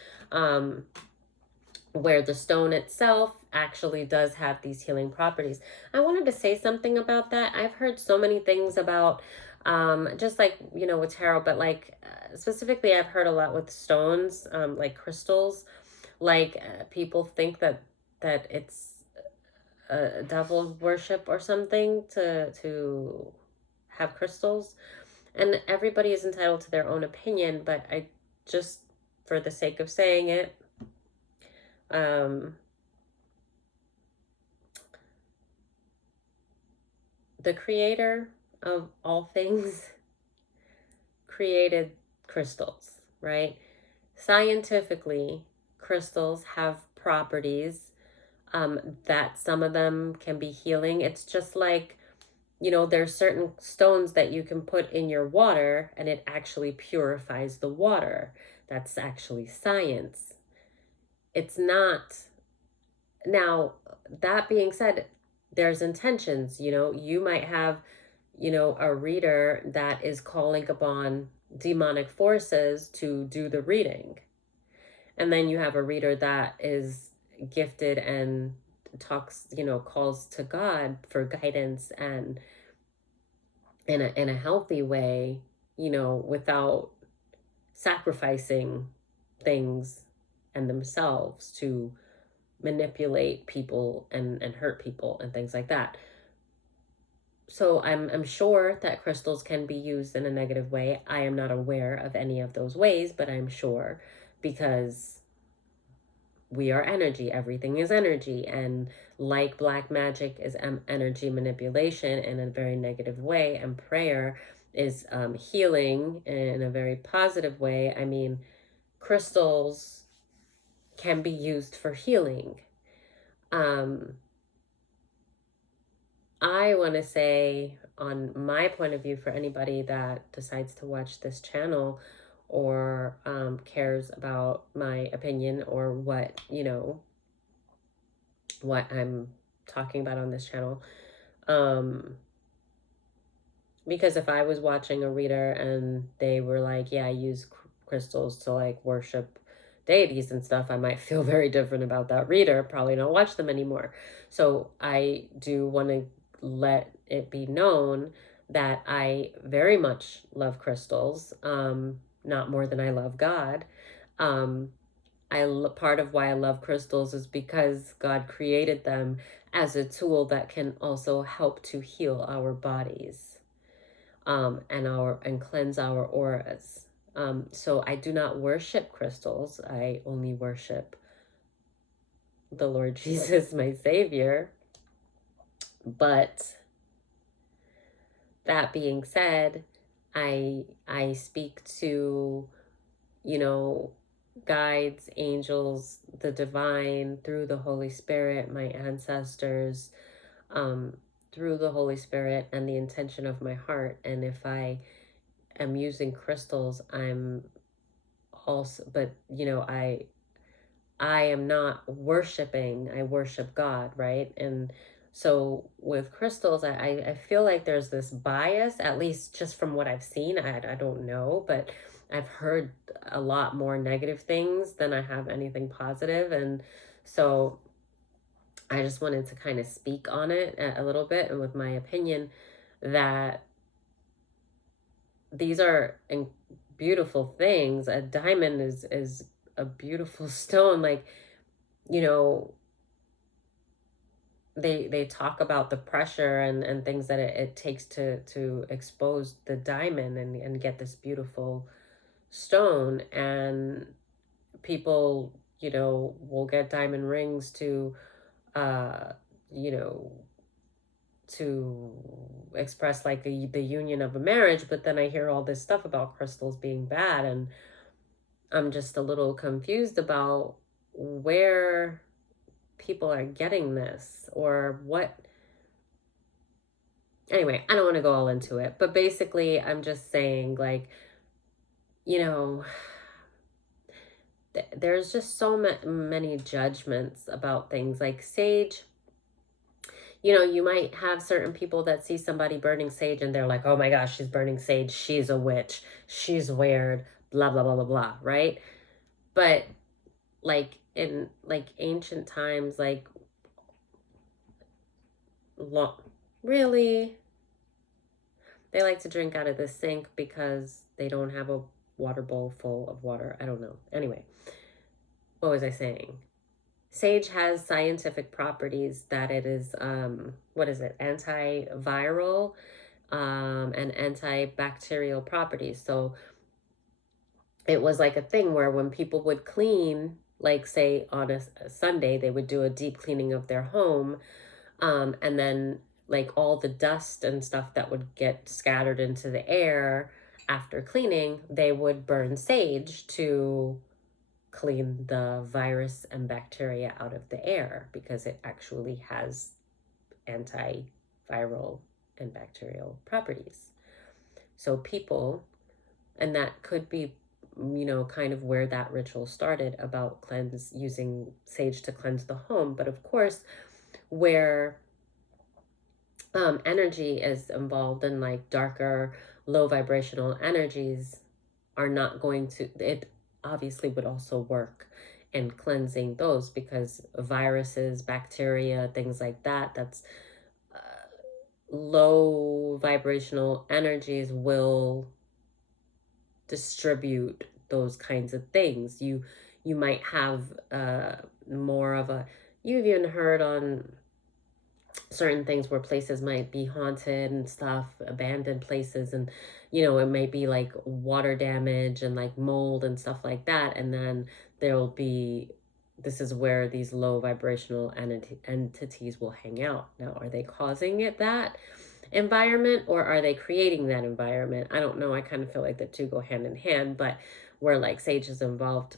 Where the stone itself actually does have these healing properties. I wanted to say something about that. I've heard so many things about just like, with tarot, but like specifically, I've heard a lot with stones, like crystals. Like people think that it's a devil worship or something to have crystals, and everybody is entitled to their own opinion, but I just, for the sake of saying it, um, the creator of all things created crystals, right? Scientifically, crystals have properties that some of them can be healing. It's just like, there's certain stones that you can put in your water and it actually purifies the water. That's actually science. It's not. Now, that being said, there's intentions. You might have, a reader that is calling upon demonic forces to do the reading. And then you have a reader that is gifted and talks, calls to God for guidance, and in a healthy way, without sacrificing things and themselves to manipulate people and hurt people and things like that. So I'm sure that crystals can be used in a negative way. I am not aware of any of those ways, but I'm sure, because we are energy. Everything is energy, and like black magic is energy manipulation in a very negative way, and prayer is healing in a very positive way. I mean, crystals can be used for healing. I want to say, on my point of view, for anybody that decides to watch this channel, or cares about my opinion, or what I'm talking about on this channel. Because if I was watching a reader and they were like, yeah, I use crystals to like worship deities and stuff, I might feel very different about that reader, probably not watch them anymore. So I do want to let it be known that I very much love crystals, not more than I love God. Um, Part of why I love crystals is because God created them as a tool that can also help to heal our bodies, and cleanse our auras. So I do not worship crystals. I only worship the Lord Jesus, my Savior. But that being said, I speak to, you know, guides, angels, the divine through the Holy Spirit, my ancestors, um, through the Holy Spirit and the intention of my heart. And if I am using crystals, I'm also, but I am not worshiping, I worship God, right? And so with crystals, I feel like there's this bias, at least just from what I've seen. I don't know, but I've heard a lot more negative things than I have anything positive. And so I just wanted to kind of speak on it a little bit and with my opinion that these are beautiful things. A diamond is a beautiful stone. Like, you know, they talk about the pressure and things that it takes to expose the diamond and get this beautiful stone. And people, will get diamond rings to uh you know to express like the union of a marriage. But then I hear all this stuff about crystals being bad, and I'm just a little confused about where people are getting this or what. Anyway, I don't want to go all into it, but basically I'm just saying, like, you know there's just so many judgments about things like sage. You might have certain people that see somebody burning sage and they're like, oh my gosh, she's burning sage, she's a witch, she's weird, blah blah blah blah blah, right? But like in like ancient times, like, long, really, they like to drink out of the sink because they don't have a water bowl full of water. I don't know. Anyway, what was I saying? Sage has scientific properties that it is, what is it? Antiviral, and antibacterial properties. So it was like a thing where when people would clean, like say on a Sunday, they would do a deep cleaning of their home, and then like all the dust and stuff that would get scattered into the air after cleaning, they would burn sage to clean the virus and bacteria out of the air because it actually has antiviral and bacterial properties. So people, and that could be, kind of where that ritual started about using sage to cleanse the home. But of course, where energy is involved in like darker, low vibrational energies are not going to, it obviously would also work in cleansing those because viruses, bacteria, things like that, that's low vibrational energies will distribute those kinds of things. You might have more of a, you've even heard on certain things where places might be haunted and stuff, abandoned places, and it may be like water damage and like mold and stuff like that. And then there'll be, this is where these low vibrational entities will hang out. Now, are they causing it, that environment, or are they creating that environment? I don't know. I kind of feel like the two go hand in hand, but where like sage is involved,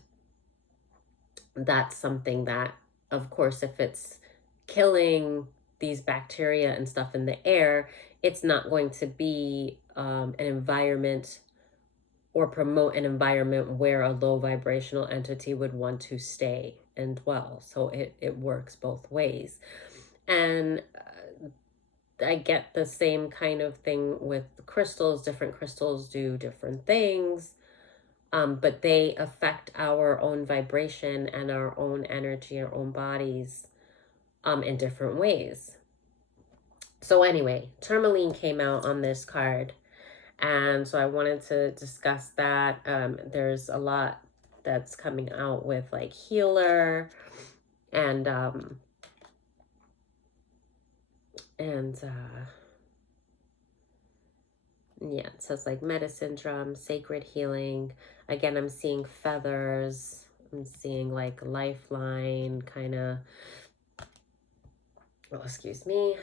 that's something that, of course, if it's killing these bacteria and stuff in the air, it's not going to be an environment or promote an environment where a low vibrational entity would want to stay and dwell. So it works both ways. And I get the same kind of thing with crystals. Different crystals do different things, but they affect our own vibration and our own energy, our own bodies, in different ways. So anyway, tourmaline came out on this card, and so I wanted to discuss that. There's a lot that's coming out with like healer and yeah, it says like medicine drum, sacred healing. Again, I'm seeing feathers. I'm seeing like lifeline kind of, oh, excuse me.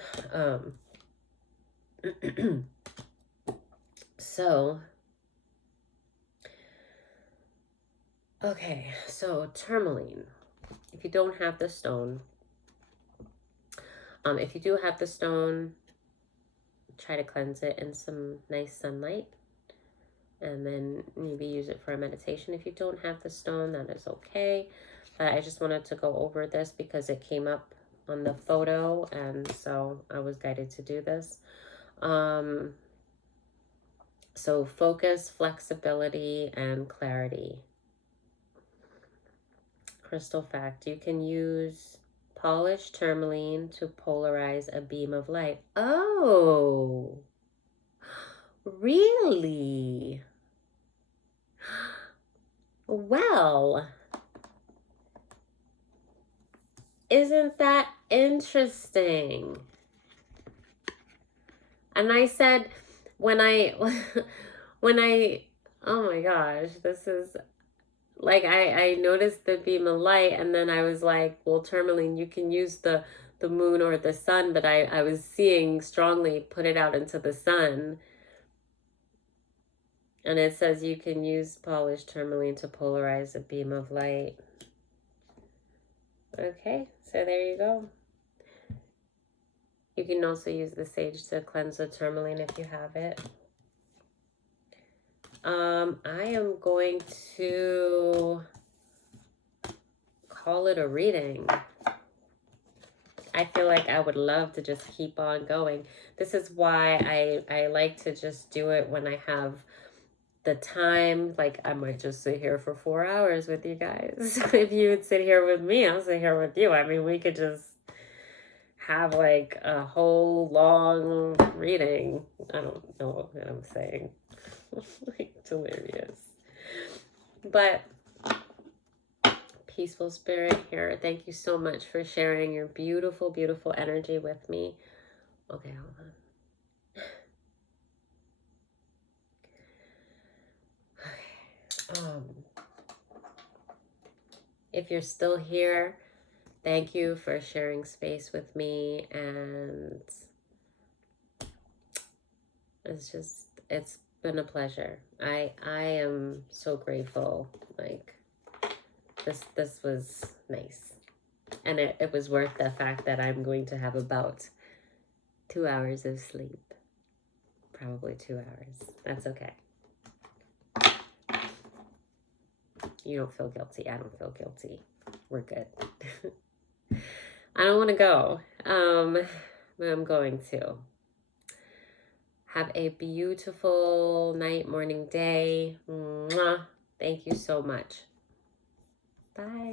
So, okay, so tourmaline. If you don't have the stone, if you do have the stone, try to cleanse it in some nice sunlight and then maybe use it for a meditation. If you don't have the stone, that is okay. But I just wanted to go over this because it came up on the photo, and so I was guided to do this. So focus, flexibility, and clarity. Crystal fact, you can use polished tourmaline to polarize a beam of light. Oh, really? Well, isn't that interesting? And I said, when I, oh my gosh, this is like, I noticed the beam of light, and then I was like, well, tourmaline, you can use the moon or the sun, but I was seeing strongly put it out into the sun. And it says you can use polished tourmaline to polarize a beam of light. Okay, so there you go. You can also use the sage to cleanse the tourmaline if you have it. I am going to call it a reading. I feel like I would love to just keep on going. This is why I like to just do it when I have the time. Like, I might just sit here for 4 hours with you guys. If you would sit here with me, I'll sit here with you. I mean, we could just have like a whole long reading. I don't know what I'm saying. Like, delirious. But peaceful spirit here, thank you so much for sharing your beautiful, beautiful energy with me. Okay, hold on. If you're still here, thank you for sharing space with me, and it's been a pleasure. I am so grateful. Like, this was nice. And it was worth the fact that I'm going to have about 2 hours of sleep. Probably 2 hours. That's okay. You don't feel guilty. I don't feel guilty. We're good. I don't want to go. But I'm going to. Have a beautiful night, morning, day. Mwah. Thank you so much. Bye.